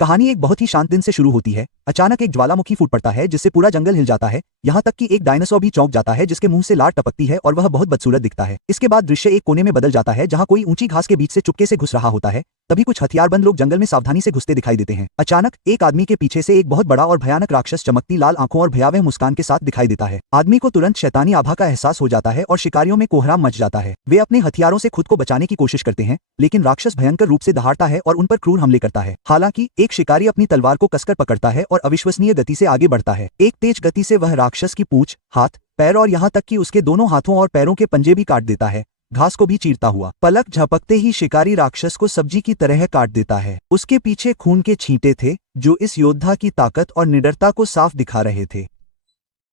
कहानी एक बहुत ही शांत दिन से शुरू होती है। अचानक एक ज्वालामुखी फूट पड़ता है जिससे पूरा जंगल हिल जाता है, यहाँ तक कि एक डायनासोर भी चौंक जाता है जिसके मुंह से लार टपकती है और वह बहुत बदसूरत दिखता है। इसके बाद दृश्य एक कोने में बदल जाता है जहाँ कोई ऊंची घास के बीच से चुपके से घुस रहा होता है। तभी कुछ हथियारबंद लोग जंगल में सावधानी से घुसते दिखाई देते हैं। अचानक एक आदमी के पीछे से एक बहुत बड़ा और भयानक राक्षस चमकती लाल आंखों और भयावह मुस्कान के साथ दिखाई देता है। आदमी को तुरंत शैतानी आभा का एहसास हो जाता है और शिकारियों में कोहराम मच जाता है। वे अपने हथियारों से खुद को बचाने की कोशिश करते हैं, लेकिन राक्षस भयंकर रूप से दहाड़ता है और उन पर क्रूर हमले करता है। हालांकि एक शिकारी अपनी तलवार को कसकर पकड़ता है और अविश्वसनीय गति से आगे बढ़ता है। एक तेज गति से वह राक्षस की पूंछ, हाथ, पैर और यहाँ तक कि उसके दोनों हाथों और पैरों के पंजे भी काट देता है, घास को भी चीरता हुआ। पलक झपकते ही शिकारी राक्षस को सब्जी की तरह काट देता है। उसके पीछे खून के छींटे थे जो इस योद्धा की ताकत और निडरता को साफ दिखा रहे थे।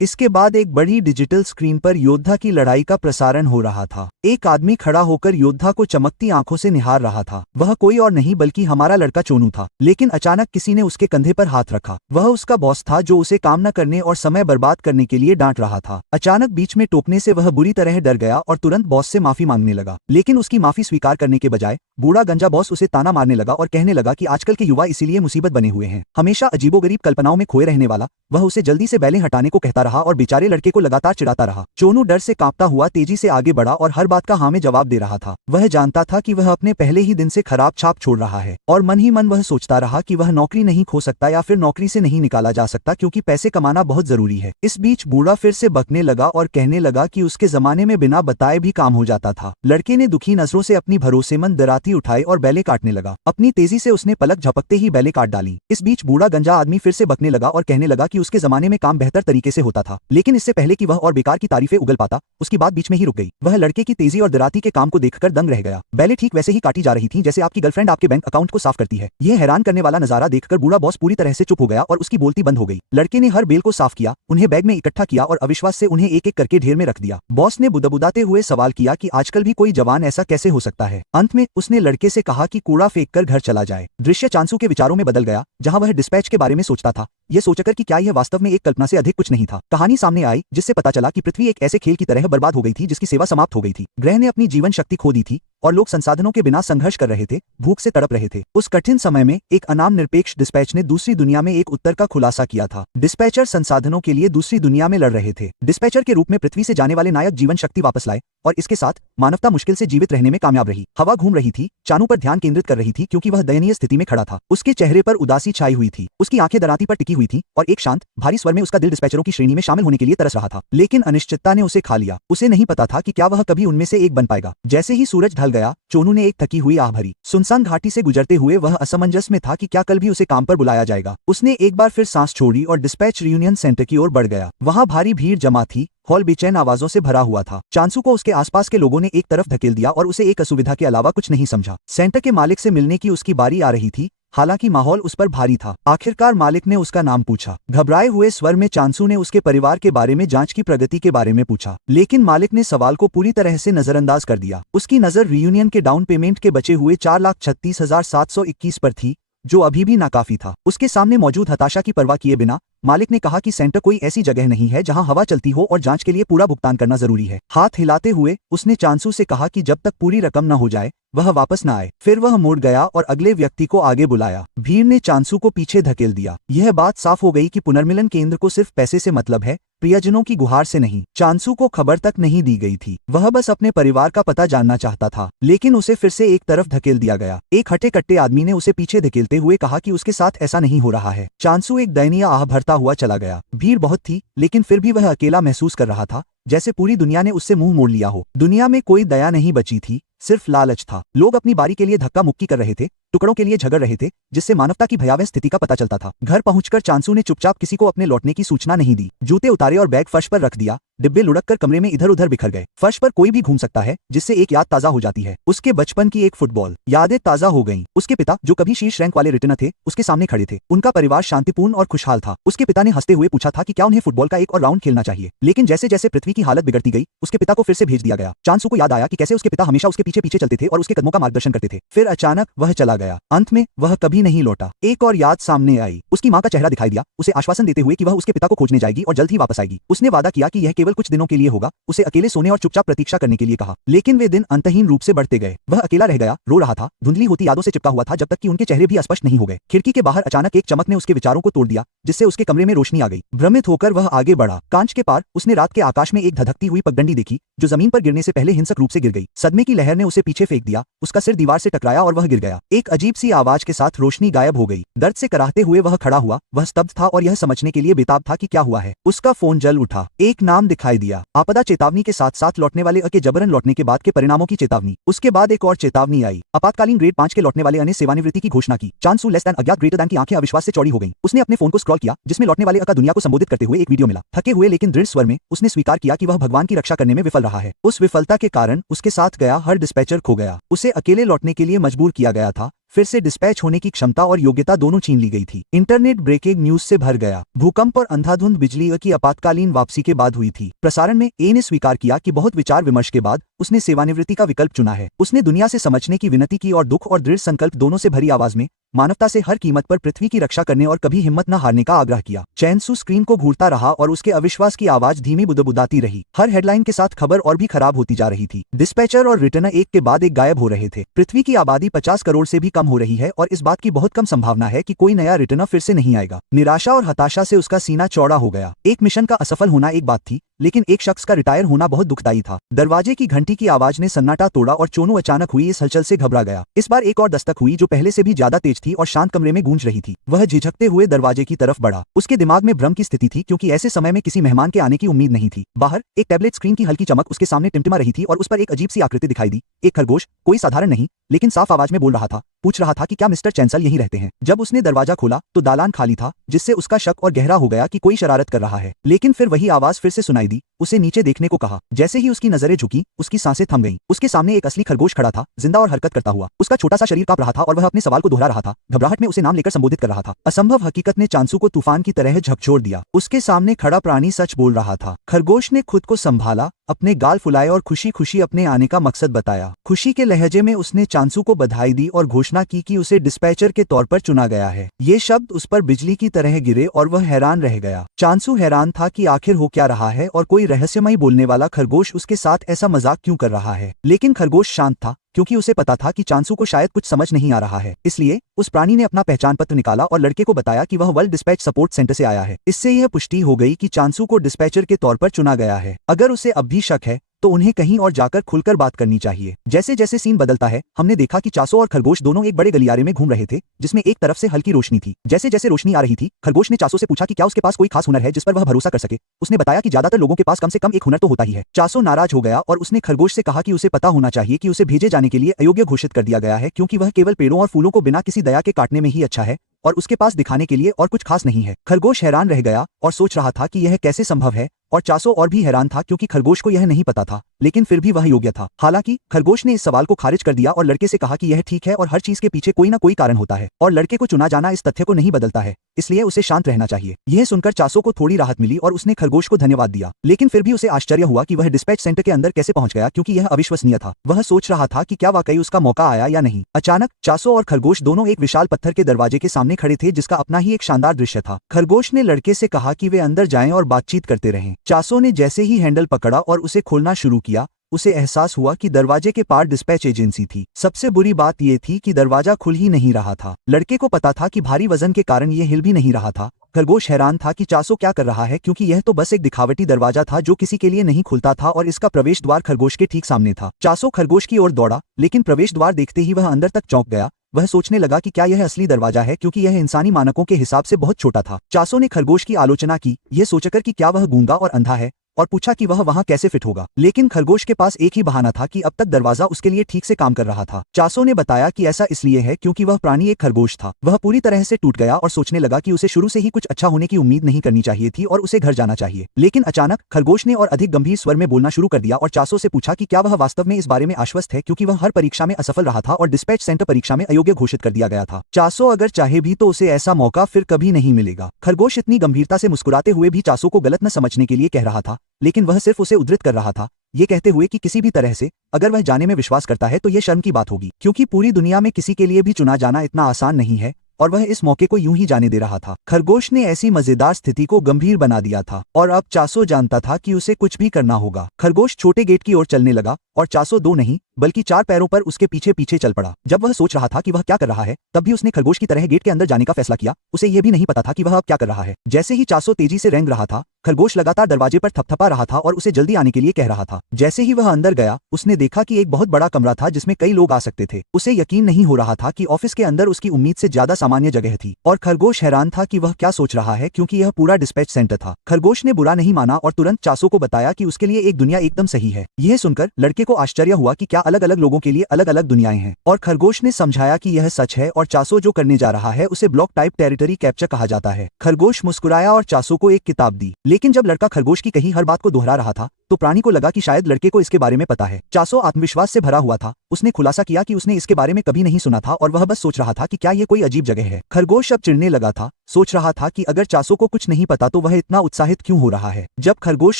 इसके बाद एक बड़ी डिजिटल स्क्रीन पर योद्धा की लड़ाई का प्रसारण हो रहा था। एक आदमी खड़ा होकर योद्धा को चमकती आंखों से निहार रहा था। वह कोई और नहीं बल्कि हमारा लड़का चोनू था। लेकिन अचानक किसी ने उसके कंधे पर हाथ रखा। वह उसका बॉस था जो उसे काम न करने और समय बर्बाद करने के लिए डांट रहा था। अचानक बीच में टोकने से वह बुरी तरह डर गया और तुरंत बॉस से माफी मांगने लगा। लेकिन उसकी माफी स्वीकार करने के बजाय बूढ़ा गंजा बॉस उसे ताना मारने लगा और कहने लगा कि आजकल के युवा इसीलिए मुसीबत बने हुए हैं, हमेशा अजीबोगरीब कल्पनाओं में खोए रहने वाला। वह उसे जल्दी से बैलें हटाने को कहता रहा और बेचारे लड़के को लगातार चिढ़ाता रहा। चोनू डर से कांपता हुआ तेजी से आगे बढ़ा और हर बात का हाँ में जवाब दे रहा था। वह जानता था कि वह अपने पहले ही दिन से खराब छाप छोड़ रहा है और मन ही मन वह सोचता रहा कि वह नौकरी नहीं खो सकता या फिर नौकरी से नहीं निकाला जा सकता क्योंकि पैसे कमाना बहुत जरूरी है। इस बीच बूढ़ा फिर से बकने लगा और कहने लगा कि उसके जमाने में बिना बताए भी काम हो जाता था। लड़के ने दुखी नजरों से अपनी भरोसेमंद दराती उठाई और बैले काटने लगा। अपनी तेजी से उसने पलक झपकते ही बैले काट डाली। इस बीच बूढ़ा गंजा आदमी फिर से बकने लगा और कहने लगा कि उसके जमाने में काम बेहतर तरीके से होता था। लेकिन इससे पहले कि वह और बेकार की तारीफें उगल पाता, उसकी बात बीच में ही रुक गई। वह लड़के की तेजी और दराती के काम को देखकर दंग रह गया। बैले ठीक वैसे ही काटी जा रही थीं जैसे आपकी गर्लफ्रेंड आपके बैंक अकाउंट को साफ करती है। यह हैरान करने वाला नजारा देखकर बूढ़ा बॉस पूरी तरह से चुप हो गया और उसकी बोलती बंद हो गई। लड़के ने हर बेल को साफ किया, उन्हें बैग में इकट्ठा किया और अविश्वास से उन्हें एक एक करके ढेर में रख दिया। बॉस ने बुदबुदाते हुए सवाल किया कि आजकल भी कोई जवान ऐसा कैसे हो सकता है। अंत में उसने लड़के से कहा कि कूड़ा फेंक कर घर चला जाए। दृश्य चांसू के विचारों में बदल गया, जहां वह डिस्पैच के बारे में सोचता था, यह सोचकर कि क्या यह वास्तव में एक कल्पना से अधिक कुछ नहीं था। कहानी सामने आई जिससे पता चला कि पृथ्वी एक ऐसे खेल की तरह बर्बाद हो गई थी जिसकी सेवा समाप्त हो गई थी। ग्रह ने अपनी जीवन शक्ति खो दी थी और लोग संसाधनों के बिना संघर्ष कर रहे थे, भूख से तड़प रहे थे। उस कठिन समय में एक अनाम निरपेक्ष डिस्पैच ने दूसरी दुनिया में एक उत्तर का खुलासा किया था। डिस्पैचर संसाधनों के लिए दूसरी दुनिया में लड़ रहे थे। डिस्पैचर के रूप में पृथ्वी से जाने वाले नायक जीवन शक्ति वापस लाए और इसके साथ मानवता मुश्किल से जीवित रहने में कामयाब रही। हवा घूम रही थी, चानू पर ध्यान केंद्रित कर रही थी क्योंकि वह दयनीय स्थिति में खड़ा था। उसके चेहरे पर उदासी छाई हुई थी, उसकी आंखें दराती पर टिकी हुई थी और एक शांत भारी स्वर में उसका दिल डिस्पैचरों की श्रेणी में शामिल होने के लिए तरस रहा था। लेकिन अनिश्चितता ने उसे खा लिया। उसे नहीं पता था कि क्या वह कभी उनमें से एक बन पाएगा। जैसे ही सूरज ढल गया, चोनू ने एक थकी हुई आह भरी। सुनसान घाटी से गुजरते हुए वह असमंजस में था कि क्या कल भी उसे काम पर बुलाया जाएगा। उसने एक बार फिर सांस छोड़ी और डिस्पैच रियूनियन सेंटर की ओर बढ़ गया। वहां भारी भीड़ जमा थी, हॉल बेचैन आवाजों से भरा हुआ था। चांसू को उसके आसपास के लोगों ने एक तरफ धकेल दिया और उसे एक असुविधा के अलावा कुछ नहीं समझा। सेंटर के मालिक से मिलने की उसकी बारी आ रही थी, हालांकि माहौल उस पर भारी था। आखिरकार मालिक ने उसका नाम पूछा। घबराए हुए स्वर में चांसू ने उसके परिवार के बारे में, जांच की प्रगति के बारे में पूछा, लेकिन मालिक ने सवाल को पूरी तरह से नजरअंदाज कर दिया। उसकी नजर रियूनियन के डाउन पेमेंट के बचे हुए 4,36,721 पर थी, जो अभी भी नाकाफी था। उसके सामने मौजूद हताशा की परवाह किए बिना मालिक ने कहा कि सेंटर कोई ऐसी जगह नहीं है जहां हवा चलती हो और जांच के लिए पूरा भुगतान करना जरूरी है। हाथ हिलाते हुए उसने चांसू से कहा कि जब तक पूरी रकम न हो जाए वह वापस न आए। फिर वह मुड़ गया और अगले व्यक्ति को आगे बुलाया। भीड़ ने चांसू को पीछे धकेल दिया। यह बात साफ हो गई कि पुनर्मिलन केंद्र को सिर्फ पैसे से मतलब है, प्रियजनों की गुहार से नहीं। चांसू को खबर तक नहीं दी गई थी। वह बस अपने परिवार का पता जानना चाहता था, लेकिन उसे फिर से एक तरफ धकेल दिया गया। एक हट्टे कट्टे आदमी ने उसे पीछे धकेलते हुए कहा कि उसके साथ ऐसा नहीं हो रहा है। चांसू एक दयनीय आह भरता हुआ चला गया। भीड़ बहुत थी, लेकिन फिर भी वह अकेला महसूस कर रहा था, जैसे पूरी दुनिया ने उससे मुंह मोड़ लिया हो। दुनिया में कोई दया नहीं बची थी, सिर्फ लालच था। लोग अपनी बारी के लिए धक्का मुक्की कर रहे थे, टुकड़ों के लिए झगड़ रहे थे, जिससे मानवता की भयावह स्थिति का पता चलता था। घर पहुंचकर चांसू ने चुपचाप किसी को अपने लौटने की सूचना नहीं दी। जूते उतारे और बैग फर्श पर रख दिया। डिब्बे लुढ़ककर कमरे में इधर उधर बिखर गए। फर्श पर कोई भी घूम सकता है, जिससे एक याद ताजा हो जाती है। उसके बचपन की एक फुटबॉल यादें ताजा हो गईं। उसके पिता, जो कभी शीर्ष रैंक वाले रिटर्नर थे, उसके सामने खड़े थे। उनका परिवार शांतिपूर्ण और खुशहाल था। उसके पिता ने हंसते हुए पूछा था कि क्या उन्हें फुटबॉल का एक और राउंड खेलना चाहिए। लेकिन जैसे जैसे पृथ्वी की हालत बिगड़ती गई, उसके पिता को फिर से भेज दिया गया। चांसू को याद आया कि कैसे उसके पिता हमेशा उसके पीछे पीछे चलते थे और उसके कदमों का मार्गदर्शन करते थे। फिर अचानक वह चला गया। अंत में वह कभी नहीं लौटा। एक और याद सामने आई। उसकी माँ का चेहरा दिखाई दिया, उसे आश्वासन देते हुए कि वह उसके पिता को खोजने जाएगी और जल्द ही वापस आएगी। उसने वादा किया कि यह केवल कुछ दिनों के लिए होगा, उसे अकेले सोने और चुपचाप प्रतीक्षा करने के लिए कहा। लेकिन वे दिन अंतहीन रूप से बढ़ते गए। वह अकेला रह गया, रो रहा था, धुंधली होती यादों से चिपका हुआ था, जब तक कि उनके चेहरे भी अस्पष्ट नहीं हो गए। खिड़की के बाहर अचानक एक चमक ने उसके विचारों को तोड़ दिया, जिससे उसके कमरे में रोशनी आ गई। भ्रमित होकर वह आगे बढ़ा। कांच के पार उसने रात के आकाश में एक धधकती हुई पगडंडी देखी, जो जमीन पर गिरने से पहले हिंसक रूप से गिर गई। सदमे की लहर ने उसे पीछे फेंक दिया, उसका सिर दीवार से टकराया और वह गिर गया। एक अजीब सी आवाज के साथ रोशनी गायब हो गई। दर्द से कराहते हुए वह खड़ा हुआ। वह स्तब्ध था और यह समझने के लिए बेताब था कि क्या हुआ है। उसका फोन जल उठा। एक नाम दिखाई दिया, आपदा चेतावनी के साथ साथ लौटने वाले के जबरन लौटने के बाद के परिणामों की चेतावनी। उसके बाद एक और चेतावनी आई, आपातकालीन ग्रेड 5 के लौटने वाले ने सेवानिवृत्ति की घोषणा की। चांसू लेस दैन अज्ञात ग्रेटर दैन की आंखें अविश्वास से चौड़ी हो गईं। उसने अपने फोन को स्क्रॉल किया, जिसमें लौटने वाले का दुनिया को संबोधित करते हुए एक वीडियो मिला। थके हुए लेकिन दृढ़ स्वर में उसने स्वीकार किया कि वह भगवान की रक्षा करने में विफल रहा है। उस विफलता के कारण उसके साथ गया हर डिस्पैचर खो गया। उसे अकेले लौटने के लिए मजबूर किया गया था। फिर से डिस्पैच होने की क्षमता और योग्यता दोनों छीन ली गई थी। इंटरनेट ब्रेकिंग न्यूज से भर गया। भूकंप और अंधाधुंध बिजली की आपातकालीन वापसी के बाद हुई थी। प्रसारण में ने स्वीकार किया कि बहुत विचार विमर्श के बाद उसने सेवानिवृत्ति का विकल्प चुना है। उसने दुनिया से समझने की विनती की और दुख और दृढ़ संकल्प दोनों से भरी आवाज में मानवता से हर कीमत पर पृथ्वी की रक्षा करने और कभी हिम्मत न हारने का आग्रह किया। चैनसू स्क्रीन को घूरता रहा और उसके अविश्वास की आवाज धीमी बुदबुदाती रही। हर हेडलाइन के साथ खबर और भी खराब होती जा रही थी। डिस्पैचर और रिटर्नर एक के बाद एक गायब हो रहे थे। पृथ्वी की आबादी 50 करोड़ से भी कम हो रही है और इस बात की बहुत कम संभावना है कि कोई नया रिटर्नर फिर से नहीं आएगा। निराशा और हताशा से उसका सीना चौड़ा हो गया। एक मिशन का असफल होना एक बात थी, लेकिन एक शख्स का रिटायर होना बहुत दुखदायी था। दरवाजे की घंटी की आवाज ने सन्नाटा तोड़ा और चोनू अचानक हुई इस हलचल से घबरा गया। इस बार एक और दस्तक हुई, जो पहले से भी ज्यादा तेज थी और शांत कमरे में गूंज रही थी। वह झिझकते हुए दरवाजे की तरफ बढ़ा। उसके दिमाग में भ्रम की स्थिति थी, क्योंकि ऐसे समय में किसी मेहमान के आने की उम्मीद नहीं थी। बाहर एक टैबलेट स्क्रीन की हल्की चमक उसके सामने टिमटिमा रही थी और उस पर एक अजीब सी आकृति दिखाई दी। एक खरगोश, कोई साधारण नहीं, लेकिन साफ आवाज में बोल रहा था, पूछ रहा था कि क्या मिस्टर चैंसल यहीं रहते हैं। जब उसने दरवाजा खोला तो दालान खाली था, जिससे उसका शक और गहरा हो गया कि कोई शरारत कर रहा है। लेकिन फिर वही आवाज फिर से सुनाई दी। उसे नीचे देखने को कहा। जैसे ही उसकी नजरें झुकी, उसकी सांसें थम गईं। उसके सामने एक असली खरगोश खड़ा था, जिंदा और हरकत करता हुआ। उसका छोटा सा शरीर कांप रहा था और वह अपने सवाल को दोहरा रहा था। घबराहट में उसे नाम लेकर संबोधित कर रहा था। असंभव हकीकत ने चांसू को तूफान की तरह झकझोर दिया। उसके सामने खड़ा प्राणी सच बोल रहा था। खरगोश ने खुद को संभाला, अपने गाल फुलाए और खुशी खुशी अपने आने का मकसद बताया। खुशी के लहजे में उसने चांसू को बधाई दी और घोषणा की कि उसे डिस्पैचर के तौर पर चुना गया है। ये शब्द उस पर बिजली की तरह गिरे और वह हैरान रह गया। चांसू हैरान था कि आखिर हो क्या रहा है और कोई रहस्यमयी बोलने वाला खरगोश उसके साथ ऐसा मजाक क्यों कर रहा है। लेकिन खरगोश शांत था, क्योंकि उसे पता था कि चांसू को शायद कुछ समझ नहीं आ रहा है। इसलिए उस प्राणी ने अपना पहचान पत्र निकाला और लड़के को बताया कि वह वर्ल्ड डिस्पैच सपोर्ट सेंटर से आया है। इससे यह पुष्टि हो गई कि चांसू को डिस्पैचर के तौर पर चुना गया है। अगर उसे अब भी शक है तो उन्हें कहीं और जाकर खुलकर बात करनी चाहिए। जैसे जैसे सीन बदलता है, हमने देखा कि चांसू और खरगोश दोनों एक बड़े गलियारे में घूम रहे थे, जिसमें एक तरफ से हल्की रोशनी थी। जैसे जैसे रोशनी आ रही थी, खरगोश ने चांसू से पूछा कि क्या उसके पास कोई खास हुनर है जिस पर वह भरोसा कर सके। उसने बताया कि ज्यादातर लोगों के पास कम से कम एक हुनर तो होता ही है। चांसू नाराज हो गया और उसने खरगोश से कहा कि उसे पता होना चाहिए कि उसे भेजे जाने के लिए अयोग्य घोषित कर दिया गया है, क्योंकि वह केवल पेड़ों और फूलों को बिना किसी दया के काटने में ही अच्छा है और उसके पास दिखाने के लिए और कुछ खास नहीं है। खरगोश हैरान रह गया और सोच रहा था कि यह कैसे संभव है, और चांसू और भी हैरान था, क्योंकि खरगोश को यह नहीं पता था, लेकिन फिर भी वह योग्य था। हालांकि खरगोश ने इस सवाल को खारिज कर दिया और लड़के से कहा कि यह ठीक है और हर चीज के पीछे कोई ना कोई कारण होता है, और लड़के को चुना जाना इस तथ्य को नहीं बदलता है, इसलिए उसे शांत रहना चाहिए। यह सुनकर चांसू को थोड़ी राहत मिली और उसने खरगोश को धन्यवाद दिया। लेकिन फिर भी उसे आश्चर्य हुआ कि वह डिस्पैच सेंटर के अंदर कैसे पहुंच गया, क्योंकि यह अविश्वसनीय था। वह सोच रहा था कि क्या वाकई उसका मौका आया या नहीं। अचानक चांसू और खरगोश दोनों एक विशाल पत्थर के दरवाजे के सामने खड़े थे, जिसका अपना ही एक शानदार दृश्य था। खरगोश ने लड़के से कहा कि वे अंदर जाएं और बातचीत करते रहें। चांसू ने जैसे ही हैंडल पकड़ा और उसे खोलना शुरू किया, उसे एहसास हुआ कि दरवाजे के पार डिस्पैच एजेंसी थी। सबसे बुरी बात यह थी कि दरवाजा खुल ही नहीं रहा था। लड़के को पता था कि भारी वजन के कारण यह हिल भी नहीं रहा था। खरगोश हैरान था कि चांसू क्या कर रहा है, क्योंकि यह तो बस एक दिखावटी दरवाजा था जो किसी के लिए नहीं खुलता था और इसका प्रवेश द्वार खरगोश के ठीक सामने था। चांसू खरगोश की ओर दौड़ा, लेकिन प्रवेश द्वार देखते ही वह अंदर तक चौंक गया। वह सोचने लगा कि क्या यह असली दरवाजा है, क्योंकि यह इंसानी मानकों के हिसाब से बहुत छोटा था। चांसू ने खरगोश की आलोचना की, यह सोचकर कि क्या वह गूंगा और अंधा है, और पूछा कि वह वहां कैसे फिट होगा। लेकिन खरगोश के पास एक ही बहाना था कि अब तक दरवाजा उसके लिए ठीक से काम कर रहा था। चांसू ने बताया कि ऐसा इसलिए है क्योंकि वह प्राणी एक खरगोश था। वह पूरी तरह से टूट गया और सोचने लगा कि उसे शुरू से ही कुछ अच्छा होने की उम्मीद नहीं करनी चाहिए थी और उसे घर जाना चाहिए। लेकिन अचानक खरगोश ने और अधिक गंभीर स्वर में बोलना शुरू कर दिया और चांसू से पूछा कि क्या वह वास्तव में इस बारे में आश्वस्त है, क्योंकि वह हर परीक्षा में असफल रहा था और डिस्पैच सेंटर परीक्षा में अयोग्य घोषित कर दिया गया था। चांसू अगर चाहे भी तो उसे ऐसा मौका फिर कभी नहीं मिलेगा। खरगोश इतनी गंभीरता से मुस्कुराते हुए भी चांसू को गलत न समझने के लिए कह रहा था, लेकिन वह सिर्फ उसे उद्धृत कर रहा था, ये कहते हुए कि किसी भी तरह से अगर वह जाने में विश्वास करता है तो यह शर्म की बात होगी, क्योंकि पूरी दुनिया में किसी के लिए भी चुना जाना इतना आसान नहीं है और वह इस मौके को यूं ही जाने दे रहा था। खरगोश ने ऐसी मजेदार स्थिति को गंभीर बना दिया था और अब चासो जानता था कि उसे कुछ भी करना होगा। खरगोश छोटे गेट की ओर चलने लगा और चासो दो नहीं बल्कि 4 पैरों पर उसके पीछे पीछे चल पड़ा। जब वह सोच रहा था कि वह क्या कर रहा है, तब भी उसने खरगोश की तरह गेट के अंदर जाने का फैसला किया। उसे यह भी नहीं पता था कि वह अब क्या कर रहा है। जैसे ही चासो तेजी से रेंग रहा था, खरगोश लगातार दरवाजे पर थपथपा रहा था और उसे जल्दी आने के लिए कह रहा था। जैसे ही वह अंदर गया, उसने देखा कि एक बहुत बड़ा कमरा था जिसमें कई लोग आ सकते थे। उसे यकीन नहीं हो रहा था कि ऑफिस के अंदर उसकी उम्मीद से ज्यादा सामान्य जगह थी और खरगोश हैरान था कि वह क्या सोच रहा है, क्योंकि यह पूरा डिस्पैच सेंटर था। खरगोश ने बुरा नहीं माना और तुरंत चासो को बताया कि उसके लिए एक दुनिया एकदम सही है। यह सुनकर लड़के को आश्चर्य हुआ कि क्या अलग अलग लोगों के लिए अलग अलग दुनियाएं हैं, और खरगोश ने समझाया कि यह सच है और चासो जो करने जा रहा है उसे ब्लॉक टाइप टेरिटरी कैप्चर कहा जाता है। खरगोश मुस्कुराया और चासो को एक किताब दी, लेकिन जब लड़का खरगोश की कही हर बात को दोहरा रहा था तो प्राणी को लगा कि शायद लड़के को इसके बारे में पता है। चासो आत्मविश्वास से भरा हुआ था। उसने खुलासा किया कि उसने इसके बारे में कभी नहीं सुना था और वह बस सोच रहा था कि क्या ये कोई अजीब जगह है। खरगोश अब चिढ़ने लगा था, सोच रहा था कि अगर चासो को कुछ नहीं पता तो वह इतना उत्साहित क्यों हो रहा है। जब खरगोश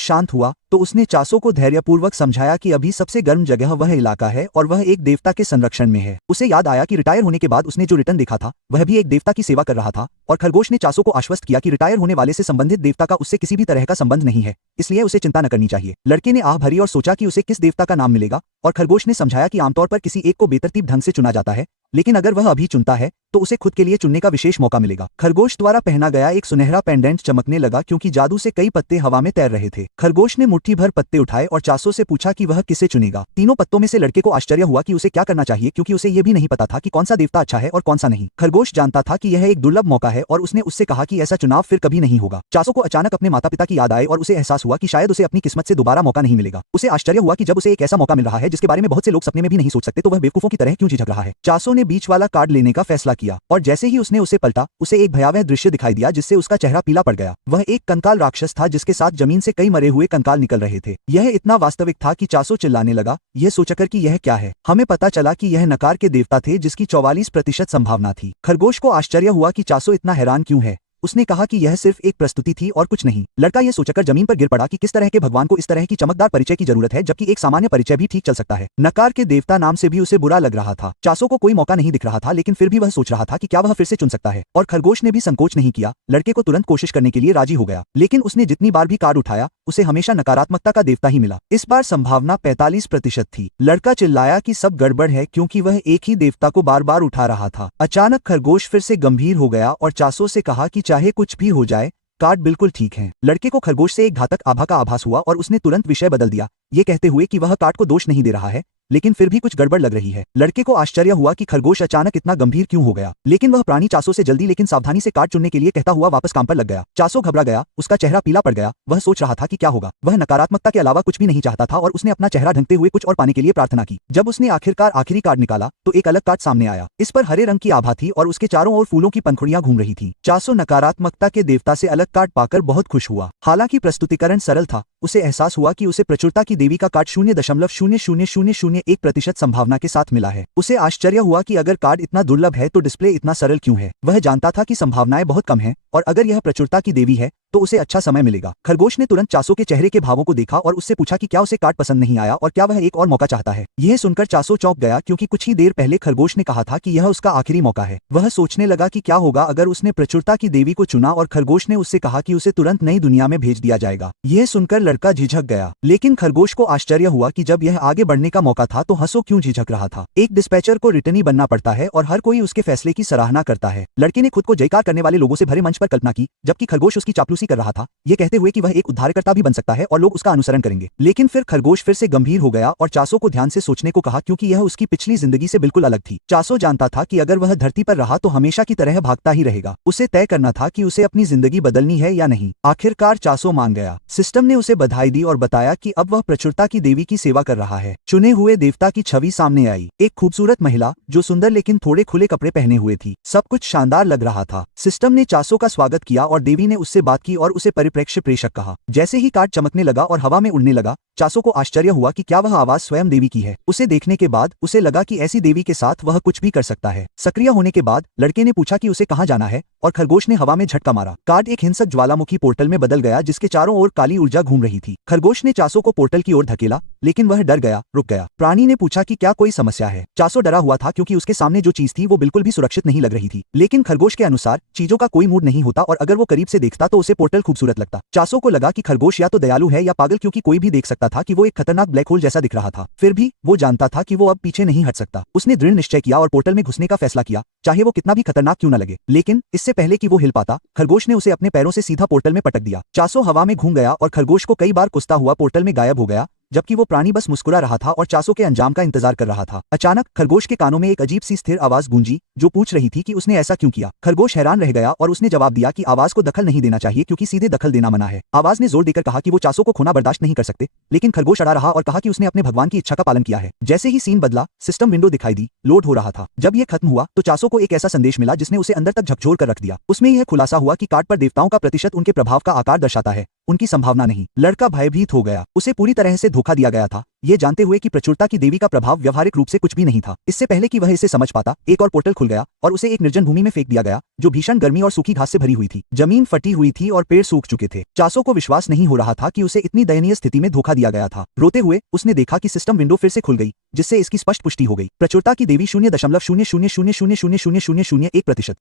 शांत हुआ तो उसने चासो को धैर्यपूर्वक समझाया कि अभी सबसे गर्म जगह वह इलाका है और वह एक देवता के संरक्षण में है। उसे याद आया कि रिटायर होने के बाद उसने जो रिटर्न देखा था वह भी एक देवता की सेवा कर रहा था, और खरगोश ने चासो को आश्वस्त किया कि रिटायर होने वाले से संबंधित देवता का उससे किसी भी तरह का संबंध नहीं है, इसलिए उसे चिंता न करनी चाहिए। लड़के ने आह भरी और सोचा कि उसे किस देवता का नाम मिलेगा, और खरगोश ने समझाया कि आमतौर पर किसी एक को बेतरतीब ढंग से चुना जाता है, लेकिन अगर वह अभी चुनता है तो उसे खुद के लिए चुनने का विशेष मौका मिलेगा। खरगोश द्वारा पहना गया एक सुनहरा पेंडेंट चमकने लगा क्योंकि जादू से कई पत्ते हवा में तैर रहे थे। खरगोश ने मुट्ठी भर पत्ते उठाए और चासो से पूछा कि वह किसे चुनेगा। तीनों पत्तों में से लड़के को आश्चर्य हुआ कि उसे क्या करना चाहिए, क्योंकि उसे यह भी नहीं पता था कि कौन सा देवता अच्छा है और कौन सा नहीं। खरगोश जानता था कि यह एक दुर्लभ मौका है और उसने उससे कहा कि ऐसा चुनाव फिर कभी नहीं होगा। चासो को अचानक अपने माता पिता की याद आए और उसे एहसास हुआ कि शायद उसे अपनी किस्मत से दोबारा मौका नहीं मिलेगा। उसे आश्चर्य हुआ कि जब उसे एक ऐसा मौका मिल रहा है जिसके बारे में बहुत से लोग सपने में भी नहीं सोच सकते, तो वह बेवकूफों की तरह क्यों झिझक रहा है। चासो ने बीच वाला कार्ड लेने का फैसला किया और जैसे ही उसने उसे पलटा, उसे एक भयावह दृश्य दिखाई दिया जिससे उसका चेहरा पीला पड़ गया। वह एक कंकाल राक्षस था जिसके साथ जमीन से कई मरे हुए कंकाल निकल रहे थे। यह इतना वास्तविक था कि चासो चिल्लाने लगा, यह सोचकर कि यह क्या है। हमें पता चला कि यह नकार के देवता थे जिसकी 44% संभावना थी। खरगोश को आश्चर्य हुआ कि चासो इतना हैरान क्यों है। उसने कहा कि यह सिर्फ एक प्रस्तुति थी और कुछ नहीं। लड़का यह सोचकर जमीन पर गिर पड़ा कि किस तरह के भगवान को इस तरह की चमकदार परिचय की जरूरत है, जबकि एक सामान्य परिचय भी ठीक चल सकता है। नकार के देवता नाम से भी उसे बुरा लग रहा था। चासो को कोई मौका नहीं दिख रहा था, लेकिन फिर भी वह सोच रहा था कि क्या वह फिर से चुन सकता है, और खरगोश ने भी संकोच नहीं किया। लड़के को तुरंत कोशिश करने के लिए राजी हो गया, लेकिन उसने जितनी बार भी कार्ड उठाया उसे हमेशा नकारात्मकता का देवता ही मिला। इस बार संभावना 45% थी। लड़का चिल्लाया कि सब गड़बड़ है क्योंकि वह एक ही देवता को बार बार उठा रहा था। अचानक खरगोश फिर से गंभीर हो गया और चासो से कहा कि चाहे कुछ भी हो जाए, कार्ड बिल्कुल ठीक है। लड़के को खरगोश से एक घातक आभा का आभास हुआ और उसने तुरंत विषय बदल दिया, ये कहते हुए कि वह कार्ड को दोष नहीं दे रहा है, लेकिन फिर भी कुछ गड़बड़ लग रही है। लड़के को आश्चर्य हुआ कि खरगोश अचानक इतना गंभीर क्यों हो गया, लेकिन वह प्राणी चासो से जल्दी लेकिन सावधानी से कार्ड चुनने के लिए कहता हुआ वापस काम पर लग गया। चासो घबरा गया, उसका चेहरा पीला पड़ गया। वह सोच रहा था कि क्या होगा। वह नकारात्मकता के अलावा कुछ भी नहीं चाहता था और उसने अपना चेहरा ढंकते हुए कुछ और पाने के लिए प्रार्थना की। जब उसने आखिरकार आखिरी कार्ड निकाला तो एक अलग कार्ड सामने आया। इस पर हरे रंग की आभा थी और उसके चारों ओर फूलों की पंखुड़ियां घूम रही थी। चासो नकारात्मकता के देवता से अलग कार्ड पाकर बहुत खुश हुआ। हालांकि प्रस्तुतिकरण सरल था, उसे एहसास हुआ कि उसे प्रचुरता की देवी का कार्ड 0.0001% संभावना के साथ मिला है। उसे आश्चर्य हुआ कि अगर कार्ड इतना दुर्लभ है तो डिस्प्ले इतना सरल क्यों है। वह जानता था कि संभावनाएं बहुत कम हैं और अगर यह प्रचुरता की देवी है तो उसे अच्छा समय मिलेगा। खरगोश ने तुरंत चासो के चेहरे के भावों को देखा और उससे पूछा कि क्या उसे कार्ड पसंद नहीं आया और क्या वह एक और मौका चाहता है। यह सुनकर चासो चौंक गया क्योंकि कुछ ही देर पहले खरगोश ने कहा था कि यह उसका आखिरी मौका है। वह सोचने लगा कि क्या होगा अगर उसने प्रचुरता की देवी को चुना और खरगोश ने उससे कहा कि उसे तुरंत नई दुनिया में भेज दिया जाएगा। यह सुनकर लड़का झिझक गया, लेकिन खरगोश को आश्चर्य हुआ कि जब यह आगे बढ़ने का मौका था तो हंसो क्यों झिझक रहा था। एक डिस्पैचर को रिटर्नी बनना पड़ता है और हर कोई उसके फैसले की सराहना करता है। लड़के ने खुद को जयकार करने वाले लोगों से भरे मंच पर कल्पना की, जबकि खरगोश उसकी चापलूसी कर रहा था, ये कहते हुए कि वह एक उद्धारकर्ता भी बन सकता है और लोग उसका अनुसरण करेंगे। लेकिन फिर खरगोश फिर से गंभीर हो गया और चासो को ध्यान से सोचने को कहा क्योंकि यह उसकी पिछली जिंदगी से बिल्कुल अलग थी। चासो जानता था कि अगर वह धरती पर रहा तो हमेशा की तरह भागता ही रहेगा। उसे तय करना था कि उसे अपनी जिंदगी बदलनी है या नहीं। आखिरकार चासो मान गया। सिस्टम ने उसे बधाई दी और बताया कि अब वह प्रचुरता की देवी की सेवा कर रहा है। चुने हुए देवता की छवि सामने आई, एक खूबसूरत महिला जो सुंदर लेकिन थोड़े खुले कपड़े पहने हुए थी। सब कुछ शानदार लग रहा था। सिस्टम ने चासो का स्वागत किया और देवी ने उससे बात की और उसे परिप्रेक्ष्य प्रेषक कहा। जैसे ही कार्ड चमकने लगा और हवा में उड़ने लगा, चासो को आश्चर्य हुआ कि क्या वह आवाज स्वयं देवी की है। उसे देखने के बाद उसे लगा कि ऐसी देवी के साथ वह कुछ भी कर सकता है। सक्रिय होने के बाद लड़के ने पूछा कि उसे कहाँ जाना है और खरगोश ने हवा में झटका मारा। कार्ड एक हिंसक ज्वालामुखी पोर्टल में बदल गया जिसके चारों ओर काली ऊर्जा घूम रही थी। खरगोश ने चासो को पोर्टल की ओर धकेला, लेकिन वह डर गया, रुक गया। प्राणी ने पूछा कि क्या कोई समस्या है। चासो डरा हुआ था क्योंकि उसके सामने जो चीज थी वो बिल्कुल भी सुरक्षित नहीं लग रही थी। लेकिन खरगोश के अनुसार चीजों का कोई मूड नहीं होता और अगर वो करीब से देखता तो उसे पोर्टल खूबसूरत लगता। चासो को लगा कि खरगोश या तो दयालु है या पागल, क्योंकि कोई भी देख सकता था कि वो एक खतरनाक ब्लैक होल जैसा दिख रहा था। फिर भी वो जानता था कि वो अब पीछे नहीं हट सकता। उसने दृढ़ निश्चय किया और पोर्टल में घुसने का फैसला किया, चाहे वो कितना भी खतरनाक क्यों न लगे। लेकिन इससे पहले कि वो हिल पाता, खरगोश ने उसे अपने पैरों से सीधा पोर्टल में पटक दिया। चासो हवा में घूम गया और खरगोश को कई बार कुचता हुआ पोर्टल में गायब हो गया, जबकि वो प्राणी बस मुस्कुरा रहा था और चासो के अंजाम का इंतजार कर रहा था। अचानक खरगोश के कानों में एक अजीब सी स्थिर आवाज गूंजी जो पूछ रही थी कि उसने ऐसा क्यों किया। खरगोश हैरान रह गया और उसने जवाब दिया कि आवाज को दखल नहीं देना चाहिए क्योंकि सीधे दखल देना मना है। आवाज ने जोर देकर कहा कि वो चासो को खोना बर्दाश्त नहीं कर सकते, लेकिन खरगोश अड़ा रहा और कहा कि उसने अपने भगवान की इच्छा का पालन किया है। जैसे ही सीन बदला, सिस्टम विंडो दिखाई दी, लोड हो रहा था। जब यह खत्म हुआ तो चासो को एक ऐसा संदेश मिला जिसने उसे अंदर तक झकझोर कर रख दिया। उसमें यह खुलासा हुआ कि कार्ड पर देवताओं का प्रतिशत उनके प्रभाव का आकार दर्शाता है, उनकी संभावना नहीं। लड़का भयभीत हो गया। उसे पूरी तरह से धोखा दिया गया था, ये जानते हुए कि प्रचुरता की देवी का प्रभाव व्यवहारिक रूप से कुछ भी नहीं था। इससे पहले कि वह इसे समझ पाता, एक और पोर्टल खुल गया और उसे एक निर्जन भूमि में फेंक दिया गया जो भीषण गर्मी और सूखी घास से भरी हुई थी। जमीन फटी हुई थी और पेड़ सूख चुके थे। चासो को विश्वास नहीं हो रहा था कि उसे इतनी दयनीय स्थिति में धोखा दिया गया था। रोते हुए उसने देखा कि सिस्टम विंडो फिर से खुल गई, जिससे इसकी स्पष्ट पुष्टि हो गई। प्रचुरता की देवी 0.000000001%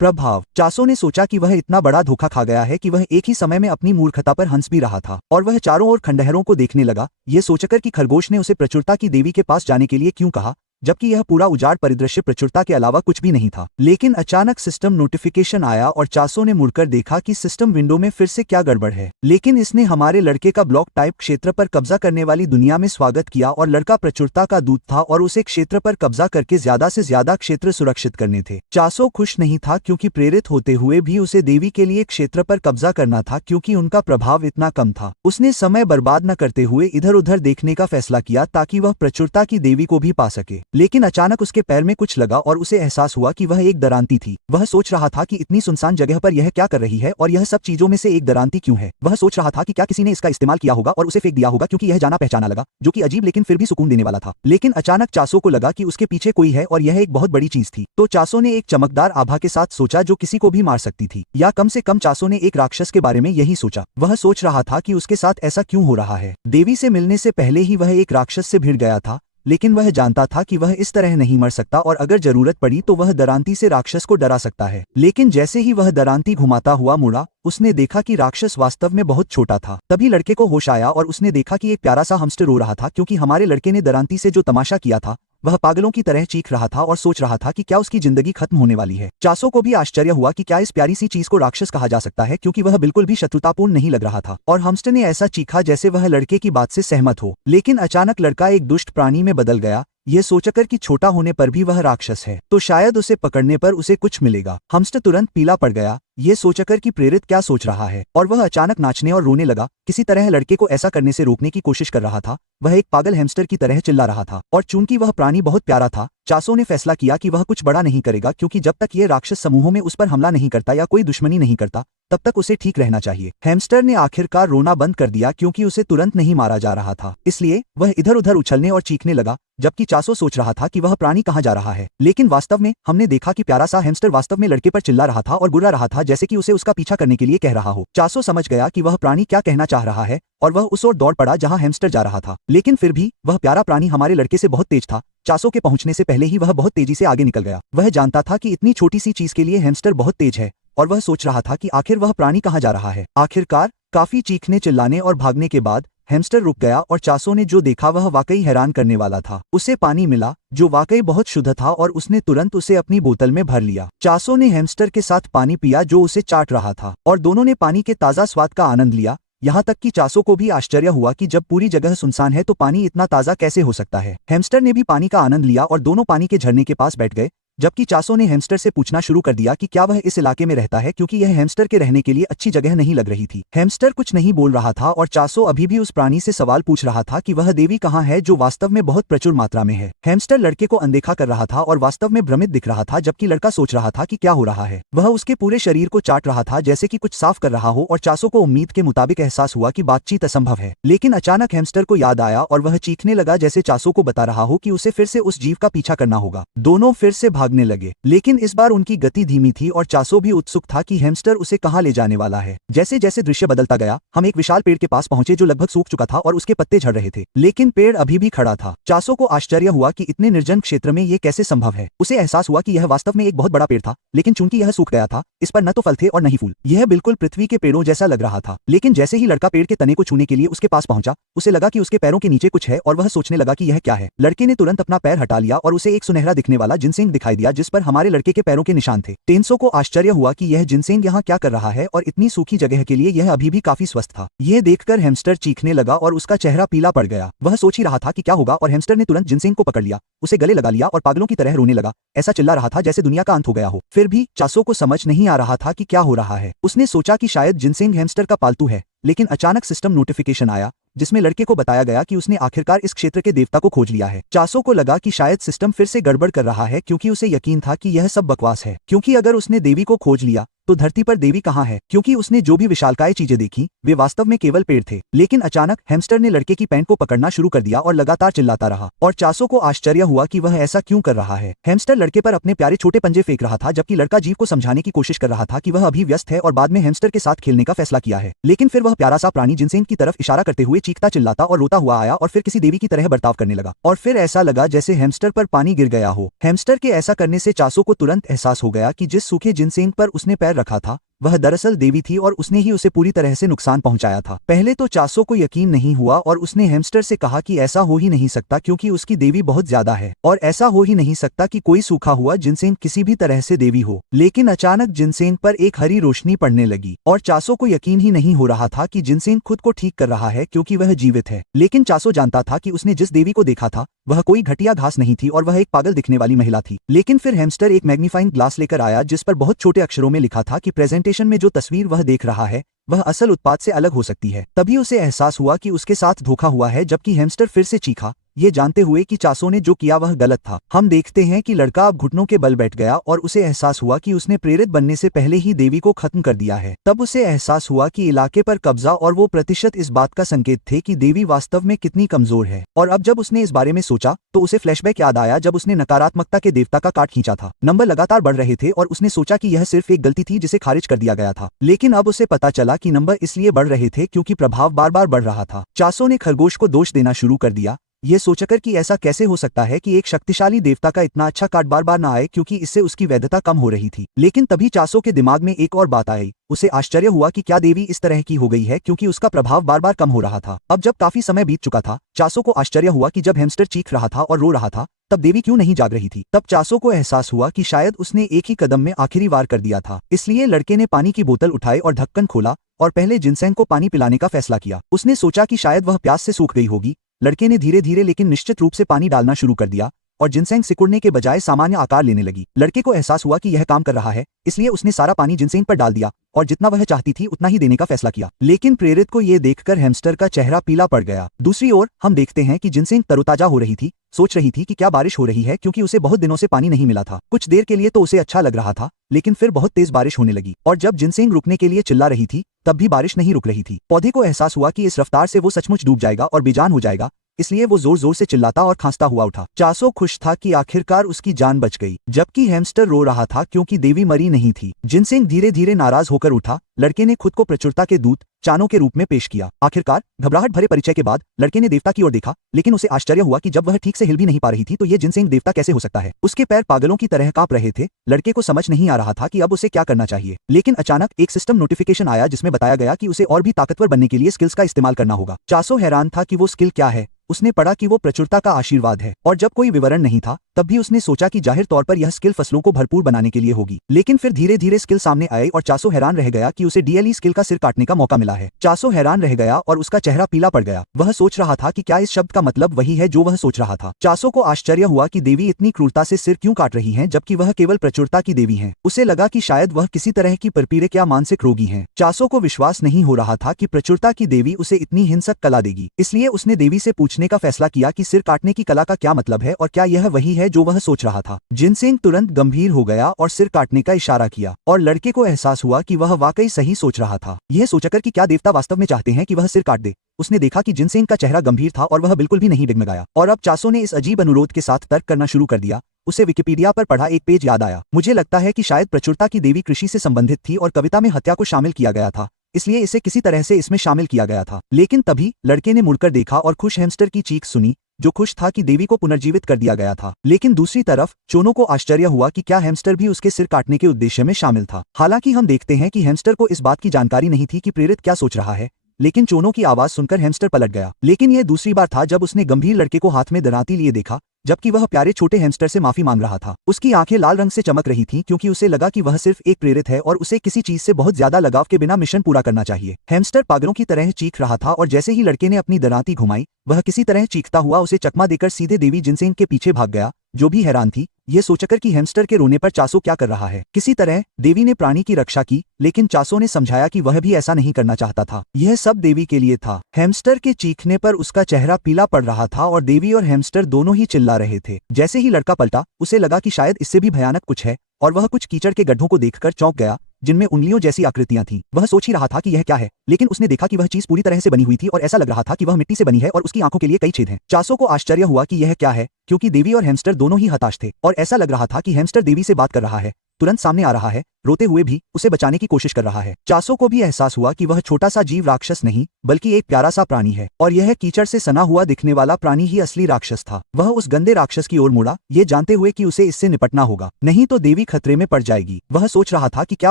प्रभाव। चासो ने सोचा कि वह इतना बड़ा धोखा खा गया है कि वह एक ही समय में अपनी मूर्खता पर हंस भी रहा था और वह चारों ओर खंडहरों को देखने लगा, ये सोचकर कि खरगोश ने उसे प्रचुरता की देवी के पास जाने के लिए क्यों कहा, जबकि यह पूरा उजाड़ परिदृश्य प्रचुरता के अलावा कुछ भी नहीं था। लेकिन अचानक सिस्टम नोटिफिकेशन आया और चासो ने मुड़कर देखा कि सिस्टम विंडो में फिर से क्या गड़बड़ है। लेकिन इसने हमारे लड़के का ब्लॉक टाइप क्षेत्र पर कब्जा करने वाली दुनिया में स्वागत किया और लड़का प्रचुरता का दूत था और उसे क्षेत्र पर कब्जा करके ज्यादा से ज्यादा क्षेत्र सुरक्षित करने थे। चासो खुश नहीं था क्योंकि प्रेरित होते हुए भी उसे देवी के लिए क्षेत्र पर कब्जा करना था क्योंकि उनका प्रभाव इतना कम था। उसने समय बर्बाद न करते हुए इधर उधर देखने का फैसला किया ताकि वह प्रचुरता की देवी को भी पा सके। लेकिन अचानक उसके पैर में कुछ लगा और उसे एहसास हुआ कि वह एक दरांती थी। वह सोच रहा था कि इतनी सुनसान जगह पर यह क्या कर रही है और यह सब चीजों में से एक दरांती क्यों है। वह सोच रहा था कि क्या किसी ने इसका इस्तेमाल किया होगा और उसे फेंक दिया होगा क्योंकि यह जाना पहचाना लगा, जो कि अजीब लेकिन फिर भी सुकून देने वाला था। लेकिन अचानक चासो को लगा कि उसके पीछे कोई है और यह एक बहुत बड़ी चीज थी। तो चासो ने एक चमकदार आभा के साथ सोचा जो किसी को भी मार सकती थी, या कम से कम चासो ने एक राक्षस के बारे में यही सोचा। वह सोच रहा था कि उसके साथ ऐसा क्यों हो रहा है। देवी से मिलने से पहले ही वह एक राक्षस से भिड़ गया था, लेकिन वह जानता था कि वह इस तरह नहीं मर सकता और अगर जरूरत पड़ी तो वह दरांती से राक्षस को डरा सकता है। लेकिन जैसे ही वह दरांती घुमाता हुआ मुड़ा, उसने देखा कि राक्षस वास्तव में बहुत छोटा था। तभी लड़के को होश आया और उसने देखा कि एक प्यारा सा हमस्टर रो रहा था क्योंकि हमारे लड़के ने दरांती से जो तमाशा किया था वह पागलों की तरह चीख रहा था और सोच रहा था कि क्या उसकी जिंदगी खत्म होने वाली है। चासो को भी आश्चर्य हुआ कि क्या इस प्यारी सी चीज को राक्षस कहा जा सकता है क्योंकि वह बिल्कुल भी शत्रुतापूर्ण नहीं लग रहा था और हमस्टर ने ऐसा चीखा जैसे वह लड़के की बात से सहमत हो। लेकिन अचानक लड़का एक दुष्ट प्राणी में बदल गया, यह सोचकर कि छोटा होने पर भी वह राक्षस है तो शायद उसे पकड़ने पर उसे कुछ मिलेगा। हमस्टर तुरंत पीला पड़ गया, ये सोचकर कि प्रेरित क्या सोच रहा है, और वह अचानक नाचने और रोने लगा। किसी तरह लड़के को ऐसा करने से रोकने की कोशिश कर रहा था। वह एक पागल हैमस्टर की तरह चिल्ला रहा था और चूंकि वह प्राणी बहुत प्यारा था, चासो ने फैसला किया कि वह कुछ बड़ा नहीं करेगा क्योंकि जब तक ये राक्षस समूहों में उस पर हमला नहीं करता या कोई दुश्मनी नहीं करता तब तक उसे ठीक रहना चाहिए। हैमस्टर ने आखिरकार रोना बंद कर दिया क्योंकि उसे तुरंत नहीं मारा जा रहा था, इसलिए वह इधर उधर उछलने और चीखने लगा, जबकि चासो सोच रहा था कि वह प्राणी कहाँ जा रहा है। लेकिन वास्तव में हमने देखा कि प्यारा सा हैमस्टर वास्तव में लड़के पर चिल्ला रहा था और गुर्रा रहा था जैसे कि उसे उसका पीछा करने के लिए कह रहा हो। चासो समझ गया कि वह प्राणी क्या कहना चाह रहा है और वह उस ओर दौड़ पड़ा जहां हैमस्टर जा रहा था। लेकिन फिर भी वह प्यारा प्राणी हमारे लड़के से बहुत तेज था। चासो के पहुंचने से पहले ही वह बहुत तेजी से आगे निकल गया। वह जानता था कि इतनी छोटी सी चीज के लिए हैमस्टर बहुत तेज है और वह सोच रहा था कि आखिर वह प्राणी कहाँ जा रहा है। आखिरकार काफी चीखने चिल्लाने और भागने के बाद हैमस्टर रुक गया और चासो ने जो देखा वह वाकई हैरान करने वाला था। उसे पानी मिला जो वाकई बहुत शुद्ध था और उसने तुरंत उसे अपनी बोतल में भर लिया। चासो ने हैमस्टर के साथ पानी पिया जो उसे चाट रहा था और दोनों ने पानी के ताजा स्वाद का आनंद लिया। यहाँ तक कि चासो को भी आश्चर्य हुआ कि जब पूरी जगह सुनसान है तो पानी इतना ताजा कैसे हो सकता है। हैमस्टर ने भी पानी का आनंद लिया और दोनों पानी के झरने के पास बैठ गए जबकि चासो ने हैमस्टर से पूछना शुरू कर दिया कि क्या वह इस इलाके में रहता है, क्योंकि यह हैमस्टर के रहने के लिए अच्छी जगह नहीं लग रही थी। हैमस्टर कुछ नहीं बोल रहा था और चासो अभी भी उस प्राणी से सवाल पूछ रहा था कि वह देवी कहाँ है जो वास्तव में बहुत प्रचुर मात्रा में है। हैमस्टर लड़के को अनदेखा कर रहा था और वास्तव में भ्रमित दिख रहा था, जबकि लड़का सोच रहा था कि क्या हो रहा है। वह उसके पूरे शरीर को चाट रहा था जैसे कि कुछ साफ कर रहा हो और चासो को उम्मीद के मुताबिक एहसास हुआ कि बातचीत असंभव है। लेकिन अचानक हैमस्टर को याद आया और वह चीखने लगा जैसे चासो को बता रहा हो कि उसे फिर से उस जीव का पीछा करना होगा। दोनों फिर से भागने लगे, लेकिन इस बार उनकी गति धीमी थी और चासो भी उत्सुक था कि हैमस्टर उसे कहां ले जाने वाला है। जैसे जैसे दृश्य बदलता गया, हम एक विशाल पेड़ के पास पहुंचे जो लगभग सूख चुका था और उसके पत्ते झड़ रहे थे, लेकिन पेड़ अभी भी खड़ा था। चासो को आश्चर्य हुआ कि इतने निर्जन क्षेत्र में ये कैसे संभव है। उसे एहसास हुआ कि यह वास्तव में एक बहुत बड़ा पेड़ था, लेकिन चूंकि यह सूख गया था, इस पर न तो फल थे और न ही फूल। यह बिल्कुल पृथ्वी के पेड़ों जैसा लग रहा था। लेकिन जैसे ही लड़का पेड़ के तने को छूने के लिए उसके पास पहुंचा, उसे लगा कि उसके पैरों के नीचे कुछ है और वह सोचने लगा कि यह क्या है। लड़के ने तुरंत अपना पैर हटा लिया और उसे एक सुनहरा दिखने वाला जिनसेंग दिखाई दिया जिस पर हमारे लड़के के पैरों के निशान थे। टेंसो को आश्चर्य हुआ कि यह जिनसेंग यहाँ क्या कर रहा है और इतनी सूखी जगह के लिए यह अभी भी काफी स्वस्थ था। यह देखकर हैमस्टर चीखने लगा और उसका चेहरा पीला पड़ गया। वह सोच ही रहा था कि क्या होगा और हैमस्टर ने तुरंत जिनसेंग को पकड़ लिया, उसे गले लगा लिया और पागलों की तरह रोने लगा। ऐसा चिल्ला रहा था जैसे दुनिया का अंत हो गया हो। फिर भी चासो को समझ नहीं आ रहा था कि क्या हो रहा है। उसने सोचा कि शायद जिनसेंग हैमस्टर का पालतू है, लेकिन अचानक सिस्टम नोटिफिकेशन आया जिसमें लड़के को बताया गया कि उसने आखिरकार इस क्षेत्र के देवता को खोज लिया है। चासो को लगा कि शायद सिस्टम फिर से गड़बड़ कर रहा है, क्योंकि उसे यकीन था कि यह सब बकवास है। क्योंकि अगर उसने देवी को खोज लिया तो धरती पर देवी कहाँ है, क्योंकि उसने जो भी विशालकाय चीजें देखी वे वास्तव में केवल पेड़ थे। लेकिन अचानक हैमस्टर ने लड़के की पैंट को पकड़ना शुरू कर दिया और लगातार चिल्लाता रहा और चासो को आश्चर्य हुआ कि वह ऐसा क्यों कर रहा है। हैमस्टर लड़के पर अपने प्यारे छोटे पंजे फेंक रहा था, जबकि लड़का जीव को समझाने की कोशिश कर रहा था कि वह अभी व्यस्त है और बाद में हैमस्टर के साथ खेलने का फैसला किया है। लेकिन फिर वह प्यारा सा प्राणी जिनसेंग की तरफ इशारा करते हुए चीखता चिल्लाता और रोता हुआ आया और फिर किसी देवी की तरह बर्ताव करने लगा और फिर ऐसा लगा जैसे हैमस्टर पर पानी गिर गया हो। हैमस्टर के ऐसा करने से चासो को तुरंत एहसास हो गया कि जिस सूखे जिनसेंग पर उसने पैर रखा था वह दरअसल देवी थी और उसने ही उसे पूरी तरह से नुकसान पहुंचाया था। पहले तो चासो को यकीन नहीं हुआ और उसने हैमस्टर से कहा कि ऐसा हो ही नहीं सकता, क्योंकि उसकी देवी बहुत ज्यादा है और ऐसा हो ही नहीं सकता कि कोई सूखा हुआ जिनसेंग किसी भी तरह से देवी हो। लेकिन अचानक जिनसेंग पर एक हरी रोशनी पड़ने लगी और चासो को यकीन ही नहीं हो रहा था कि जिनसेंग खुद को ठीक कर रहा है, क्योंकि वह जीवित है। लेकिन चासो जानता था कि उसने जिस देवी को देखा था वह कोई घटिया घास नहीं थी और वह एक पागल दिखने वाली महिला थी। लेकिन फिर हैमस्टर एक मैग्नीफाइंग ग्लास लेकर आया जिस पर बहुत छोटे अक्षरों में लिखा था कि प्रेजेंटेशन में जो तस्वीर वह देख रहा है वह असल उत्पाद से अलग हो सकती है। तभी उसे एहसास हुआ कि उसके साथ धोखा हुआ है, जबकि हैमस्टर फिर से चीखा, ये जानते हुए कि चासो ने जो किया वह गलत था। हम देखते हैं कि लड़का अब घुटनों के बल बैठ गया और उसे एहसास हुआ कि उसने प्रेरित बनने से पहले ही देवी को खत्म कर दिया है। तब उसे एहसास हुआ कि इलाके पर कब्जा और वो प्रतिशत इस बात का संकेत थे कि देवी वास्तव में कितनी कमजोर है। और अब जब उसने इस बारे में सोचा तो उसे फ्लैशबैक याद आया जब उसने नकारात्मकता के देवता का कार्ड खींचा था। नंबर लगातार बढ़ रहे थे और उसने सोचा कि यह सिर्फ एक गलती थी जिसे खारिज कर दिया गया था। लेकिन अब उसे पता चला कि नंबर इसलिए बढ़ रहे थे क्योंकि प्रभाव बार बार बढ़ रहा था। चासो ने खरगोश को दोष देना शुरू कर दिया, ये सोचकर कि ऐसा कैसे हो सकता है कि एक शक्तिशाली देवता का इतना अच्छा कार्ड बार बार ना आए, क्योंकि इससे उसकी वैधता कम हो रही थी। लेकिन तभी चासो के दिमाग में एक और बात आई। उसे आश्चर्य हुआ कि क्या देवी इस तरह की हो गई है, क्योंकि उसका प्रभाव बार बार कम हो रहा था। अब जब काफी समय बीत चुका था, चासो को आश्चर्य हुआ कि जब हैमस्टर चीख रहा था और रो रहा था तब देवी क्यों नहीं जाग रही थी। तब चासो को एहसास हुआ कि शायद उसने एक ही कदम में आखिरी वार कर दिया था। इसलिए लड़के ने पानी की बोतल उठाई और ढक्कन खोला और पहले जिनसेंग को पानी पिलाने का फैसला किया। उसने सोचा कि शायद वह प्यास से सूख गई होगी। लड़के ने धीरे धीरे लेकिन निश्चित रूप से पानी डालना शुरू कर दिया और जिनसेंग सिकुड़ने के बजाय सामान्य आकार लेने लगी। लड़के को एहसास हुआ कि यह काम कर रहा है, इसलिए उसने सारा पानी जिनसेंग पर डाल दिया और जितना वह चाहती थी उतना ही देने का फैसला किया। लेकिन प्रेरित को यह देखकर हैमस्टर का चेहरा पीला पड़ गया। दूसरी ओर हम देखते हैं कि जिनसेंग तरोताजा हो रही थी, सोच रही थी कि क्या बारिश हो रही है, क्योंकि उसे बहुत दिनों से पानी नहीं मिला था। कुछ देर के लिए तो उसे अच्छा लग रहा था, लेकिन फिर बहुत तेज बारिश होने लगी और जब जिनसेंग रुकने के लिए चिल्ला रही थी तब भी बारिश नहीं रुक रही थी। पौधे को एहसास हुआ कि इस रफ्तार से वो सचमुच डूब जाएगा और बेजान हो जाएगा, इसलिए वो जोर जोर से चिल्लाता और खांसता हुआ उठा। चासो खुश था कि आखिरकार उसकी जान बच गई, जबकि हैमस्टर रो रहा था क्योंकि देवी मरी नहीं थी। जिनसेंग धीरे धीरे नाराज होकर उठा। लड़के ने खुद को प्रचुरता के दूत चानो के रूप में पेश किया। आखिरकार घबराहट भरे परिचय के बाद लड़के ने देवता की ओर देखा, लेकिन उसे आश्चर्य हुआ कि जब वह ठीक से हिल भी नहीं पा रही थी तो ये जिनसेंग देवता कैसे हो सकता है। उसके पैर पागलों की तरह कांप रहे थे। लड़के को समझ नहीं आ रहा था कि अब उसे क्या करना चाहिए। लेकिन अचानक एक सिस्टम नोटिफिकेशन आया जिसमें बताया गया कि उसे और भी ताकतवर बनने के लिए स्किल्स का इस्तेमाल करना होगा। चासो हैरान था कि वो स्किल क्या है। उसने पढ़ा कि वो प्रचुरता का आशीर्वाद है और जब कोई विवरण नहीं था तब तब भी उसने सोचा कि जाहिर तौर पर यह स्किल फसलों को भरपूर बनाने के लिए होगी। लेकिन फिर धीरे धीरे स्किल सामने आए और चासो हैरान रह गया कि उसे डीएलई स्किल का सिर काटने का मौका मिला है। चासो हैरान रह गया और उसका चेहरा पीला पड़ गया। वह सोच रहा था कि क्या इस शब्द का मतलब वही है जो वह सोच रहा था। चासो को आश्चर्य हुआ कि देवी इतनी क्रूरता से सिर क्यों काट रही हैं जबकि वह केवल प्रचुरता की देवी हैं। उसे लगा कि शायद वह किसी तरह की परपीड़ित या मानसिक रोगी हैं। चासो को विश्वास नहीं हो रहा था कि प्रचुरता की देवी उसे इतनी हिंसक कला देगी। इसलिए उसने देवी से पूछने का फैसला किया कि सिर काटने की कला का क्या मतलब है और क्या यह वही है जो वह सोच रहा था। जिनसेंग तुरंत गंभीर हो गया और सिर काटने का इशारा किया और लड़के को एहसास हुआ कि वह वाकई सही सोच रहा था। यह सोचकर कि क्या देवता वास्तव में चाहते हैं कि वह सिर काट दे, उसने देखा कि जिनसेंग का चेहरा गंभीर था और वह बिल्कुल भी नहीं डगमगाया। और अब चासो ने इस अजीब अनुरोध के साथ तर्क करना शुरू कर दिया। उसे विकिपीडिया पर पढ़ा एक पेज याद आया। मुझे लगता है कि शायद प्रचुरता की देवी कृषि से संबंधित थी और कविता में हत्या को शामिल किया गया था, इसलिए इसे किसी तरह से इसमें शामिल किया गया था। लेकिन तभी लड़के ने मुड़कर देखा और खुश हैमस्टर की चीख सुनी, जो खुश था कि देवी को पुनर्जीवित कर दिया गया था। लेकिन दूसरी तरफ चोनो को आश्चर्य हुआ कि क्या हैमस्टर भी उसके सिर काटने के उद्देश्य में शामिल था। हालांकि हम देखते हैं कि हैमस्टर को इस बात की जानकारी नहीं थी कि प्रेरित क्या सोच रहा है, लेकिन चोनो की आवाज सुनकर हैमस्टर पलट गया। लेकिन यह दूसरी बार था जब उसने गंभीर लड़के को हाथ में दराती लिए देखा, जबकि वह प्यारे छोटे हैमस्टर से माफी मांग रहा था। उसकी आंखें लाल रंग से चमक रही थीं क्योंकि उसे लगा कि वह सिर्फ एक प्रेरित है और उसे किसी चीज से बहुत ज्यादा लगाव के बिना मिशन पूरा करना चाहिए। हैमस्टर पागलों की तरह चीख रहा था और जैसे ही लड़के ने अपनी दराती घुमाई, वह किसी तरह चीखता हुआ उसे चकमा देकर सीधे देवी जिनसेंग के पीछे भाग गया, जो भी हैरान थी ये सोचकर कि हैमस्टर के रोने पर चासो क्या कर रहा है। किसी तरह देवी ने प्राणी की रक्षा की, लेकिन चासो ने समझाया कि वह भी ऐसा नहीं करना चाहता था। यह सब देवी के लिए था। हैमस्टर के चीखने पर उसका चेहरा पीला पड़ रहा था और देवी और हैमस्टर दोनों ही चिल्ला रहे थे। जैसे ही लड़का पलटा, उसे लगा कि शायद इससे भी भयानक कुछ है और वह कुछ कीचड़ के गड्ढों को देखकर चौंक गया, जिनमें उंगलियों जैसी आकृतियां थीं। वह सोच ही रहा था कि यह क्या है, लेकिन उसने देखा कि वह चीज पूरी तरह से बनी हुई थी और ऐसा लग रहा था कि वह मिट्टी से बनी है और उसकी आंखों के लिए कई छेद हैं। चासो को आश्चर्य हुआ कि यह क्या है, क्योंकि देवी और हैमस्टर दोनों ही हताश थे और ऐसा लग रहा था कि हैमस्टर देवी से बात कर रहा है, तुरंत सामने आ रहा है, रोते हुए भी उसे बचाने की कोशिश कर रहा है। चासो को भी एहसास हुआ कि वह छोटा सा जीव राक्षस नहीं बल्कि एक प्यारा सा प्राणी है और यह कीचड़ से सना हुआ दिखने वाला प्राणी ही असली राक्षस था। वह उस गंदे राक्षस की ओर मुड़ा, ये जानते हुए कि उसे इससे निपटना होगा, नहीं तो देवी खतरे में पड़ जाएगी। वह सोच रहा था कि क्या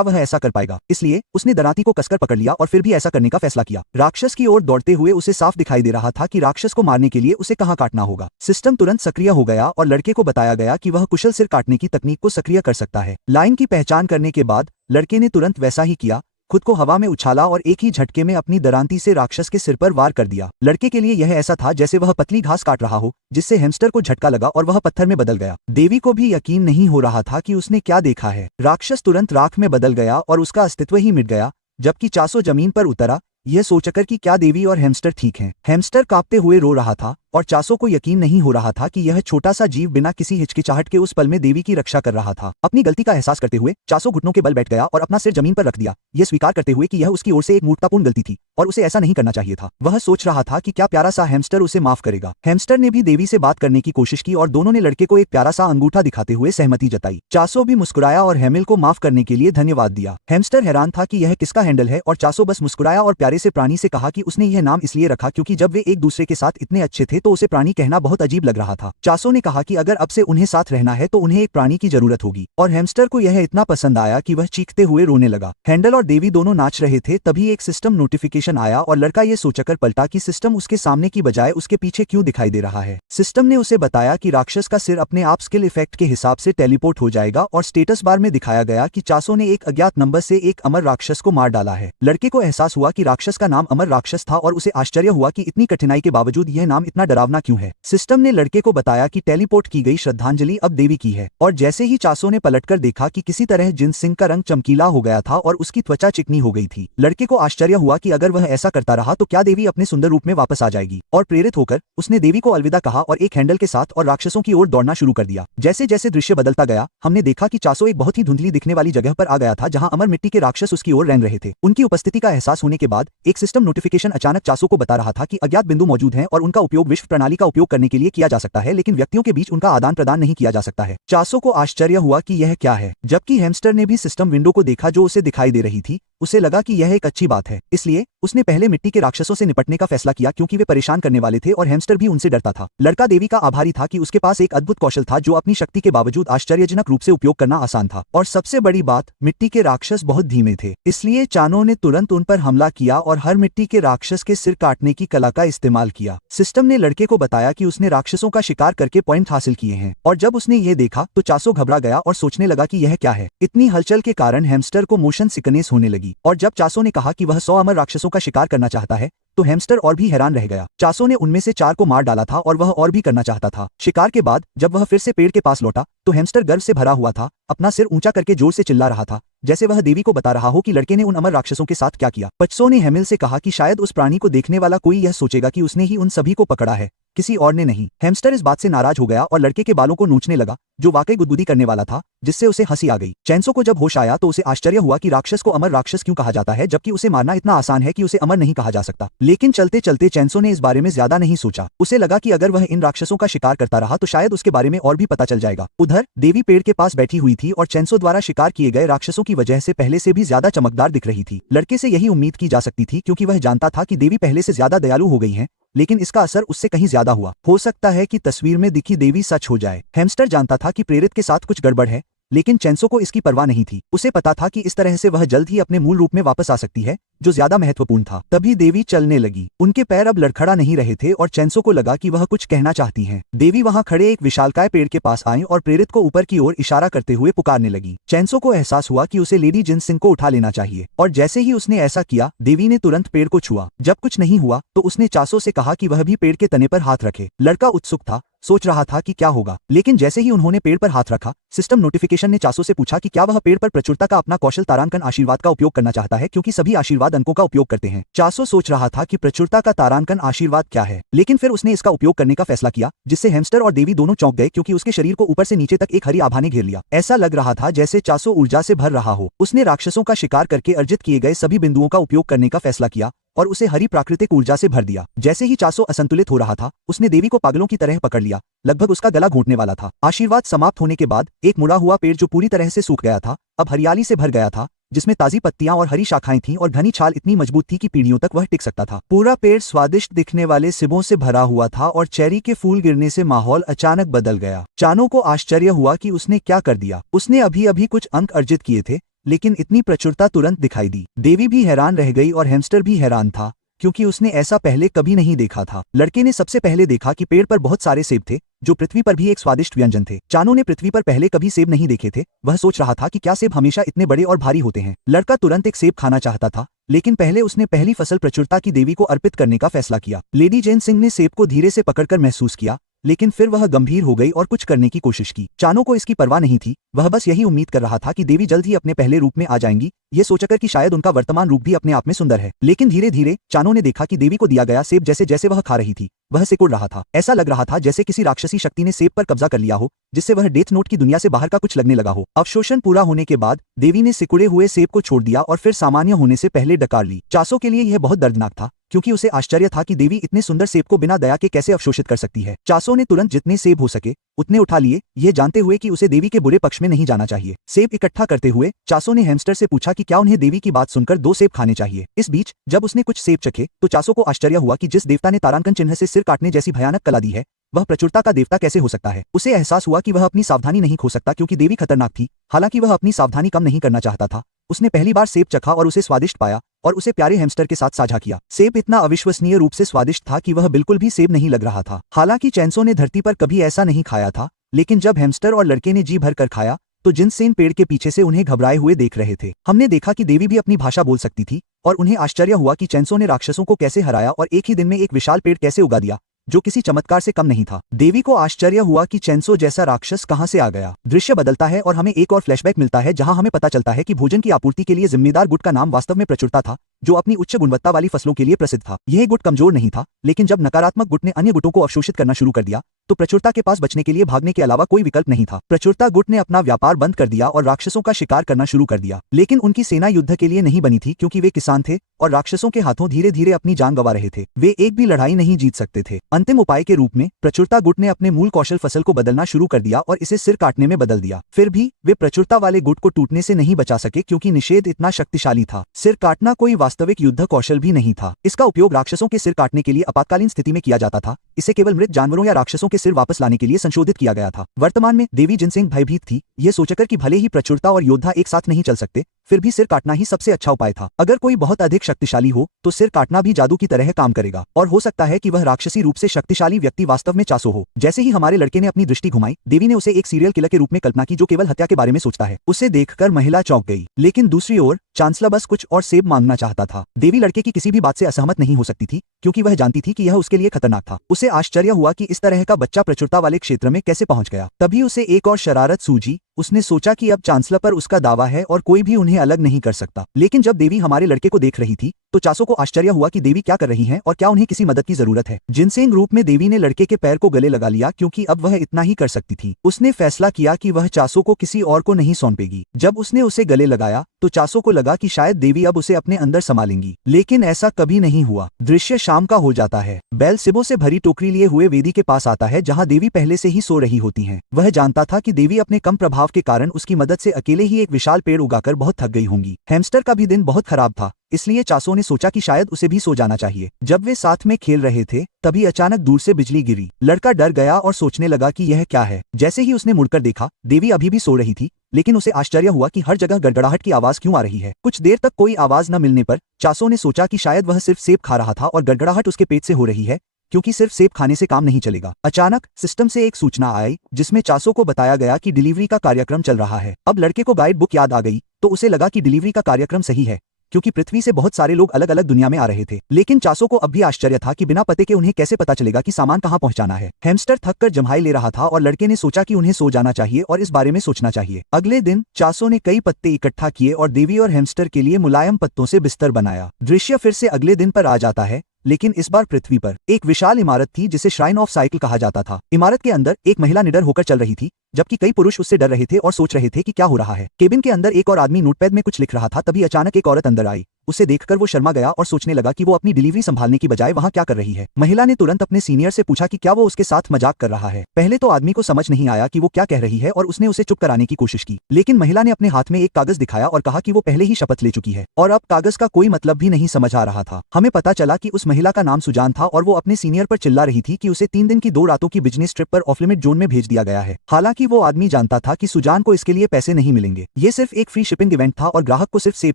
वह ऐसा कर पाएगा, इसलिए उसने दराती को कसकर पकड़ लिया और फिर भी ऐसा करने का फैसला किया। राक्षस की ओर दौड़ते हुए उसे साफ दिखाई दे रहा था कि राक्षस को मारने के लिए उसे कहां काटना होगा। सिस्टम तुरंत सक्रिय हो गया और लड़के को बताया गया कि वह कुशल सिर काटने की तकनीक को सक्रिय कर सकता है। लाइन की पहचान करने के बाद लड़के ने तुरंत वैसा ही किया, खुद को हवा में उछाला और एक ही झटके में अपनी दरांती से राक्षस के सिर पर वार कर दिया। लड़के के लिए यह ऐसा था जैसे वह पतली घास काट रहा हो, जिससे हैमस्टर को झटका लगा और वह पत्थर में बदल गया। देवी को भी यकीन नहीं हो रहा था कि उसने क्या देखा है। राक्षस तुरंत राख में बदल गया और उसका अस्तित्व ही मिट गया, जबकि चासो जमीन पर उतरा, यह सोचकर कि क्या देवी और हैमस्टर ठीक हैं। हैमस्टर कांपते हुए रो रहा था और चासो को यकीन नहीं हो रहा था कि यह छोटा सा जीव बिना किसी हिचकिचाहट के उस पल में देवी की रक्षा कर रहा था। अपनी गलती का एहसास करते हुए चासो घुटनों के बल बैठ गया और अपना सिर जमीन पर रख दिया, यह स्वीकार करते हुए कि यह उसकी ओर से एक मूर्खतापूर्ण गलती थी और उसे ऐसा नहीं करना चाहिए था। वह सोच रहा था कि क्या प्यारा सा हैमस्टर उसे माफ करेगा। हैमस्टर ने भी देवी से बात करने की कोशिश की और दोनों ने लड़के को एक प्यारा सा अंगूठा दिखाते हुए सहमति जताई। चासो भी मुस्कुराया और हैमिल को माफ करने के लिए धन्यवाद दिया। हैमस्टर हैरान था कि यह किसका हैंडल है और चासो बस मुस्कुराया और प्यारे से प्राणी से कहा कि उसने यह नाम इसलिए रखा क्योंकि जब वे एक दूसरे के साथ इतने अच्छे थे तो उसे प्राणी कहना बहुत अजीब लग रहा था। चासो ने कहा कि अगर अब से उन्हें साथ रहना है तो उन्हें एक प्राणी की जरूरत होगी और हैमस्टर को यह इतना पसंद आया कि वह चीखते हुए रोने लगा। हैंडल और देवी दोनों नाच रहे थे, तभी एक सिस्टम नोटिफिकेशन आया और लड़का ये सोचकर पलटा कि सिस्टम उसके सामने की बजाय उसके पीछे क्यों दिखाई दे रहा है। सिस्टम ने उसे बताया कि राक्षस का सिर अपने आप स्किल इफेक्ट के हिसाब से टेलीपोर्ट हो जाएगा और स्टेटस बार में दिखाया गया कि चासो ने एक अज्ञात नंबर से एक अमर राक्षस को मार डाला है। लड़के को एहसास हुआ कि राक्षस का नाम अमर राक्षस था और उसे आश्चर्य हुआ कि इतनी कठिनाई के बावजूद यह नाम इतना डरावना क्यों है। सिस्टम ने लड़के को बताया कि टेलीपोर्ट की गई श्रद्धांजलि अब देवी की है और जैसे ही चासो ने पलटकर देखा कि किसी तरह जिनसिंग का रंग चमकीला हो गया था और उसकी त्वचा चिकनी हो गई थी। लड़के को आश्चर्य हुआ कि अगर वह ऐसा करता रहा तो क्या देवी अपने सुंदर रूप में वापस आ जाएगी और प्रेरित होकर उसने देवी को अलविदा कहा और एक हैंडल के साथ और राक्षसों की ओर दौड़ना शुरू कर दिया। जैसे जैसे दृश्य बदलता गया, हमने देखा कि चासो एक बहुत ही धुंधली दिखने वाली जगह पर आ गया था जहां अमर मिट्टी के राक्षस उसकी ओर रेंग रहे थे। उनकी उपस्थिति का एहसास होने के बाद एक सिस्टम नोटिफिकेशन अचानक चासो को बता रहा था कि अज्ञात बिंदु मौजूद हैं और उनका उपयोग विश्व प्रणाली का उपयोग करने के लिए किया जा सकता है, लेकिन व्यक्तियों के बीच उनका आदान प्रदान नहीं किया जा सकता है। चासो को आश्चर्य हुआ कि यह क्या है, जबकि हैमस्टर ने भी सिस्टम विंडो को देखा जो उसे दिखाई दे रही थी। उसे लगा कि यह एक अच्छी बात है, इसलिए उसने पहले मिट्टी के राक्षसों से निपटने का फैसला किया क्योंकि वे परेशान करने वाले थे और हैमस्टर भी उनसे डरता था। लड़का देवी का आभारी था कि उसके पास एक अद्भुत कौशल था जो अपनी शक्ति के बावजूद आश्चर्यजनक रूप से उपयोग करना आसान था। और सबसे बड़ी बात, मिट्टी के राक्षस बहुत धीमे थे, इसलिए चानो ने तुरंत उन पर हमला किया और हर मिट्टी के राक्षस के सिर काटने की कला का इस्तेमाल किया। सिस्टम ने लड़के को बताया कि उसने राक्षसों का शिकार करके पॉइंट हासिल किए हैं, और जब उसने ये देखा तो चासो घबरा गया और सोचने लगा कि यह क्या है। इतनी हलचल के कारण हैमस्टर को मोशन सिकनेस होने लगी, और जब चासो ने कहा कि वह 100 अमर राक्षसों का शिकार करना चाहता है तो हैमस्टर और भी हैरान रह गया। चासो ने उनमें से 4 को मार डाला था और वह और भी करना चाहता था। शिकार के बाद जब वह फिर से पेड़ के पास लौटा तो हैमस्टर गर्व से भरा हुआ था, अपना सिर ऊंचा करके जोर से चिल्ला रहा था, जैसे वह देवी को बता रहा हो कि लड़के ने उन अमर राक्षसों के साथ क्या किया। पच्चो ने हेमिल से कहा कि शायद उस प्राणी को देखने वाला कोई यह सोचेगा कि उसने ही उन सभी को पकड़ा है, किसी और ने नहीं। हैमस्टर इस बात से नाराज हो गया और लड़के के बालों को नोचने लगा, जो वाकई गुदगुदी करने वाला था, जिससे उसे हंसी आ गई। चैंसो को जब होश आया तो उसे आश्चर्य हुआ कि राक्षस को अमर राक्षस क्यों कहा जाता है, जबकि उसे मारना इतना आसान है कि उसे अमर नहीं कहा जा सकता। लेकिन चलते चलते चैंसो ने इस बारे में ज्यादा नहीं सोचा। उसे लगा कि अगर वह इन राक्षसों का शिकार करता रहा तो शायद उसके बारे में और भी पता चल जाएगा। उधर देवी पेड़ के पास बैठी हुई थी और चैंसो द्वारा शिकार किए गए राक्षसों की वजह से पहले से भी ज्यादा चमकदार दिख रही थी। लड़के से यही उम्मीद की जा सकती थी क्योंकि वह जानता था कि देवी पहले से ज्यादा दयालु हो गई हैं, लेकिन इसका असर उससे कहीं ज्यादा हुआ। हो सकता है कि तस्वीर में दिखी देवी सच हो जाए। हैमस्टर जानता था कि प्रेरित के साथ कुछ गड़बड़ है, लेकिन चैंसो को इसकी परवाह नहीं थी। उसे पता था कि इस तरह से वह जल्द ही अपने मूल रूप में वापस आ सकती है, जो ज्यादा महत्वपूर्ण था। तभी देवी चलने लगी। उनके पैर अब लड़खड़ा नहीं रहे थे और चैंसो को लगा कि वह कुछ कहना चाहती हैं। देवी वहां खड़े एक विशालकाय पेड़ के पास आई और प्रेरित को ऊपर की ओर इशारा करते हुए पुकारने लगी। चैंसो को एहसास हुआ कि उसे लेडी जिनसिंग को उठा लेना चाहिए, और जैसे ही उसने ऐसा किया देवी ने तुरंत पेड़ को छुआ। जब कुछ नहीं हुआ तो उसने चासो से कहा कि वह भी पेड़ के तने पर हाथ रखे। लड़का उत्सुक था, सोच रहा था कि क्या होगा, लेकिन जैसे ही उन्होंने पेड़ पर हाथ रखा, सिस्टम नोटिफिकेशन ने चासो से पूछा कि क्या वह पेड़ पर प्रचुरता का अपना कौशल तारांकन आशीर्वाद का उपयोग करना चाहता है, क्योंकि सभी आशीर्वाद अंकों का उपयोग करते हैं। चासो सोच रहा था कि प्रचुरता का तारांकन आशीर्वाद क्या है, लेकिन फिर उसने इसका उपयोग करने का फैसला किया, जिससे हैमस्टर और देवी दोनों चौंक गए क्योंकि उसके शरीर को ऊपर से नीचे तक एक हरी आभा ने घेर लिया। ऐसा लग रहा था जैसे चासो ऊर्जा से भर रहा हो। उसने राक्षसों का शिकार करके अर्जित किए गए सभी बिंदुओं का उपयोग करने का फैसला किया और उसे हरी प्राकृतिक ऊर्जा से भर दिया। जैसे ही चासो असंतुलित हो रहा था, उसने देवी को पागलों की तरह पकड़ लिया, लगभग उसका गला घोंटने वाला था। आशीर्वाद समाप्त होने के बाद एक मुड़ा हुआ पेड़ जो पूरी तरह से सूख गया था, अब हरियाली से भर गया था, जिसमें ताजी पत्तियां और हरी शाखाएं थीं और घनी छाल इतनी मजबूत थी कि पीढ़ियों तक वह टिक सकता था। पूरा पेड़ स्वादिष्ट दिखने वाले सिबों से भरा हुआ था और चेरी के फूल गिरने से माहौल अचानक बदल गया। चानो को आश्चर्य हुआ कि उसने क्या कर दिया। उसने अभी अभी कुछ अंक अर्जित किए थे, लेकिन इतनी प्रचुरता तुरंत दिखाई दी। देवी भी हैरान रह गई और हैमस्टर भी हैरान था, क्योंकि उसने ऐसा पहले कभी नहीं देखा था। लड़के ने सबसे पहले देखा कि पेड़ पर बहुत सारे सेब थे, जो पृथ्वी पर भी एक स्वादिष्ट व्यंजन थे। चानो ने पृथ्वी पर पहले कभी सेब नहीं देखे थे। वह सोच रहा था कि क्या सेब हमेशा इतने बड़े और भारी होते हैं। लड़का तुरंत एक सेब खाना चाहता था, लेकिन पहले उसने पहली फसल प्रचुरता की देवी को अर्पित करने का फैसला किया। लेडी जेन सिंह ने सेब को धीरे से पकड़कर महसूस किया, लेकिन फिर वह गंभीर हो गई और कुछ करने की कोशिश की। चानो को इसकी परवाह नहीं थी, वह बस यही उम्मीद कर रहा था कि देवी जल्द ही अपने पहले रूप में आ जाएंगी, ये सोचकर कि शायद उनका वर्तमान रूप भी अपने आप में सुंदर है। लेकिन धीरे धीरे चानो ने देखा कि देवी को दिया गया सेब जैसे जैसे वह खा रही थी, वह सिकुड़ रहा था। ऐसा लग रहा था जैसे किसी राक्षसी शक्ति ने सेब पर कब्जा कर लिया हो, जिससे वह डेथ नोट की दुनिया से बाहर का कुछ लगने लगा हो। अवशोषण पूरा होने के बाद देवी ने सिकुड़े हुए सेब को छोड़ दिया और फिर सामान्य होने से पहले डकार ली। चासो के लिए यह बहुत दर्दनाक था, क्योंकि उसे आश्चर्य था कि देवी इतने सुंदर सेब को बिना दया के कैसे अवशोषित कर सकती है। चासो ने तुरंत जितने सेब हो सके उतने उठा लिए, यह जानते हुए कि उसे देवी के बुरे पक्ष में नहीं जाना चाहिए। सेब इकट्ठा करते हुए चासो ने हैमस्टर से पूछा कि क्या उन्हें देवी की बात सुनकर 2 सेब खाने चाहिए। इस बीच जब उसने कुछ सेब चखे तो चासो को आश्चर्य हुआ कि जिस देवता ने तारांकन चिन्ह से सिर काटने जैसी भयानक कला दी है, वह प्रचुरता का देवता कैसे हो सकता है। उसे एहसास हुआ कि वह अपनी सावधानी नहीं खो सकता, क्योंकि देवी खतरनाक थी। हालांकि वह अपनी सावधानी कम नहीं करना चाहता था। उसने पहली बार सेब चखा और उसे स्वादिष्ट पाया और उसे प्यारे हैमस्टर के साथ साझा किया। सेब इतना अविश्वसनीय रूप से स्वादिष्ट था कि वह बिल्कुल भी सेब नहीं लग रहा था। हालांकि चैंसो ने धरती पर कभी ऐसा नहीं खाया था, लेकिन जब हैमस्टर और लड़के ने जी भर कर खाया तो जिनसेन पेड़ के पीछे से उन्हें घबराए हुए देख रहे थे। हमने देखा कि देवी भी अपनी भाषा बोल सकती थी और उन्हें आश्चर्य हुआ कि चैंसो ने राक्षसों को कैसे हराया और एक ही दिन में एक विशाल पेड़ कैसे उगा दिया, जो किसी चमत्कार से कम नहीं था। देवी को आश्चर्य हुआ कि चैंसो जैसा राक्षस कहां से आ गया। दृश्य बदलता है और हमें एक और फ्लैशबैक मिलता है, जहां हमें पता चलता है कि भोजन की आपूर्ति के लिए जिम्मेदार गुट का नाम वास्तव में प्रचुरता था, जो अपनी उच्च गुणवत्ता वाली फसलों के लिए प्रसिद्ध था। यह गुट कमजोर नहीं था, लेकिन जब नकारात्मक गुट ने अन्य गुटों को अवशोषित करना शुरू कर दिया तो प्रचुरता के पास बचने के लिए भागने के अलावा कोई विकल्प नहीं था। प्रचुरता गुट ने अपना व्यापार बंद कर दिया और राक्षसों का शिकार करना शुरू कर दिया, लेकिन उनकी सेना युद्ध के लिए नहीं बनी थी क्योंकि वे किसान थे और राक्षसों के हाथों धीरे धीरे अपनी जान गंवा रहे थे। वे एक भी लड़ाई नहीं जीत सकते थे। अंतिम उपाय के रूप में प्रचुरता गुट ने अपने मूल कौशल फसल को बदलना शुरू कर दिया और इसे सिर काटने में बदल दिया। फिर भी वे प्रचुरता वाले गुट को टूटने से नहीं बचा सके क्योंकि निषेध इतना शक्तिशाली था। सिर काटना कोई वास्तविक युद्ध कौशल भी नहीं था। इसका उपयोग राक्षसों के सिर काटने के लिए आपातकालीन स्थिति में किया जाता था। इसे केवल मृत जानवरों या राक्षसों के सिर वापस लाने के लिए संशोधित किया गया था। वर्तमान में देवी जिनसिंग भयभीत थी, यह सोचकर कि भले ही प्रचुरता और योद्धा एक साथ नहीं चल सकते, फिर भी सिर काटना ही सबसे अच्छा उपाय था। अगर कोई बहुत अधिक शक्तिशाली हो तो सिर काटना भी जादू की तरह काम करेगा और हो सकता है कि वह राक्षसी रूप से शक्तिशाली व्यक्ति वास्तव में चासो हो। जैसे ही हमारे लड़के ने अपनी दृष्टि घुमाई, देवी ने उसे एक सीरियल किलर के रूप में कल्पना की जो केवल हत्या के बारे में सोचता है। उसे देखकर महिला चौंक गई, लेकिन दूसरी ओर चांसलर बस कुछ और सेब मांगना चाहता था। देवी लड़के की किसी भी बात से असहमत नहीं हो सकती थी क्योंकि वह जानती थी कि यह उसके लिए खतरनाक था। उसे आश्चर्य हुआ कि इस तरह का बच्चा प्रचुरता वाले क्षेत्र में कैसे पहुंच गया। तभी उसे एक और शरारत सूझी। उसने सोचा कि अब चांसलर पर उसका दावा है और कोई भी उन्हें अलग नहीं कर सकता। लेकिन जब देवी हमारे लड़के को देख रही थी तो चासो को आश्चर्य हुआ कि देवी क्या कर रही हैं और क्या उन्हें किसी मदद की जरूरत है। जिनसेंग रूप में देवी ने लड़के के पैर को गले लगा लिया क्योंकि अब वह इतना ही कर सकती थी। उसने फैसला किया कि वह चासो को किसी और को नहीं सौंपेगी। जब उसने उसे गले लगाया तो चासो को लगा कि शायद देवी अब उसे अपने अंदर संभालेंगी, लेकिन ऐसा कभी नहीं हुआ। दृश्य शाम का हो जाता है। बैल सिबों से भरी टोकरी लिए हुए वेदी के पास आता है जहाँ देवी पहले से ही सो रही होती हैं। वह जानता था कि देवी अपने कम प्रभाव के कारण उसकी मदद से अकेले ही एक विशाल पेड़ उगाकर बहुत थक गई होंगी। हैमस्टर का भी दिन बहुत खराब था, इसलिए चासो ने सोचा कि शायद उसे भी सो जाना चाहिए। जब वे साथ में खेल रहे थे तभी अचानक दूर से बिजली गिरी। लड़का डर गया और सोचने लगा कि यह क्या है। जैसे ही उसने मुड़कर देखा, देवी अभी भी सो रही थी, लेकिन उसे आश्चर्य हुआ कि हर जगह गड़गड़ाहट की आवाज क्यों आ रही है। कुछ देर तक कोई आवाज न मिलने पर चासो ने सोचा कि शायद वह सिर्फ सेब खा रहा था और गड़गड़ाहट उसके पेट से हो रही है, क्योंकि सिर्फ सेब खाने से काम नहीं चलेगा। अचानक सिस्टम से एक सूचना आई जिसमें चासो को बताया गया कि डिलीवरी का कार्यक्रम चल रहा है। अब लड़के को गाइड बुक याद आ गई तो उसे लगा कि डिलीवरी का कार्यक्रम सही है क्योंकि पृथ्वी से बहुत सारे लोग अलग अलग दुनिया में आ रहे थे। लेकिन चासो को अब भी आश्चर्य था कि बिना पते के उन्हें कैसे पता चलेगा कि सामान कहाँ पहुंचाना है। हैमस्टर थककर जम्हाई ले रहा था और लड़के ने सोचा कि उन्हें सो जाना चाहिए और इस बारे में सोचना चाहिए। अगले दिन चासो ने कई पत्ते इकट्ठा किए और देवी और हैमस्टर के लिए मुलायम पत्तों से बिस्तर बनाया। दृश्य फिर से अगले दिन पर आ जाता है, लेकिन इस बार पृथ्वी पर एक विशाल इमारत थी जिसे श्राइन ऑफ साइकिल कहा जाता था। इमारत के अंदर एक महिला निडर होकर चल रही थी, जबकि कई पुरुष उससे डर रहे थे और सोच रहे थे कि क्या हो रहा है। केबिन के अंदर एक और आदमी नोटपैड में कुछ लिख रहा था। तभी अचानक एक औरत अंदर आई। उसे देखकर वो शर्मा गया और सोचने लगा कि वो अपनी डिलीवरी संभालने की बजाय वहाँ क्या कर रही है। महिला ने तुरंत अपने सीनियर से पूछा कि क्या वो उसके साथ मजाक कर रहा है। पहले तो आदमी को समझ नहीं आया कि वो क्या कह रही है और उसने उसे चुप कराने की कोशिश की, लेकिन महिला ने अपने हाथ में एक कागज दिखाया और कहा कि वो पहले ही शपथ ले चुकी है और अब कागज का कोई मतलब भी नहीं समझ आ रहा था। हमें पता चला कि उस महिला का नाम सुजान था और वो अपने सीनियर पर चिल्ला रही थी कि उसे 3 दिन की 2 रातों की बिजनेस ट्रिप पर ऑफ लिमिट जोन में भेज दिया गया है। हालांकि वो आदमी जानता था कि सुजान को इसके लिए पैसे नहीं मिलेंगे। ये सिर्फ एक फ्री शिपिंग इवेंट था और ग्राहक को सिर्फ सेब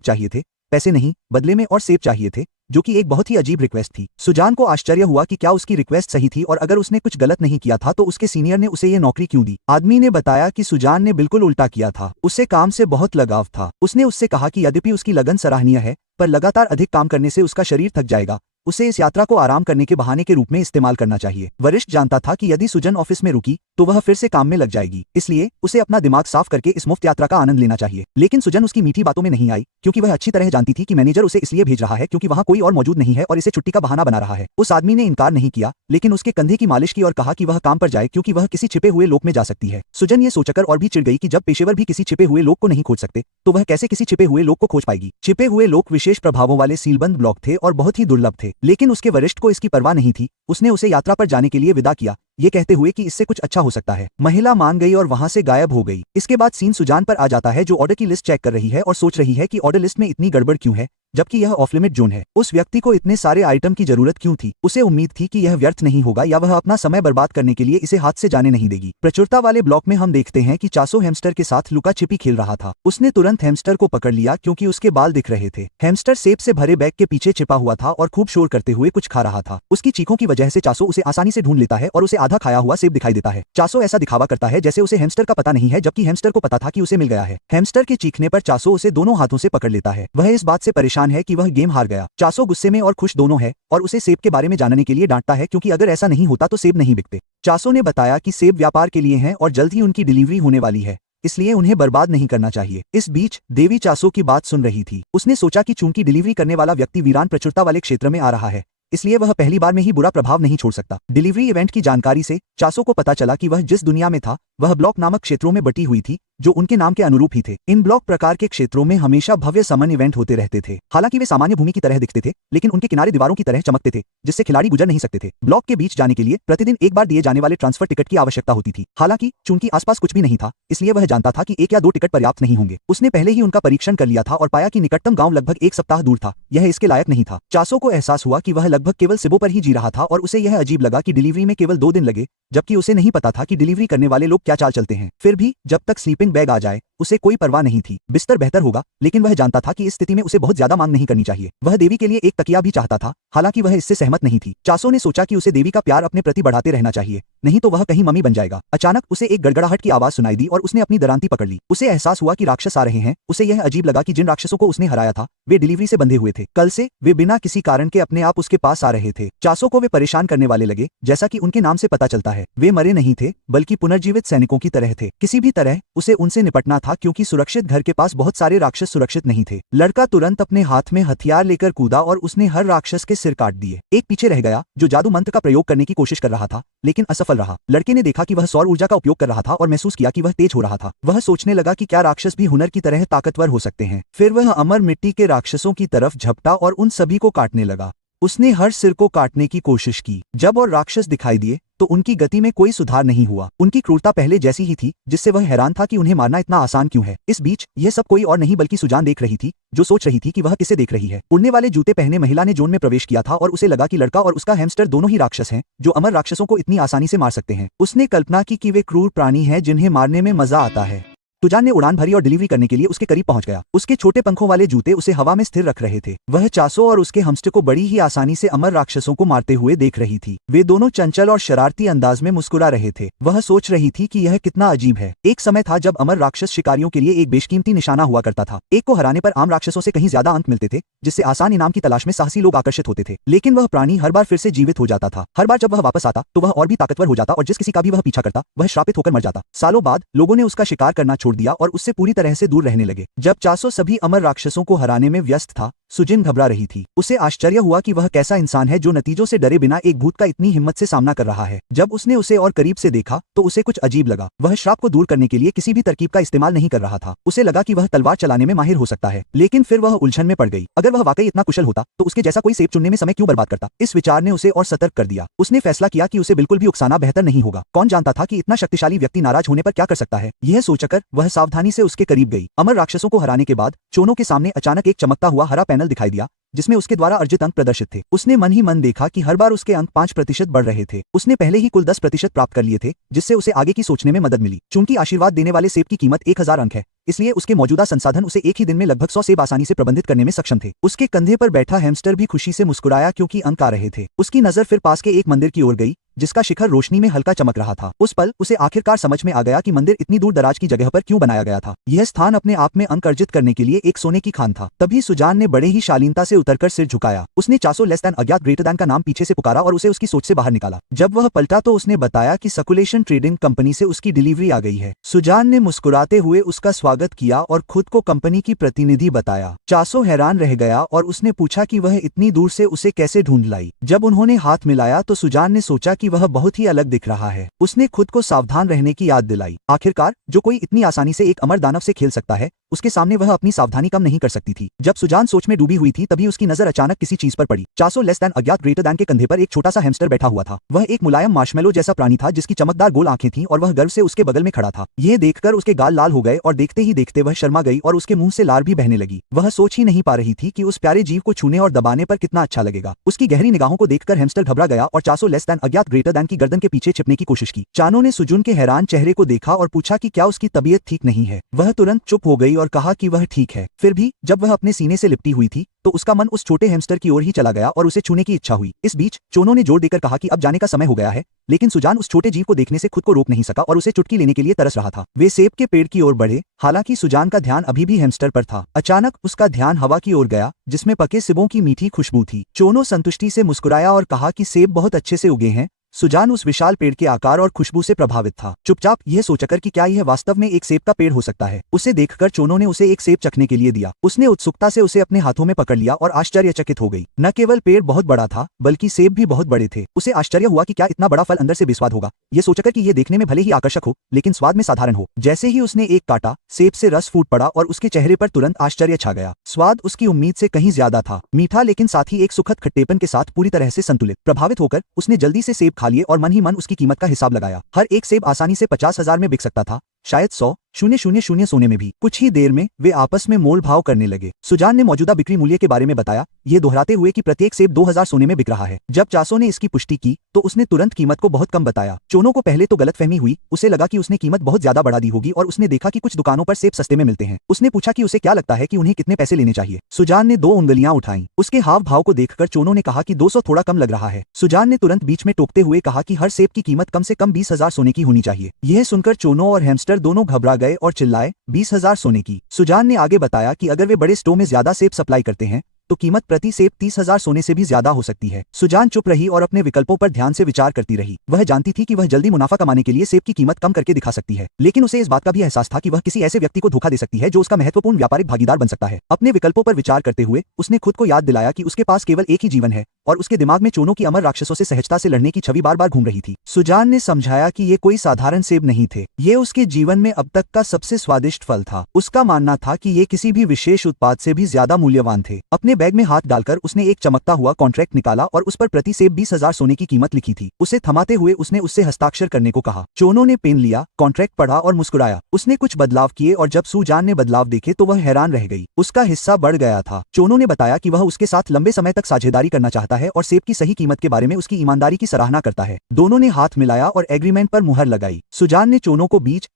चाहिए थे, पैसे नहीं, बदले में और सेब चाहिए थे, जो कि एक बहुत ही अजीब रिक्वेस्ट थी। सुजान को आश्चर्य हुआ कि क्या उसकी रिक्वेस्ट सही थी और अगर उसने कुछ गलत नहीं किया था तो उसके सीनियर ने उसे ये नौकरी क्यों दी। आदमी ने बताया कि सुजान ने बिल्कुल उल्टा किया था। उसे काम से बहुत लगाव था। उसने उससे कहा कि यद्यपि उसकी लगन सराहनीय है, पर लगातार अधिक काम करने से उसका शरीर थक जाएगा। उसे इस यात्रा को आराम करने के बहाने के रूप में इस्तेमाल करना चाहिए। वरिष्ठ जानता था कि यदि सुजन ऑफिस में रुकी तो वह फिर से काम में लग जाएगी, इसलिए उसे अपना दिमाग साफ करके इस मुफ्त यात्रा का आनंद लेना चाहिए। लेकिन सुजन उसकी मीठी बातों में नहीं आई क्योंकि वह अच्छी तरह जानती थी कि मैनेजर उसे इसलिए भेज रहा है क्योंकि वहाँ कोई और मौजूद नहीं है और इसे छुट्टी का बहाना बना रहा है। उस आदमी ने इनकार नहीं किया, लेकिन उसके कंधे की मालिश की और कहा कि वह काम पर जाए क्योंकि वह किसी छिपे हुए लोक में जा सकती है। सुजन ये सोचकर और भी चिढ़ गई कि जब पेशेवर भी किसी छिपे हुए लोक को नहीं खोज सकते तो वह कैसे किसी छिपे हुए लोक को खोज पाएगी। छिपे हुए लोक विशेष प्रभावों वाले सीलबंद ब्लॉक थे और बहुत ही दुर्लभ थे, लेकिन उसके वरिष्ठ को इसकी परवाह नहीं थी। उसने उसे यात्रा पर जाने के लिए विदा किया, ये कहते हुए कि इससे कुछ अच्छा हो सकता है। महिला मान गई और वहां से गायब हो गई। इसके बाद सीन सुजान पर आ जाता है जो ऑर्डर की लिस्ट चेक कर रही है और सोच रही है कि ऑर्डर लिस्ट में इतनी गड़बड़ क्यों है जबकि यह ऑफ लिमिट जोन है। उस व्यक्ति को इतने सारे आइटम की जरूरत क्यों थी। उसे उम्मीद थी कि यह व्यर्थ नहीं होगा या वह अपना समय बर्बाद करने के लिए इसे हाथ से जाने नहीं देगी। प्रचुरता वाले ब्लॉक में हम देखते हैं कि चासो हैमस्टर के साथ लुका छिपी खेल रहा था। उसने तुरंत हैमस्टर को पकड़ लिया क्योंकि उसके बाल दिख रहे थे। हैमस्टर सेब से भरे बैग के पीछे छिपा हुआ था और खूब शोर करते हुए कुछ खा रहा था। उसकी चीखों की वजह से चासो उसे आसानी से ढूंढ लेता है और उसे आधा खाया हुआ सेब दिखाई देता है। चासो ऐसा दिखावा करता है जैसे उसे हैमस्टर का पता नहीं है, जबकि हैमस्टर को पता था कि उसे मिल गया है। हैमस्टर के चीखने पर चासो उसे दोनों हाथों से पकड़ लेता है। वह इस बात से परेशान है कि वह गेम हार गया। चासो गुस्से में और खुश दोनों है और उसे सेब के बारे में जानने के लिए डांटता है क्योंकि अगर ऐसा नहीं होता तो सेब नहीं बिकते। चासो ने बताया कि सेब व्यापार के लिए हैं और जल्द ही उनकी डिलीवरी होने वाली है, इसलिए उन्हें बर्बाद नहीं करना चाहिए। इस बीच देवी चासो की बात सुन रही थी। उसने सोचा कि चूंकि डिलीवरी करने वाला व्यक्ति वीरान प्रचुरता वाले क्षेत्र में आ रहा है, इसलिए वह पहली बार में ही बुरा प्रभाव नहीं छोड़ सकता। डिलीवरी इवेंट की जानकारी से चासो को पता चला कि वह जिस दुनिया में था वह ब्लॉक नामक क्षेत्रों में बटी हुई थी जो उनके नाम के अनुरूप ही थे। इन ब्लॉक प्रकार के क्षेत्रों में हमेशा भव्य समन इवेंट होते रहते थे। हालांकि वे सामान्य भूमि की तरह दिखते थे, लेकिन उनके किनारे दीवारों की तरह चमकते थे जिससे खिलाड़ी गुजर नहीं सकते थे। ब्लॉक के बीच जाने के लिए प्रतिदिन एक बार दिए जाने वाले ट्रांसफर टिकट की आवश्यकता होती थी। हालांकि चूंकि आसपास कुछ भी नहीं था, इसलिए वह जानता था कि 1 या 2 टिकट पर्याप्त नहीं होंगे। उसने पहले ही उनका परीक्षण कर लिया था और पाया कि निकटतम गांव लगभग 1 सप्ताह दूर था। यह इसके लायक नहीं था। चासो को एहसास हुआ कि वह लगभग केवल सिबो पर ही जी रहा था और उसे यह अजीब लगा कि डिलीवरी में केवल 2 दिन लगे, जबकि उसे नहीं पता था कि डिलीवरी करने वाले लोग क्या चाल चलते हैं। फिर भी जब तक स्लीपिंग बैग आ जाए उसे कोई परवाह नहीं थी। बिस्तर बेहतर होगा, लेकिन वह जानता था कि इस स्थिति में उसे बहुत ज्यादा मांग नहीं करनी चाहिए। वह देवी के लिए एक तकिया भी चाहता था, हालांकि वह इससे सहमत नहीं थी। चासो ने सोचा कि उसे देवी का प्यार अपने प्रति बढ़ाते रहना चाहिए, नहीं तो वह कहीं मम्मी बन जाएगा। अचानक उसे एक गड़गड़ाहट की आवाज सुनाई दी और उसने अपनी दरांती पकड़ ली। उसे एहसास हुआ कि राक्षस आ रहे हैं। उसे यह अजीब लगा कि जिन राक्षसों को उसने हराया था वे डिलीवरी से बंधे हुए थे। कल से वे बिना किसी कारण के अपने आप उसके पास आ रहे थे। चासो को वे परेशान करने वाले लगे। जैसा कि उनके नाम से पता चलता है, वे मरे नहीं थे बल्कि पुनर्जीवित सैनिकों की तरह थे। किसी भी तरह उसे उनसे निपटना था क्योंकि सुरक्षित घर के पास बहुत सारे राक्षस सुरक्षित नहीं थे। लड़का तुरंत अपने हाथ में हथियार लेकर कूदा और उसने हर राक्षस के सिर काट दिए। एक पीछे रह गया जो जादू मंत्र का प्रयोग करने की कोशिश कर रहा था, लेकिन असफल रहा। लड़के ने देखा कि वह सौर ऊर्जा का उपयोग कर रहा था और महसूस किया कि वह तेज हो रहा था। वह सोचने लगा कि क्या राक्षस भी हुनर की तरह ताकतवर हो सकते हैं। फिर वह अमर मिट्टी के राक्षसों की तरफ झपटा और उन सभी को काटने लगा। उसने हर सिर को काटने की कोशिश की। जब और राक्षस दिखाई दिए तो उनकी गति में कोई सुधार नहीं हुआ। उनकी क्रूरता पहले जैसी ही थी, जिससे वह हैरान था कि उन्हें मारना इतना आसान क्यों है। इस बीच यह सब कोई और नहीं बल्कि सुजान देख रही थी, जो सोच रही थी कि वह किसे देख रही है। उड़ने वाले जूते पहने महिला ने जोन में प्रवेश किया था और उसे लगा कि लड़का और उसका हैमस्टर दोनों ही राक्षस हैं जो अमर राक्षसों को इतनी आसानी से मार सकते हैं। उसने कल्पना की कि वे क्रूर प्राणी हैं जिन्हें मारने में मजा आता है। सुजान ने उड़ान भरी और डिलीवरी करने के लिए उसके करीब पहुंच गया। उसके छोटे पंखों वाले जूते उसे हवा में स्थिर रख रहे थे। वह चासो और उसके हमस्टर को बड़ी ही आसानी से अमर राक्षसों को मारते हुए देख रही थी। वे दोनों चंचल और शरारती अंदाज में मुस्कुरा रहे थे। वह सोच रही थी कि यह कितना अजीब है। एक समय था जब अमर राक्षस शिकारियों के लिए एक बेशकीमती निशाना हुआ करता था। एक को हराने पर आम राक्षसों से कहीं ज्यादा अंक मिलते थे, जिससे आसान इनाम की तलाश में साहसी लोग आकर्षित होते थे। लेकिन वह प्राणी हर बार फिर से जीवित हो जाता था। हर बार जब वह वापस आता तो वह और भी ताकतवर हो जाता और जिस किसी का भी वह पीछा करता वह श्रापित होकर मर जाता। सालों बाद लोगों ने उसका शिकार करना छोड़ दिया और उससे पूरी तरह से दूर रहने लगे। जब चासो सभी अमर राक्षसों को हराने में व्यस्त था, सुजिन घबरा रही थी। उसे आश्चर्य हुआ कि वह कैसा इंसान है जो नतीजों से डरे बिना एक भूत का इतनी हिम्मत से सामना कर रहा है। जब उसने उसे और करीब से देखा तो उसे कुछ अजीब लगा। वह श्राप को दूर करने के लिए किसी भी तरकीब का इस्तेमाल नहीं कर रहा था। उसे लगा कि वह तलवार चलाने में माहिर हो सकता है, लेकिन फिर वह उलझन में पड़ गई। अगर वह वाकई इतना कुशल होता तो उसके जैसा कोई सेब चुनने में समय क्यों बर्बाद करता। इस विचार ने उसे और सतर्क कर दिया। उसने फैसला किया कि उसे बिल्कुल भी उकसाना बेहतर नहीं होगा। कौन जानता था कि इतना शक्तिशाली व्यक्ति नाराज होने पर क्या कर सकता है। यह सोचकर वह सावधानी से उसके करीब गई। अमर राक्षसों को हराने के बाद चोनो के सामने अचानक एक चमकता हुआ हरा पैनल दिखाई दिया जिसमें उसके द्वारा अर्जित अंक प्रदर्शित थे। उसने मन ही मन देखा कि हर बार उसके अंक 5% बढ़ रहे थे। उसने पहले ही कुल 10% प्राप्त कर लिए थे, जिससे उसे आगे की सोचने में मदद मिली। चूंकि आशीर्वाद देने वाले सेब की कीमत 1000 अंक है, इसलिए उसके मौजूदा संसाधन उसे एक ही दिन में लगभग 100 सेब आसानी से प्रबंधित करने में सक्षम थे। उसके कंधे पर बैठा हैमस्टर भी खुशी से मुस्कुराया क्योंकि अंक आ रहे थे। उसकी नजर फिर पास के एक मंदिर की ओर गई जिसका शिखर रोशनी में हल्का चमक रहा था। उस पल उसे आखिरकार समझ में आ गया कि मंदिर इतनी दूर दराज की जगह पर क्यों बनाया गया था। यह स्थान अपने आप में अंक अर्जित करने के लिए एक सोने की खान था। तभी सुजान ने बड़े ही शालीनता से उतरकर सिर झुकाया। उसने चासो लेस दैन अज्ञात ग्रेटर दैन का नाम पीछे से पुकारा और उसे उसकी सोच से बाहर निकाला। जब वह पलटा तो उसने बताया कि सर्कुलेशन ट्रेडिंग कंपनी से उसकी डिलीवरी आ गई है। सुजान ने मुस्कुराते हुए उसका स्वागत किया और खुद को कंपनी की प्रतिनिधि बताया। चासो हैरान रह गया और उसने पूछा कि वह इतनी दूर से उसे कैसे ढूंढ लाई। जब उन्होंने हाथ मिलाया तो सुजान ने सोचा कि वह बहुत ही अलग दिख रहा है। उसने खुद को सावधान रहने की याद दिलाई। आखिरकार जो कोई इतनी आसानी से एक अमर दानव से खेल सकता है, उसके सामने वह अपनी सावधानी कम नहीं कर सकती थी। जब सुजान सोच में डूबी हुई थी तभी उसकी नजर अचानक किसी चीज पर पड़ी। चासो लेस दैन अज्ञात ग्रेटर दैन के कंधे पर एक छोटा सा हैमस्टर बैठा हुआ था। वह एक मुलायम मार्शमेलो जैसा प्राणी था जिसकी चमकदार गोल आंखें थीं और वह गर्व से उसके बगल में खड़ा था। यह देखकर उसके गाल लाल हो गए और देखते ही देखते वह शर्मा गई और उसके मुंह से लार भी बहने लगी। वह सोच ही नहीं पा रही थी कि उस प्यारे जीव को छूने और दबाने पर कितना अच्छा लगेगा। उसकी गहरी निगाहों को देखकर हैमस्टर घबरा गया और चासो लेस दैन अज्ञात ग्रेटर दैन की गर्दन के पीछे छिपने की कोशिश की। चानो ने सुजुन के हैरान चेहरे को देखा और पूछा कि क्या उसकी तबीयत ठीक नहीं है। वह तुरंत चुप हो गई और कहा कि वह ठीक है। फिर भी जब वह अपने सीने से लिपटी हुई थी तो उसका मन उस छोटे हैमस्टर की ओर ही चला गया और उसे छूने की इच्छा हुई। इस बीच चोनो ने जोर देकर कहा कि अब जाने का समय हो गया है, लेकिन सुजान उस छोटे जीव को देखने से खुद को रोक नहीं सका और उसे चुटकी लेने के लिए तरस रहा था। वे सेब के पेड़ की ओर बढ़े, हालांकि सुजान का ध्यान अभी भी हैमस्टर पर था। अचानक उसका ध्यान हवा की ओर गया जिसमें पके सेबों की मीठी खुशबू थी। चोनो संतुष्टि से मुस्कुराया और कहा कि सेब बहुत अच्छे से उगे हैं। सुजान उस विशाल पेड़ के आकार और खुशबू से प्रभावित था, चुपचाप यह सोचकर कि क्या यह वास्तव में एक सेब का पेड़ हो सकता है। उसे देखकर चोनो ने उसे एक सेब चखने के लिए दिया। उसने उत्सुकता से उसे अपने हाथों में पकड़ लिया और आश्चर्यचकित हो गई। न केवल पेड़ बहुत बड़ा था बल्कि सेब भी बहुत बड़े थे। उसे आश्चर्य हुआ कि क्या इतना बड़ा फल अंदर से बेस्वाद होगा, यह सोचकर कि यह देखने में भले ही आकर्षक हो लेकिन स्वाद में साधारण हो। जैसे ही उसने एक काटा, सेब से रस फूट पड़ा और उसके चेहरे पर तुरंत आश्चर्य छा गया। स्वाद उसकी उम्मीद से कहीं ज्यादा था, मीठा लेकिन साथ ही एक सुखद खट्टेपन के साथ पूरी तरह से संतुलित। प्रभावित होकर उसने जल्दी से सेब खा लिए और मन ही मन उसकी कीमत का हिसाब लगाया। हर एक सेब आसानी से 50,000 में बिक सकता था, शायद 100,000 सोने में भी। कुछ ही देर में वे आपस में मोल भाव करने लगे। सुजान ने मौजूदा बिक्री मूल्य के बारे में बताया, ये दोहराते हुए कि प्रत्येक सेब 2,000 सोने में बिक रहा है। जब चासो ने इसकी पुष्टि की तो उसने तुरंत कीमत को बहुत कम बताया। चोनो को पहले तो गलतफहमी हुई, उसे लगा कि उसने कीमत बहुत ज्यादा बढ़ा दी होगी और उसने देखा कि कुछ दुकानों पर सेब सस्ते में मिलते हैं। उसने पूछा कि उसे क्या लगता है कि उन्हें कितने पैसे लेने चाहिए। सुजान ने 2 उंगलियां उठाई। उसके हाव भाव को देखकर चोनो ने कहा कि 200 थोड़ा कम लग रहा है। सुजान ने तुरंत बीच में टोकते हुए कहा कि हर सेब की कीमत कम से कम 20,000 सोने की होनी चाहिए। यह सुनकर चोनो और हैमस्टर दोनों घबरा गए और चिल्लाए, 20,000 सोने की। सुजान ने आगे बताया कि अगर वे बड़े स्टोर में ज्यादा सेब सप्लाई करते हैं तो कीमत प्रति सेब 30,000 सोने से भी ज्यादा हो सकती है। सुजान चुप रही और अपने विकल्पों पर ध्यान से विचार करती रही। वह जानती थी कि वह जल्दी मुनाफा कमाने के लिए सेब की कीमत कम करके दिखा सकती है, लेकिन उसे इस बात का भी एहसास था कि वह किसी ऐसे व्यक्ति को धोखा दे सकती है जो उसका महत्वपूर्ण व्यापारिक भागीदार बन सकता है। अपने विकल्पों पर विचार करते हुए उसने खुद को याद दिलाया कि उसके पास केवल एक ही जीवन है और उसके दिमाग में चोनो की अमर राक्षसों से सहजता से लड़ने की छवि बार बार घूम रही थी। सुजान ने समझाया कि ये कोई साधारण सेब नहीं थे, ये उसके जीवन में अब तक का सबसे स्वादिष्ट फल था। उसका मानना था कि ये किसी भी विशेष उत्पाद से भी ज्यादा मूल्यवान थे। अपने बैग में हाथ डालकर उसने एक चमकता हुआ कॉन्ट्रैक्ट निकाला और उस पर प्रति सेब 20,000 सोने की कीमत लिखी थी। उसे थमाते हुए उसने उससे हस्ताक्षर करने को कहा। चोनो ने पेन लिया, कॉन्ट्रैक्ट पढ़ा और मुस्कुराया। उसने कुछ बदलाव किए और जब सुजान ने बदलाव देखे तो वह हैरान रह गई। उसका हिस्सा बढ़ गया था। चोनो ने बताया कि वह उसके साथ लंबे समय तक साझेदारी करना चाहता है और सेब की सही कीमत के बारे में उसकी ईमानदारी की सराहना करता है। दोनों ने हाथ मिलाया और एग्रीमेंट पर मुहर लगाई। सुजान ने चोनो को बीज,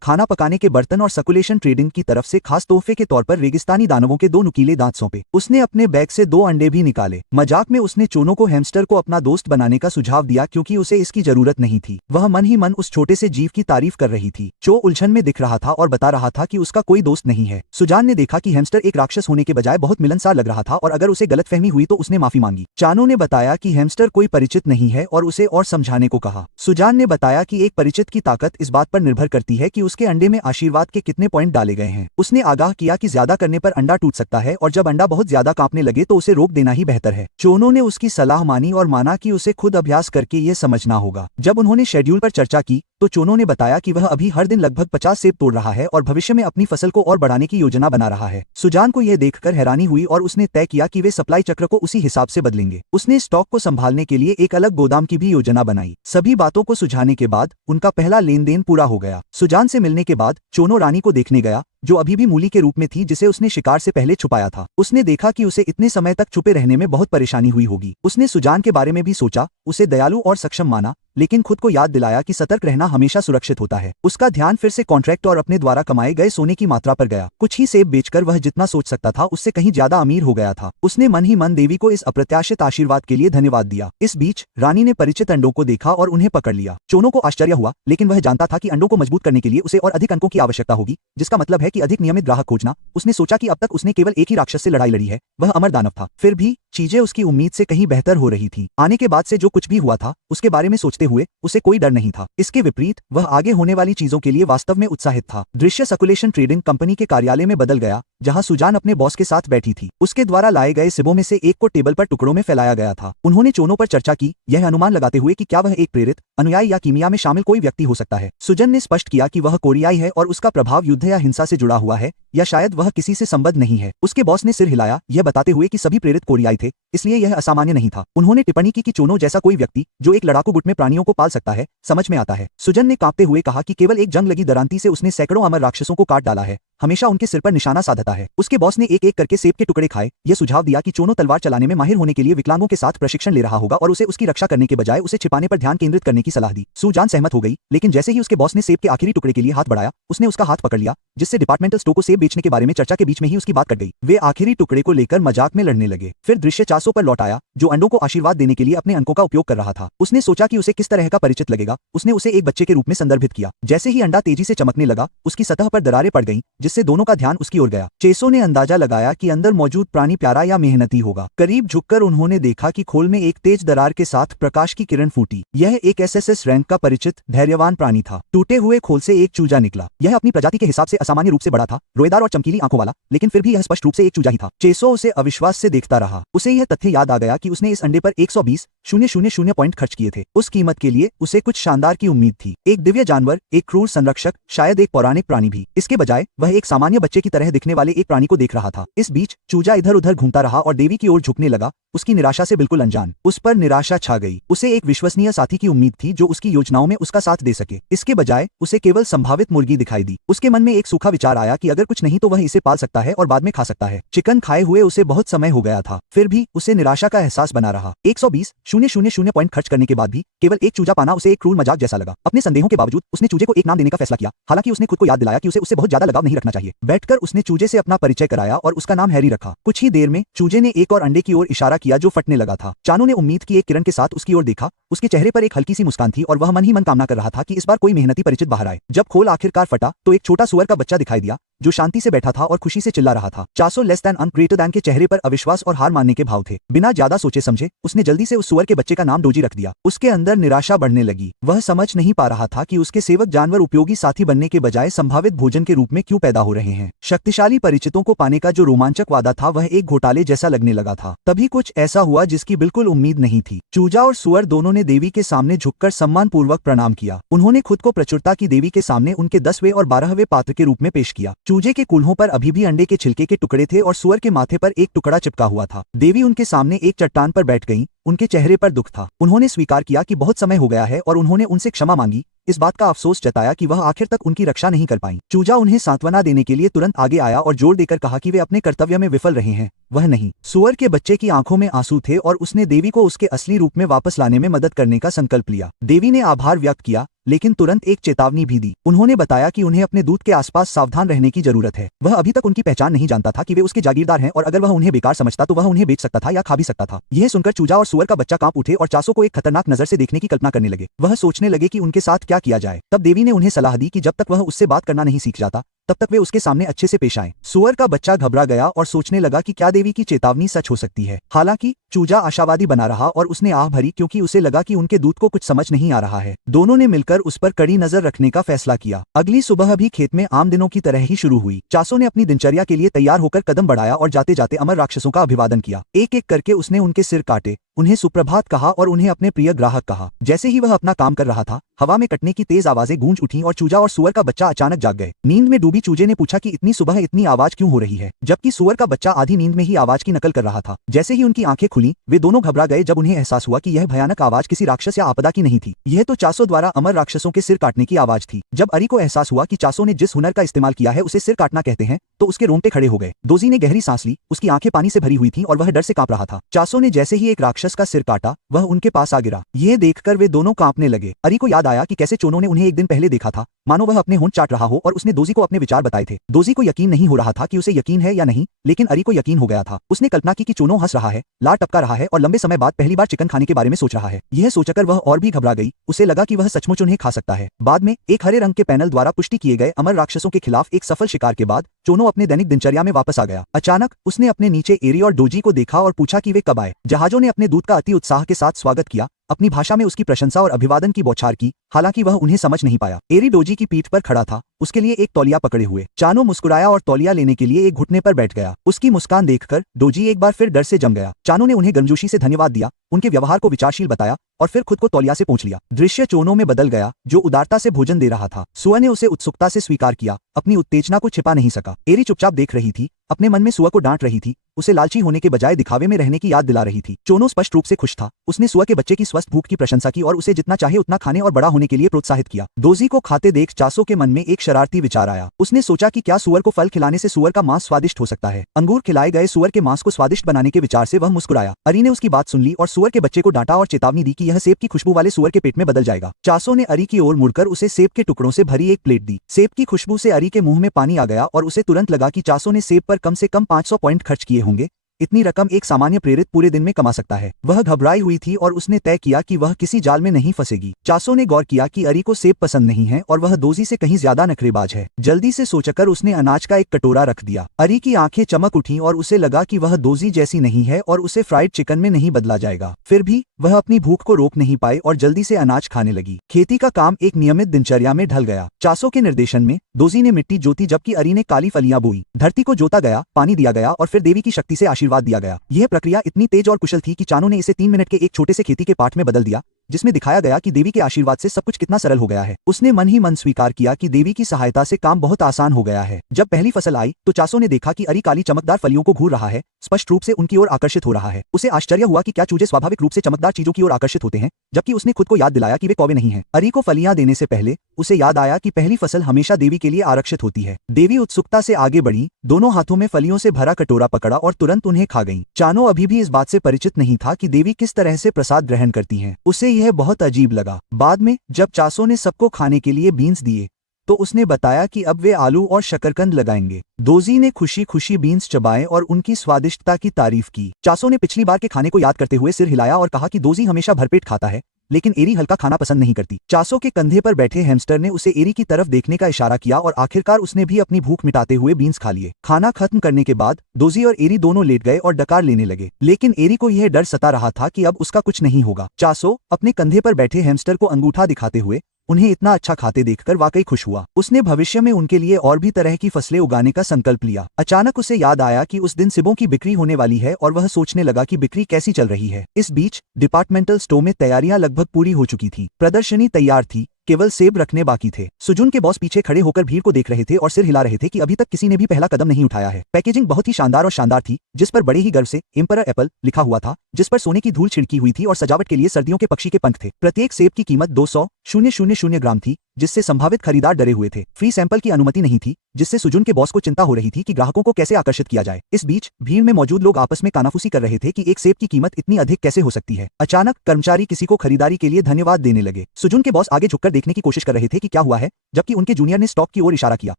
खाना पकाने के बर्तन और सर्कुलेशन ट्रेडिंग की तरफ से खास तोहफे के तौर पर रेगिस्तानी दानवों के 2 नुकीले दांत सौंपे। उसने अपने बैग से 2 अंडे भी निकाले। मजाक में उसने चोनो को हैमस्टर को अपना दोस्त बनाने का सुझाव दिया क्योंकि उसे इसकी जरूरत नहीं थी। वह मन ही मन उस छोटे से जीव की तारीफ कर रही थी। चो उलझन में दिख रहा था और बता रहा था कि उसका कोई दोस्त नहीं है। सुजान ने देखा कि हैमस्टर एक राक्षस होने के बजाय बहुत मिलनसार लग रहा था और अगर उसे गलतफहमी हुई तो उसने माफी मांगी। चानो ने बताया कि हैमस्टर कोई परिचित नहीं है और उसे और समझाने को कहा। सुजान ने बताया कि एक परिचित की ताकत इस बात पर निर्भर करती है कि उसके अंडे में आशीर्वाद के कितने पॉइंट डाले गए हैं। उसने आगाह किया कि ज्यादा करने पर अंडा टूट सकता है और जब अंडा बहुत ज्यादा कांपने लगे तो उसे रोक देना ही बेहतर है। चोनो ने उसकी सलाह मानी और माना कि उसे खुद अभ्यास करके ये समझना होगा। जब उन्होंने शेड्यूल पर चर्चा की तो चोनो ने बताया कि वह अभी हर दिन लगभग 50 सेब तोड़ रहा है और भविष्य में अपनी फसल को और बढ़ाने की योजना बना रहा है। सुजान को यह देखकर हैरानी हुई और उसने तय किया कि वे सप्लाई चक्र को उसी हिसाब से बदलेंगे। उसने स्टॉक को संभालने के लिए एक अलग गोदाम की भी योजना बनाई। सभी बातों को सुझाने के बाद उनका पहला लेन देन पूरा हो गया। सुजान से मिलने के बाद चोनो रानी को देखने गया जो अभी भी मूली के रूप में थी जिसे उसने शिकार से पहले छुपाया था। उसने देखा कि उसे इतने समय तक छुपे रहने में बहुत परेशानी हुई होगी। उसने सुजान के बारे में भी सोचा, उसे दयालु और सक्षम माना, लेकिन खुद को याद दिलाया कि सतर्क रहना हमेशा सुरक्षित होता है। उसका ध्यान फिर से कॉन्ट्रैक्ट और अपने द्वारा कमाए गए सोने की मात्रा पर गया। कुछ ही सेब बेचकर वह जितना सोच सकता था उससे कहीं ज्यादा अमीर हो गया था। उसने मन ही मन देवी को इस अप्रत्याशित आशीर्वाद के लिए धन्यवाद दिया। इस बीच रानी ने परिचित अंडों को देखा और उन्हें पकड़ लिया। चोनो को आश्चर्य हुआ, लेकिन वह जानता था कि अंडों को मजबूत करने के लिए उसे और अधिक अंकों की आवश्यकता होगी, जिसका मतलब है कि अधिक नियमित ग्राहक खोजना। उसने सोचा कि अब तक उसने केवल एक ही राक्षस से लड़ाई लड़ी है, वह अमर दानव था। फिर भी चीजें उसकी उम्मीद से कहीं बेहतर हो रही थी। आने के बाद से जो कुछ भी हुआ था उसके बारे में सोचते हुए उसे कोई डर नहीं था। इसके विपरीत वह आगे होने वाली चीजों के लिए वास्तव में उत्साहित था। दृश्य सर्कुलेशन ट्रेडिंग कंपनी के कार्यालय में बदल गया जहां सुजान अपने बॉस के साथ बैठी थी। उसके द्वारा लाए गए सिबों में से एक को टेबल पर टुकड़ों में फैलाया गया था। उन्होंने चोनो पर चर्चा की, यह अनुमान लगाते हुए कि क्या वह एक प्रेरित, अनुयायी या कीमिया में शामिल कोई व्यक्ति हो सकता है। सुजन ने स्पष्ट किया कि वह कोरियाई है और उसका प्रभाव युद्ध या हिंसा से जुड़ा हुआ है, या शायद वह किसी से संबद्ध नहीं है। उसके बॉस ने सिर हिलाया, यह बताते हुए कि सभी प्रेरित कोरियाई थे, इसलिए यह असामान्य नहीं था। उन्होंने टिप्पणी की कि चोनो जैसा कोई व्यक्ति जो एक लड़ाकू गुट में प्राणियों को पाल सकता है, समझ में आता है। सुजन ने कांपते हुए कहा कि केवल एक जंग लगी दरांती से उसने सैकड़ों अमर राक्षसों को काट डाला है, हमेशा उनके सिर पर निशाना साधता है। उसके बॉस ने एक एक करके सेब के टुकड़े खाए। यह सुझाव दिया कि चोनो तलवार चलाने में माहिर होने के लिए विकलांगों के साथ प्रशिक्षण ले रहा होगा और उसे उसकी रक्षा करने के बजाय उसे छिपाने पर ध्यान केंद्रित करने की सलाह दी। सुजान सहमत हो गई, लेकिन जैसे ही उसके बॉस ने सेब के आखिरी टुकड़े के लिए हाथ बढ़ाया, उसने उसका हाथ पकड़ लिया, जिससे डिपार्टमेंटल स्टोर को सेब बेचने के बारे में चर्चा के बीच में ही उसकी बात कट गई। वे आखिरी टुकड़े को लेकर मजाक में लड़ने लगे। फिर दृश्य चासो पर लौट आया, जो अंडों को आशीर्वाद देने के लिए अपने अंकों का उपयोग कर रहा था। उसने सोचा कि उसे किस तरह का परिचित लगेगा। उसने उसे एक बच्चे के रूप में संदर्भित किया। जैसे ही अंडा तेजी से चमकने लगा, उसकी सतह पर दरारें पड़ गईं, जिससे दोनों का ध्यान उसकी ओर गया। चेसो ने अंदाजा लगाया कि अंदर मौजूद प्राणी प्यारा या मेहनती होगा। करीब झुककर उन्होंने देखा कि खोल में एक तेज दरार के साथ प्रकाश की किरण फूटी। यह एक एसएसएस रैंक का परिचित धैर्यवान प्राणी था। टूटे हुए खोल से एक चूजा निकला। यह अपनी प्रजाति के हिसाब से असामान्य रूप से बड़ा था, रोएदार और चमकीली आंखों वाला, लेकिन फिर भी यह स्पष्ट रूप से एक चूजा ही था। चेसो उसे अविश्वास से देखता रहा। उसे यह तथ्य याद आ गया कि उसने इस अंडे पर 120,000 पॉइंट खर्च किए थे। उस कीमत के लिए उसे कुछ शानदार की उम्मीद थी, एक दिव्य जानवर, एक क्रूर संरक्षक, शायद एक पौराणिक प्राणी भी। इसके बजाय वह एक सामान्य बच्चे की तरह दिखने वाले एक प्राणी को देख रहा था। इस बीच चूजा इधर उधर घूमता रहा और देवी की ओर झुकने लगा, उसकी निराशा से बिल्कुल अनजान। उस पर निराशा छा गई। उसे एक विश्वसनीय साथी की उम्मीद थी जो उसकी योजनाओं में उसका साथ दे सके। इसके बजाय उसे केवल संभावित मुर्गी दिखाई दी। उसके मन में एक सूखा विचार आया कि अगर कुछ नहीं तो वह इसे पाल सकता है और बाद में खा सकता है। चिकन खाए हुए उसे बहुत समय हो गया था, फिर भी उसे निराशा का एहसास बना रहा। 120,000 पॉइंट खर्च करने के बाद भी केवल एक चूजा पाना उसे एक क्रूर मजाक जैसा लगा। अपने संदेहों के बावजूद उसने चूजे को एक नाम देने का फैसला किया, हालांकि उसने खुद को याद दिलाया कि उसे उससे बहुत ज्यादा लगाव नहीं रखना चाहिए। बैठकर उसने चूजे से अपना परिचय कराया और उसका नाम हैरी रखा। कुछ ही देर में चूजे ने एक और अंडे की ओर इशारा किया जो फटने लगा था। चानो ने उम्मीद की एक किरण के साथ उसकी ओर देखा। उसके चेहरे पर एक हल्की सी मुस्कान थी और वह मन ही मन कामना कर रहा था कि इस बार कोई मेहनती परिचित बाहर आए। जब खोल आखिरकार फटा तो एक छोटा सुअर का बच्चा दिखाई दिया जो शांति से बैठा था और खुशी से चिल्ला रहा था। 400 लेस दैन अन ग्रेटर दैन के चेहरे पर अविश्वास और हार मानने के भाव थे। बिना ज्यादा सोचे समझे उसने जल्दी से उस सुअर के बच्चे का नाम डोजी रख दिया। उसके अंदर निराशा बढ़ने लगी। वह समझ नहीं पा रहा था कि उसके सेवक जानवर उपयोगी साथी बनने के बजाय संभावित भोजन के रूप में क्यों पैदा हो रहे हैं। शक्तिशाली परिचितों को पाने का जो रोमांचक वादा था वह एक घोटाले जैसा लगने लगा था। तभी कुछ ऐसा हुआ जिसकी बिल्कुल उम्मीद नहीं थी। चूजा और सुअर दोनों ने देवी के सामने झुककर सम्मानपूर्वक प्रणाम किया। उन्होंने खुद को प्रचुरता की देवी के सामने उनके 10वें और 12वें पात्र के रूप में पेश किया। चूजे के कूल्हों पर अभी भी अंडे के छिलके के टुकड़े थे और सुअर के माथे पर एक टुकड़ा चिपका हुआ था। देवी उनके सामने एक चट्टान पर बैठ गईं। उनके चेहरे पर दुख था। उन्होंने स्वीकार किया कि बहुत समय हो गया है और उन्होंने उनसे क्षमा मांगी। इस बात का अफसोस जताया कि वह आखिर तक उनकी रक्षा नहीं कर पाईं। चूजा उन्हें सांत्वना देने के लिए तुरंत आगे आया और जोर देकर कहा कि वे अपने कर्तव्य में विफल रहे हैं, वह नहीं। सुअर के बच्चे की आंखों में आंसू थे और उसने देवी को उसके असली रूप में वापस लाने में मदद करने का संकल्प लिया। देवी ने आभार व्यक्त किया, लेकिन तुरंत एक चेतावनी भी दी। उन्होंने बताया कि उन्हें अपने दूत के आसपास सावधान रहने की जरूरत है। वह अभी तक उनकी पहचान नहीं जानता था कि वे उसके जागीरदार हैं और अगर वह उन्हें बेकार समझता तो वह उन्हें बेच सकता था या खा भी सकता था। यह सुनकर चूजा और सुअर का बच्चा कांप उठे और चासो को एक खतरनाक नजर से देखने की कल्पना करने लगे। वह सोचने लगे कि उनके साथ क्या किया जाए। तब देवी ने उन्हें सलाह दी कि जब तक वह उससे बात करना नहीं सीख जाता तब तक वे उसके सामने अच्छे से पेश आएं। सुअर का बच्चा घबरा गया और सोचने लगा कि क्या देवी की चेतावनी सच हो सकती है। हालांकि चूजा आशावादी बना रहा और उसने आह भरी क्योंकि उसे लगा कि उनके दूत को कुछ समझ नहीं आ रहा है। दोनों ने मिलकर उस पर कड़ी नजर रखने का फैसला किया। अगली सुबह भी खेत में आम दिनों की तरह ही शुरू हुई। चासो ने अपनी दिनचर्या के लिए तैयार होकर कदम बढ़ाया और जाते जाते अमर राक्षसों का अभिवादन किया। एक एक करके उसने उनके सिर काटे, उन्हें सुप्रभात कहा और उन्हें अपने प्रिय ग्राहक कहा। जैसे ही वह अपना काम कर रहा था, हवा में कटने की तेज आवाजें गूंज उठीं और चूजा और सुअर का बच्चा अचानक जाग गए। नींद में डूबी चूजे ने पूछा कि इतनी सुबह इतनी आवाज क्यों हो रही है, जबकि सुअर का बच्चा आधी नींद में ही आवाज की नकल कर रहा था। जैसे ही उनकी आंखें खुली, वे दोनों घबरा गए जब उन्हें एहसास हुआ कि यह भयानक आवाज किसी राक्षस या आपदा की नहीं थी। यह तो चासो द्वारा अमर राक्षसों के सिर काटने की आवाज थी। जब अरी को एहसास हुआ कि चासो ने जिस हुनर का इस्तेमाल किया है उसे सिर काटना कहते हैं, तो उसके रोंगटे खड़े हो गए। दोजी ने गहरी सांस ली, उसकी आंखें पानी से भरी हुई थीं और वह डर से कांप रहा था। चासो ने जैसे ही एक राक्षस का सिर काटा, वह उनके पास आ गिरा। यह देखकर वे दोनों कांपने लगे। अरी को याद आया कि कैसे चोनो ने उन्हें एक दिन पहले देखा था, मानो वह अपने होंठ चाट रहा हो, और उसने दोजी को अपने विचार बताए थे। दोजी को यकीन नहीं हो रहा था कि उसे यकीन है या नहीं, लेकिन अरी को यकीन हो गया था। उसने कल्पना की कि चोनो हंस रहा है, लार टपका रहा है और लंबे समय बाद पहली बार चिकन खाने के बारे में सोच रहा है। यह सोचकर वह और भी घबरा गई। उसे लगा कि वह सचमुच उन्हें खा सकता है। बाद में एक हरे रंग के पैनल द्वारा पुष्टि किए गए अमर राक्षसों के खिलाफ एक सफल शिकार के बाद चोनो अपने दैनिक दिनचर्या में वापस आ गया। अचानक उसने अपने नीचे एरी और डोजी को देखा और पूछा कि वे कब आए। जहाजों ने अपने दूत का अति उत्साह के साथ स्वागत किया, अपनी भाषा में उसकी प्रशंसा और अभिवादन की बौछार की, हालांकि वह उन्हें समझ नहीं पाया। एरी डोजी की पीठ पर खड़ा था, उसके लिए एक तौलिया पकड़े हुए। चानो मुस्कुराया और तौलिया लेने के लिए एक घुटने पर बैठ गया। उसकी मुस्कान देखकर डोजी एक बार फिर डर से जम गया। चानो ने उन्हें गर्मजोशी से धन्यवाद दिया, उनके व्यवहार को विचारशील बताया और फिर खुद को तौलिया से पोंछ लिया। दृश्य चोनो में बदल गया, जो उदारता से भोजन दे रहा था। सुअर ने उसे उत्सुकता से स्वीकार किया, अपनी उत्तेजना को छिपा नहीं सका। एरी चुपचाप देख रही थी, अपने मन में सुअर को डांट रही थी, उसे लालची होने के बजाय दिखावे में रहने की याद दिला रही थी। चोनो स्पष्ट रूप से खुश था। उसने सुअर के बच्चे की स्वस्थ भूख की प्रशंसा की और उसे जितना चाहे उतना खाने और बड़ा होने के लिए प्रोत्साहित किया। दोजी को खाते देख चासो के मन में एक शरारती विचार आया। उसने सोचा कि क्या सुअर को फल खिलाने से सुअर का मांस स्वादिष्ट हो सकता है। अंगूर खिलाए गए सुअर के मांस को स्वादिष्ट बनाने के विचार से वह मुस्कुराया। अरी ने उसकी बात सुन ली और सुअर के बच्चे को डांटा और चेतावनी दी कि यह सेब की खुशबू वाले सुअर के पेट में बदल जाएगा। चासो ने अरी की ओर मुड़कर उसे सेब के टुकड़ों से भरी एक प्लेट दी। सेब की खुशबू से अरी के मुंह में पानी आ गया और उसे तुरंत लगा कि चासो ने सेब पर कम से कम 500 पॉइंट खर्च किए होंगे। इतनी रकम एक सामान्य प्रेरित पूरे दिन में कमा सकता है। वह घबराई हुई थी और उसने तय किया कि वह किसी जाल में नहीं फंसेगी। चासो ने गौर किया कि अरी को सेब पसंद नहीं है और वह दोजी से कहीं ज्यादा नखरेबाज है। जल्दी से सोचकर उसने अनाज का एक कटोरा रख दिया। अरी की आंखें चमक उठी और उसे लगा कि वह दोजी जैसी नहीं है और उसे फ्राइड चिकन में नहीं बदला जाएगा। फिर भी वह अपनी भूख को रोक नहीं पाई और जल्दी से अनाज खाने लगी। खेती का काम एक नियमित दिनचर्या में ढल गया। चासो के निर्देशन में दोजी ने मिट्टी जोती जबकि अरी ने काली फलियां बोई। धरती को जोता गया, पानी दिया गया और फिर देवी की शक्ति से आशीर्वाद दिया गया। यह प्रक्रिया इतनी तेज और कुशल थी कि चानो ने इसे 3 मिनट के एक छोटे से खेती के पाठ में बदल दिया, जिसमें दिखाया गया कि देवी के आशीर्वाद से सब कुछ कितना सरल हो गया है। उसने मन ही मन स्वीकार किया कि देवी की सहायता से काम बहुत आसान हो गया है। जब पहली फसल आई तो चासो ने देखा कि अरी काली चमकदार फलियों को घूर रहा है, स्पष्ट रूप से उनकी ओर आकर्षित हो रहा है। उसे आश्चर्य हुआ कि क्या चूजे स्वाभाविक रूप से चमकदार चीजों की ओर आकर्षित होते हैं, जबकि उसने खुद को याद दिलाया कि वे कौवे नहीं हैं। अरी को फलियां देने से पहले उसे याद आया कि पहली फसल हमेशा देवी के लिए आरक्षित होती है। देवी उत्सुकता से आगे बढ़ी, दोनों हाथों में फलियों से भरा कटोरा पकड़ा और तुरंत उन्हें खा गईं। चानो अभी भी इस बात से परिचित नहीं था कि देवी किस तरह से प्रसाद ग्रहण करती हैं। उसे यह बहुत अजीब लगा। बाद में जब चासो ने सबको खाने के लिए बीन्स दिए तो उसने बताया कि अब वे आलू और शकरकंद लगाएंगे। दोजी ने खुशी खुशी बीन्स चबाए और उनकी स्वादिष्टता की तारीफ की। चासो ने पिछली बार के खाने को याद करते हुए सिर हिलाया और कहा कि दोजी हमेशा भरपेट खाता है, लेकिन एरी हल्का खाना पसंद नहीं करती। चासो के कंधे पर बैठे हैमस्टर ने उसे एरी की तरफ देखने का इशारा किया और आखिरकार उसने भी अपनी भूख मिटाते हुए बीन्स खा लिए। खाना खत्म करने के बाद दोजी और एरी दोनों लेट गए और डकार लेने लगे, लेकिन एरी को यह डर सता रहा था कि अब उसका कुछ नहीं होगा। चासो अपने कंधे पर बैठे हैमस्टर को अंगूठा दिखाते हुए उन्हें इतना अच्छा खाते देखकर वाकई खुश हुआ। उसने भविष्य में उनके लिए और भी तरह की फसलें उगाने का संकल्प लिया। अचानक उसे याद आया कि उस दिन सेबों की बिक्री होने वाली है और वह सोचने लगा कि बिक्री कैसी चल रही है। इस बीच डिपार्टमेंटल स्टोर में तैयारियां लगभग पूरी हो चुकी थी। प्रदर्शनी तैयार थी, केवल सेब रखने बाकी थे। सुजुन के बॉस पीछे खड़े होकर भीड़ को देख रहे थे और सिर हिला रहे थे कि अभी तक किसी ने भी पहला कदम नहीं उठाया है। पैकेजिंग बहुत ही शानदार थी, जिस पर बड़े ही गर्व से एम्परर एप्पल लिखा हुआ था, जिस पर सोने की धूल छिड़की हुई थी और सजावट के लिए सर्दियों के पक्षी के पंख थे। प्रत्येक सेब की कीमत 200,000 ग्राम थी, जिससे संभावित खरीदार डरे हुए थे। फ्री सैंपल की अनुमति नहीं थी, जिससे सुजुन के बॉस को चिंता हो रही थी कि ग्राहकों को कैसे आकर्षित किया जाए। इस बीच भीड़ में मौजूद लोग आपस में कानाफूसी कर रहे थे कि एक सेब की कीमत इतनी अधिक कैसे हो सकती है। अचानक कर्मचारी किसी को खरीदारी के लिए धन्यवाद देने लगे। सुजुन के बॉस आगे झुककर देखने की कोशिश कर रहे थे कि क्या हुआ है, जबकि उनके जूनियर ने स्टॉक की ओर इशारा किया।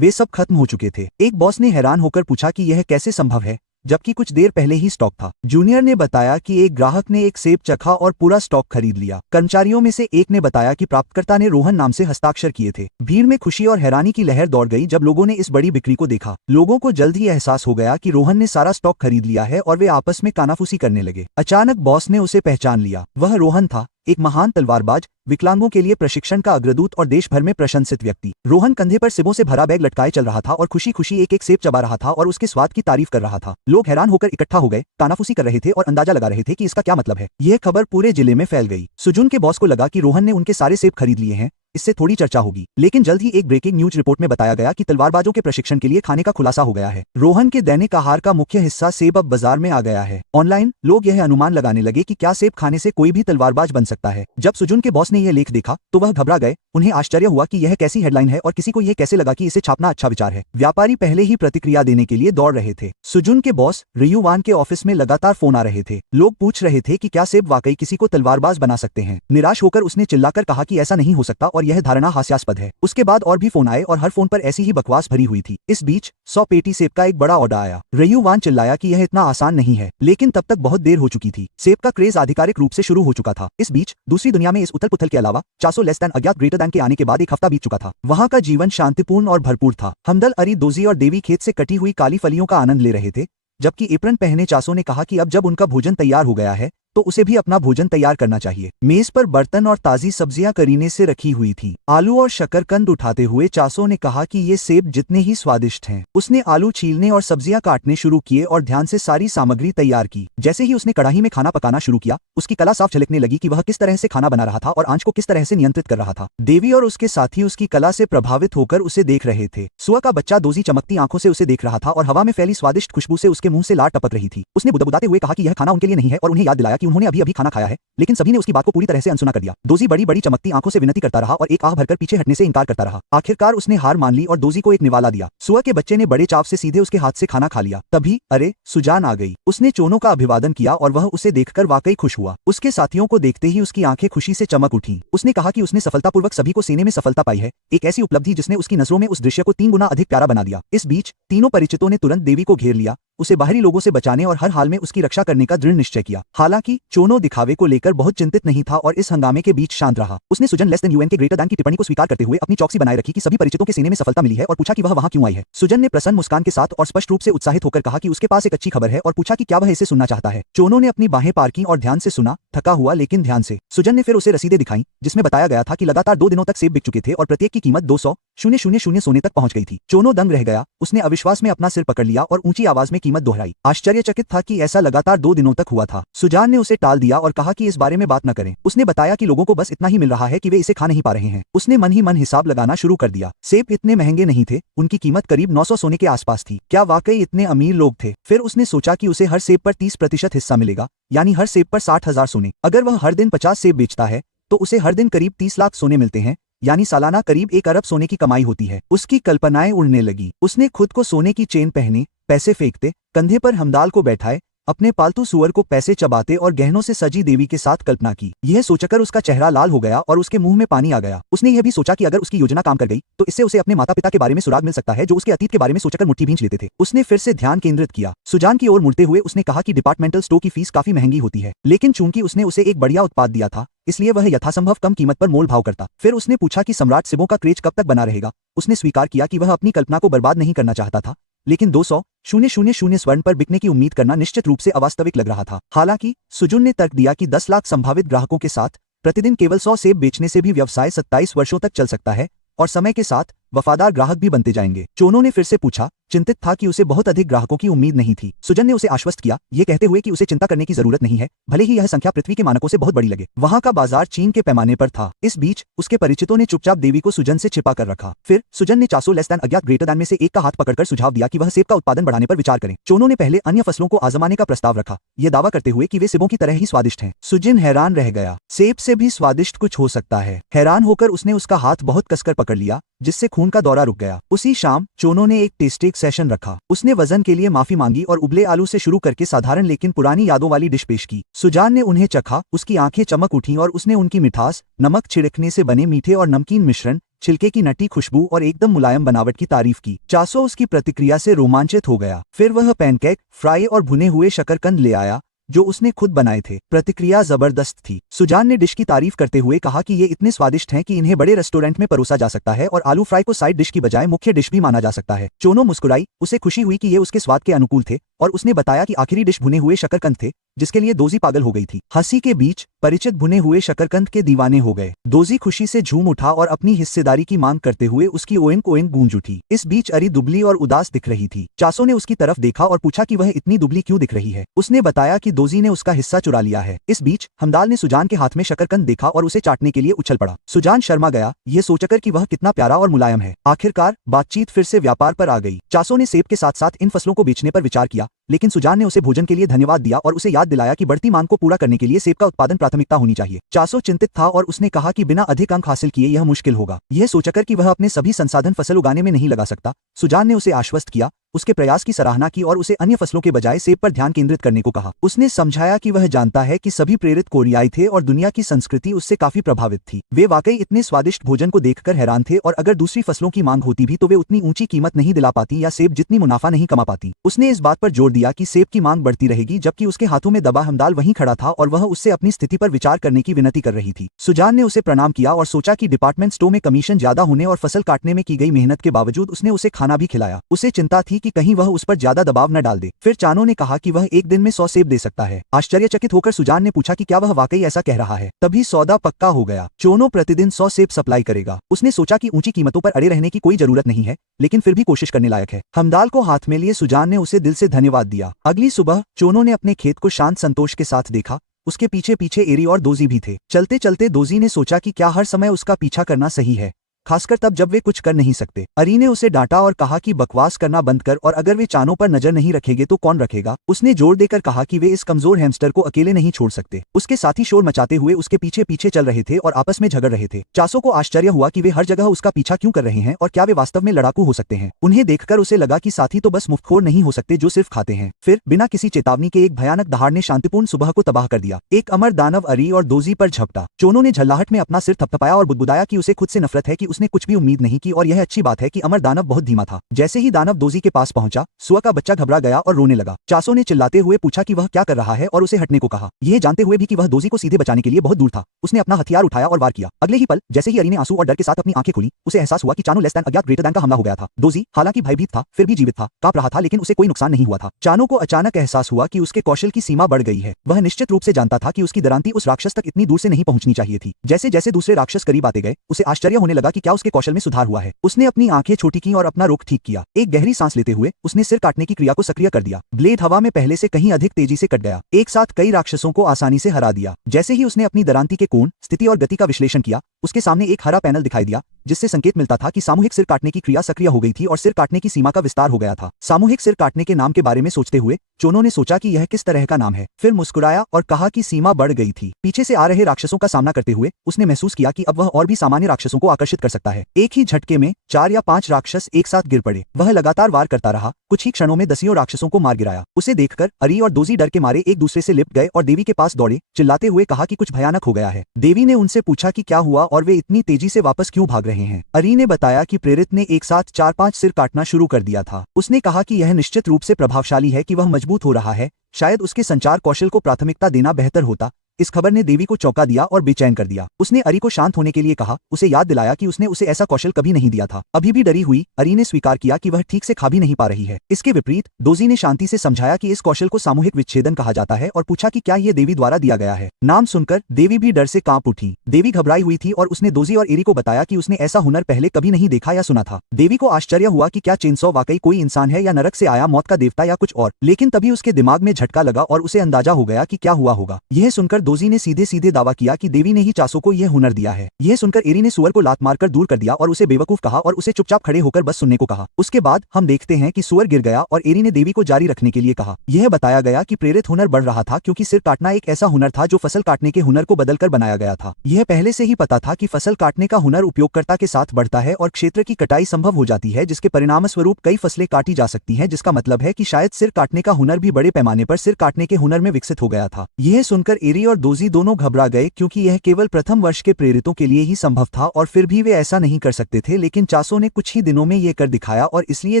वे सब खत्म हो चुके थे। एक बॉस ने हैरान होकर पूछा कि यह कैसे संभव है, जबकि कुछ देर पहले ही स्टॉक था। जूनियर ने बताया कि एक ग्राहक ने एक सेब चखा और पूरा स्टॉक खरीद लिया। कर्मचारियों में से एक ने बताया कि प्राप्तकर्ता ने रोहन नाम से हस्ताक्षर किए थे। भीड़ में खुशी और हैरानी की लहर दौड़ गई जब लोगों ने इस बड़ी बिक्री को देखा। लोगों को जल्द ही एहसास हो गया कि रोहन ने सारा स्टॉक खरीद लिया है और वे आपस में कानाफूसी करने लगे। अचानक बॉस ने उसे पहचान लिया। वह रोहन था, एक महान तलवारबाज, विकलांगों के लिए प्रशिक्षण का अग्रदूत और देश भर में प्रशंसित व्यक्ति। रोहन कंधे पर सेबों से भरा बैग लटकाए चल रहा था और खुशी खुशी एक एक सेब चबा रहा था और उसके स्वाद की तारीफ कर रहा था। लोग हैरान होकर इकट्ठा हो गए, कानाफूसी कर रहे थे और अंदाजा लगा रहे थे कि इसका क्या मतलब है। यह खबर पूरे जिले में फैल गई। सुजुन के बॉस को लगा कि रोहन ने उनके सारे सेब खरीद लिए हैं, इससे थोड़ी चर्चा होगी। लेकिन जल्द ही एक ब्रेकिंग न्यूज रिपोर्ट में बताया गया कि तलवारबाजों के प्रशिक्षण के लिए खाने का खुलासा हो गया है। रोहन के दैनिक आहार का मुख्य हिस्सा सेब अब बाजार में आ गया है। ऑनलाइन लोग यह अनुमान लगाने लगे कि क्या सेब खाने से कोई भी तलवारबाज बन सकता है। जब सुजुन के बॉस ने यह लेख देखा तो वह घबरा गए। उन्हें आश्चर्य हुआ कि यह कैसी हेडलाइन है और किसी को यह कैसे लगा कि इसे छापना अच्छा विचार है। व्यापारी पहले ही प्रतिक्रिया देने के लिए दौड़ रहे थे। सुजुन के बॉस रियुवान के ऑफिस में लगातार फोन आ रहे थे। लोग पूछ रहे थे कि क्या सेब वाकई किसी को तलवारबाज बना सकते हैं। निराश होकर उसने चिल्लाकर कहा कि ऐसा नहीं हो सकता और यह धारणा हास्यास्पद है। उसके बाद और भी फोन आए और हर फोन पर ऐसी ही बकवास भरी हुई थी। इस बीच 100 पेटी सेब का एक बड़ा ऑर्डर आया। रियुवान चिल्लाया कि यह इतना आसान नहीं है, लेकिन तब तक बहुत देर हो चुकी थी। सेब का क्रेज आधिकारिक रूप से शुरू हो चुका था। इस बीच दूसरी दुनिया में इस उथल पुथल के अलावा 400 लेस दैन अज्ञात ग्रेटर दैन के आने के बाद एक हफ्ता बीत चुका था। वहां का जीवन शांतिपूर्ण और भरपूर था। हमदल, अरी, दोजी और देवी खेत से कटी हुई काली फलियों का आनंद ले रहे थे, जबकि एप्रन पहने चासो ने कहा कि अब जब उनका भोजन तैयार हो गया है तो उसे भी अपना भोजन तैयार करना चाहिए। मेज पर बर्तन और ताजी सब्जियां करीने से रखी हुई थी। आलू और शकरकंद उठाते हुए चासो ने कहा कि ये सेब जितने ही स्वादिष्ट हैं। उसने आलू छीलने और सब्जियां काटने शुरू किए और ध्यान से सारी सामग्री तैयार की। जैसे ही उसने कढ़ाई में खाना पकाना शुरू किया, उसकी कला साफ झलकने लगी कि वह किस तरह से खाना बना रहा था और आंच को किस तरह से नियंत्रित कर रहा था। देवी और उसके साथी उसकी कला से प्रभावित होकर उसे देख रहे थे। सुआ का बच्चा दोजी चमकती आंखों से उसे देख रहा था और हवा में फैली स्वादिष्ट खुशबू से उसके मुंह से लार टपक रही थी। उसने बुदबुदाते हुए कहा कि यह खाना उनके लिए नहीं है और उन्हें याद दिलाया कि उन्होंने अभी अभी खाना खाया है, लेकिन सभी ने उसकी बात को पूरी तरह से अनसुना कर दिया। दोजी बड़ी बड़ी चमकती आंखों से विनती करता रहा और एक आह भरकर पीछे हटने से इनकार करता रहा। आखिरकार उसने हार मान ली और दोजी को एक निवाला दिया। सुआ के बच्चे ने बड़े चाव से सीधे उसके हाथ से खाना खा लिया। तभी अरे सुजान आ गई। उसने चोनों का अभिवादन किया और वह उसे देखकर वाकई खुश हुआ। उसके साथियों को देखते ही उसकी आंखें खुशी से चमक उठी। उसने कहा कि उसने सफलतापूर्वक सभी को सेने में सफलता पाई है, एक ऐसी उपलब्धि जिसने उसकी नजरों में उस दृश्य को 3 गुना अधिक प्यारा बना दिया। इस बीच तीनों परिचितों ने तुरंत देवी को घेर लिया, उसे बाहरी लोगों से बचाने और हर हाल में उसकी रक्षा करने का दृढ़ निश्चय किया। हालांकि चोनो दिखावे को लेकर बहुत चिंतित नहीं था और इस हंगामे के बीच शांत रहा। उसने सुजन लेस देन यूएन के ग्रेटर देन की टिप्पणी को स्वीकार करते हुए अपनी चौकसी बनाए रखी कि सभी परिचितों के सीने में सफलता मिली है और पूछा कि वह वहां क्यों आई है। सुजन ने प्रसन्न मुस्कान के साथ और स्पष्ट रूप से उत्साहित होकर कहा कि उसके पास एक अच्छी खबर है और पूछा कि क्या वह इसे सुनना चाहता है। चोनो ने अपनी बाहें पार की और ध्यान से सुना, थका हुआ लेकिन ध्यान से। सुजन ने फिर उसे रसीदें दिखाई जिसमें बताया गया था कि लगातार 2 दिनों तक सेब बिक चुके थे और प्रत्येक की कीमत 200,000 सोने तक पहुंच गई थी। चोनो दंग रह गया, उसने अविश्वास में अपना सिर पकड़ लिया और ऊंची आवाज में कीमत दोहराई। आश्चर्यचकित था कि ऐसा लगातार 2 दिनों तक हुआ था। सुजान ने उसे टाल दिया और कहा कि इस बारे में बात न करें। उसने बताया कि लोगों को बस इतना ही मिल रहा है कि वे इसे खा नहीं पा रहे हैं। उसने मन ही मन हिसाब लगाना शुरू कर दिया। सेब इतने महंगे नहीं थे, उनकी कीमत करीब 900 सोने के आसपास थी। क्या वाकई इतने अमीर लोग थे? फिर उसने सोचा कि उसे हर सेब पर 30% हिस्सा मिलेगा, यानी हर सेब पर 60,000 सोने। अगर वह हर दिन 50 सेब बेचता है तो उसे हर दिन करीब 30 लाख सोने मिलते हैं, यानी सालाना करीब 1 अरब सोने की कमाई होती है। उसकी कल्पनाएं उड़ने लगी। उसने खुद को सोने की चेन पहने, पैसे फेंकते, कंधे पर हमदाल को बैठाए, अपने पालतू सुअर को पैसे चबाते और गहनों से सजी देवी के साथ कल्पना की। यह सोचकर उसका चेहरा लाल हो गया और उसके मुंह में पानी आ गया। उसने यह भी सोचा कि अगर उसकी योजना काम कर गई तो इससे उसे अपने माता पिता के बारे में सुराग मिल सकता है जो उसके अतीत के बारे में सोचकर मुट्ठी भींच लेते थे। उसने फिर से ध्यान केंद्रित किया। सुजान की ओर मुड़ते हुए उसने कहा कि डिपार्टमेंटल स्टोर की फीस काफी महंगी होती है, लेकिन चूंकि उसने उसे एक बढ़िया उत्पाद दिया था इसलिए वह यथासंभव कम कीमत पर मोल भाव करता। फिर उसने पूछा कि सम्राट सिबों का क्रेज कब तक बना रहेगा। उसने स्वीकार किया कि वह अपनी कल्पना को बर्बाद नहीं करना चाहता था, लेकिन 200,000 स्वर्ण पर बिकने की उम्मीद करना निश्चित रूप से अवास्तविक लग रहा था। हालांकि सुजुन ने तर्क दिया कि 10 लाख संभावित ग्राहकों के साथ प्रतिदिन केवल 100 सेब बेचने से भी व्यवसाय 27 वर्षों तक चल सकता है और समय के साथ वफादार ग्राहक भी बनते जाएंगे। चोनो ने फिर से पूछा, चिंतित था कि उसे बहुत अधिक ग्राहकों की उम्मीद नहीं थी। सुजन ने उसे आश्वस्त किया, ये कहते हुए कि उसे चिंता करने की जरूरत नहीं है, भले ही यह संख्या पृथ्वी के मानकों से बहुत बड़ी लगे। वहां का बाजार चीन के पैमाने पर था। इस बीच उसके परिचितों ने चुपचाप देवी को सुजन से छिपा कर रखा। फिर सुजन ने 400 लेस देन अज्ञात ग्रेटर देन में से एक का हाथ पकड़कर सुझाव दिया कि वह सेब का उत्पादन बढ़ाने पर विचार करें। चोनो ने पहले अन्य फसलों को आजमाने का प्रस्ताव रखा, यह दावा करते हुए कि वे सेबों की तरह ही स्वादिष्ट हैं। सुजिन हैरान रह गया, सेब से भी स्वादिष्ट कुछ हो सकता है। हैरान होकर उसने उसका हाथ बहुत कसकर पकड़ लिया, जिससे खून का दौरा रुक गया। उसी शाम चोनो ने एक टेस्टिंग सेशन रखा। उसने वजन के लिए माफी मांगी और उबले आलू से शुरू करके साधारण लेकिन पुरानी यादों वाली डिश पेश की। सुजान ने उन्हें चखा, उसकी आंखें चमक उठीं और उसने उनकी मिठास, नमक छिड़कने से बने मीठे और नमकीन मिश्रण, छिलके की नटी खुशबू और एकदम मुलायम बनावट की तारीफ की। चासो उसकी प्रतिक्रिया से रोमांचित हो गया। फिर वह पैनकेक, फ्राई और भुने हुए शकरकंद ले आया जो उसने खुद बनाए थे। प्रतिक्रिया जबरदस्त थी। सुजान ने डिश की तारीफ करते हुए कहा कि ये इतने स्वादिष्ट हैं कि इन्हें बड़े रेस्टोरेंट में परोसा जा सकता है और आलू फ्राई को साइड डिश की बजाय मुख्य डिश भी माना जा सकता है। चोनो मुस्कुराई, उसे खुशी हुई कि ये उसके स्वाद के अनुकूल थे और उसने बताया कि आखिरी डिश भुने हुए शकरकंद थे जिसके लिए दोजी पागल हो गई थी। हंसी के बीच परिचित भुने हुए शकरकंद के दीवाने हो गए। दोजी खुशी से झूम उठा और अपनी हिस्सेदारी की मांग करते हुए उसकी ओएंक ओएंक गूंज उठी। इस बीच अरी दुबली और उदास दिख रही थी। चासो ने उसकी तरफ देखा और पूछा कि वह इतनी दुबली क्यों दिख रही है। उसने बताया कि दोजी ने उसका हिस्सा चुरा लिया है। इस बीच हमदाल ने सुजान के हाथ में शकरकंद देखा और उसे चाटने के लिए उछल पड़ा। सुजान शर्मा गया, ये सोचकर कि वह कितना प्यारा और मुलायम है। आखिरकार बातचीत फिर से व्यापार पर आ गई। चासो ने सेब के साथ साथ इन फसलों को बेचने पर विचार किया, लेकिन सुजान ने उसे भोजन के लिए धन्यवाद दिया और उसे याद दिलाया कि बढ़ती मांग को पूरा करने के लिए सेब का उत्पादन प्राथमिकता होनी चाहिए। चासो चिंतित था और उसने कहा कि बिना अधिक अंक हासिल किए यह मुश्किल होगा। यह सोचकर कि वह अपने सभी संसाधन फसल उगाने में नहीं लगा सकता, सुजान ने उसे आश्वस्त किया, उसके प्रयास की सराहना की और उसे अन्य फसलों के बजाय सेब पर ध्यान केंद्रित करने को कहा। उसने समझाया कि वह जानता है कि सभी प्रेरित कोरियाई थे और दुनिया की संस्कृति उससे काफी प्रभावित थी। वे वाकई इतने स्वादिष्ट भोजन को देखकर हैरान थे और अगर दूसरी फसलों की मांग होती भी तो वे उतनी ऊंची कीमत नहीं दिला पाती या सेब जितनी मुनाफा नहीं कमा पाती। उसने इस बात पर जोर दिया कि सेब की मांग बढ़ती रहेगी, जबकि उसके हाथों में दबा हमदाल वहीं खड़ा था और वह उससे अपनी स्थिति पर विचार करने की विनती कर रही थी। सुजान ने उसे प्रणाम किया और सोचा कि डिपार्टमेंट स्टोर में कमीशन ज्यादा होने और फसल काटने में की गई मेहनत के बावजूद उसने उसे खाना भी खिलाया। उसे चिंता थी कि कहीं वह उस पर ज्यादा दबाव न डाल दे। फिर चानो ने कहा कि वह एक दिन में 100 सेब दे सकता है। आश्चर्यचकित होकर सुजान ने पूछा कि क्या वह वाकई ऐसा कह रहा है। तभी सौदा पक्का हो गया। चोनो प्रतिदिन 100 सेब सप्लाई करेगा। उसने सोचा कि ऊंची कीमतों पर अड़े रहने की कोई जरूरत नहीं है, लेकिन फिर भी कोशिश करने लायक है। हमदाल को हाथ में लिए सुजान ने उसे दिल से धन्यवाद दिया। अगली सुबह चोनो ने अपने खेत को शांत संतोष के साथ देखा। उसके पीछे पीछे एरी और दोजी भी थे। चलते चलते दोजी ने सोचा कि क्या हर समय उसका पीछा करना सही है, खासकर तब जब वे कुछ कर नहीं सकते। अरी ने उसे डांटा और कहा कि बकवास करना बंद कर और अगर वे चानों पर नजर नहीं रखेंगे तो कौन रखेगा। उसने जोर देकर कहा कि वे इस कमजोर हैमस्टर को अकेले नहीं छोड़ सकते। उसके साथी शोर मचाते हुए उसके पीछे पीछे चल रहे थे और आपस में झगड़ रहे थे। चासो को आश्चर्य हुआ कि वे हर जगह उसका पीछा क्यों कर रहे हैं और क्या वे वास्तव में लड़ाकू हो सकते हैं। उन्हें देखकर उसे लगा कि साथी तो बस मुफ्तखोर नहीं हो सकते जो सिर्फ खाते हैं। फिर बिना किसी चेतावनी के एक भयानक दहाड़ ने शांतिपूर्ण सुबह को तबाह कर दिया। एक अमर दानव अरी और दोजी पर झपटा। चोनो ने झल्लाहट में अपना सिर थपथपाया और बुदबुदाया कि उसे खुद से नफरत है कि उसने उसने कुछ भी उम्मीद नहीं की और यह अच्छी बात है कि अमर दानव बहुत धीमा था। जैसे ही दानव दोजी के पास पहुंचा, सुआ का बच्चा घबरा गया और रोने लगा। चासो ने चिल्लाते हुए पूछा कि वह क्या कर रहा है और उसे हटने को कहा। यह जानते हुए भी कि वह दोजी को सीधे बचाने के लिए बहुत दूर था, उसने अपना हथियार उठाया और वार किया। अगले ही पल जैसे ही अरी ने आंसू और डर के साथ अपनी आंखें खोली, उसे एहसास हुआ कि चानो लेस दैन अज्ञात ग्रेटर दैन का हमला हो गया था। दोजी हालांकि भयभीत था, फिर भी जीवित था, कांप रहा था, लेकिन उसे कोई नुकसान नहीं हुआ था। चानो को अचानक एहसास हुआ कि उसके कौशल की सीमा बढ़ गई है। वह निश्चित रूप से जानता था कि उसकी दरांती उस राक्षस तक इतनी दूर से नहीं पहुंचनी चाहिए थी। जैसे जैसे दूसरे राक्षस करीब आते गए, उसे आश्चर्य होने लगा कि क्या उसके कौशल में सुधार हुआ है। उसने अपनी आंखें छोटी की और अपना रुख ठीक किया। एक गहरी सांस लेते हुए उसने सिर काटने की क्रिया को सक्रिय कर दिया। ब्लेड हवा में पहले से कहीं अधिक तेजी से कट गया, एक साथ कई राक्षसों को आसानी से हरा दिया। जैसे ही उसने अपनी दरांती के कोण, स्थिति और गति का विश्लेषण किया, उसके सामने एक हरा पैनल दिखाई दिया, जिससे संकेत मिलता था कि सामूहिक सिर काटने की क्रिया सक्रिय हो गई थी और सिर काटने की सीमा का विस्तार हो गया था। सामूहिक सिर काटने के नाम के बारे में सोचते हुए चोनो ने सोचा कि यह किस तरह का नाम है, फिर मुस्कुराया और कहा कि सीमा बढ़ गई थी। पीछे से आ रहे राक्षसों का सामना करते हुए उसने महसूस किया कि अब वह और भी सामान्य राक्षसों को आकर्षित कर सकता है। एक ही झटके में 4 या 5 राक्षस एक साथ गिर पड़े। वह लगातार वार करता रहा, कुछ ही क्षणों में दसियों राक्षसों को मार गिराया। उसे देखकर अरी और दोजी डर के मारे एक दूसरे से लिपट गए और देवी के पास दौड़े, चिल्लाते हुए कहा कि कुछ भयानक हो गया है। देवी ने उनसे पूछा कि क्या हुआ और वे इतनी तेजी से वापस क्यों भाग रहे हैं। अरी ने बताया कि प्रेरित ने एक साथ 4-5 सिर काटना शुरू कर दिया था। उसने कहा कि यह निश्चित रूप से प्रभावशाली है कि वह मजबूत हो रहा है, शायद उसके संचार कौशल को प्राथमिकता देना बेहतर होता। इस खबर ने देवी को चौंका दिया और बेचैन कर दिया। उसने अरी को शांत होने के लिए कहा, उसे याद दिलाया कि उसने उसे ऐसा कौशल कभी नहीं दिया था। अभी भी डरी हुई अरी ने स्वीकार किया कि वह ठीक से खा भी नहीं पा रही है। इसके विपरीत दोजी ने शांति से समझाया कि इस कौशल को सामूहिक विच्छेदन कहा जाता है और पूछा कि क्या यह देवी द्वारा दिया गया है। नाम सुनकर देवी भी डर से कांप उठी। देवी घबराई हुई थी और उसने दोजी और एरी को बताया कि उसने ऐसा हुनर पहले कभी नहीं देखा या सुना था। देवी को आश्चर्य हुआ कि क्या चेनसॉ वाकई कोई इंसान है या नरक से आया मौत का देवता या कुछ और, लेकिन तभी उसके दिमाग में झटका लगा और उसे अंदाजा हो गया कि क्या हुआ होगा। यह सुनकर दोजी ने सीधे सीधे दावा किया कि देवी ने ही चासो को यह हुनर दिया है। यह सुनकर एरी ने सुअर को लात मारकर दूर कर दिया और उसे बेवकूफ कहा और उसे चुपचाप खड़े होकर बस सुनने को कहा। उसके बाद हम देखते हैं कि सुअर गिर गया और एरी ने देवी को जारी रखने के लिए कहा। यह बताया गया कि प्रेरित हुनर बढ़ रहा था क्योंकि सिर काटना एक ऐसा हुनर था जो फसल काटने के हुनर को बदलकर बनाया गया था। यह पहले से ही पता था कि फसल काटने का हुनर उपयोगकर्ता के साथ बढ़ता है और क्षेत्र की कटाई संभव हो जाती है, जिसके परिणामस्वरूप कई फसलें काटी जा सकती हैं, जिसका मतलब है कि शायद सिर काटने का हुनर भी बड़े पैमाने पर सिर काटने के हुनर में विकसित हो गया था। यह सुनकर एरी और दोजी दोनों घबरा गए क्योंकि यह केवल प्रथम वर्ष के प्रेरितों के लिए ही संभव था और फिर भी वे ऐसा नहीं कर सकते थे। लेकिन चासो ने कुछ ही दिनों में ये कर दिखाया और इसलिए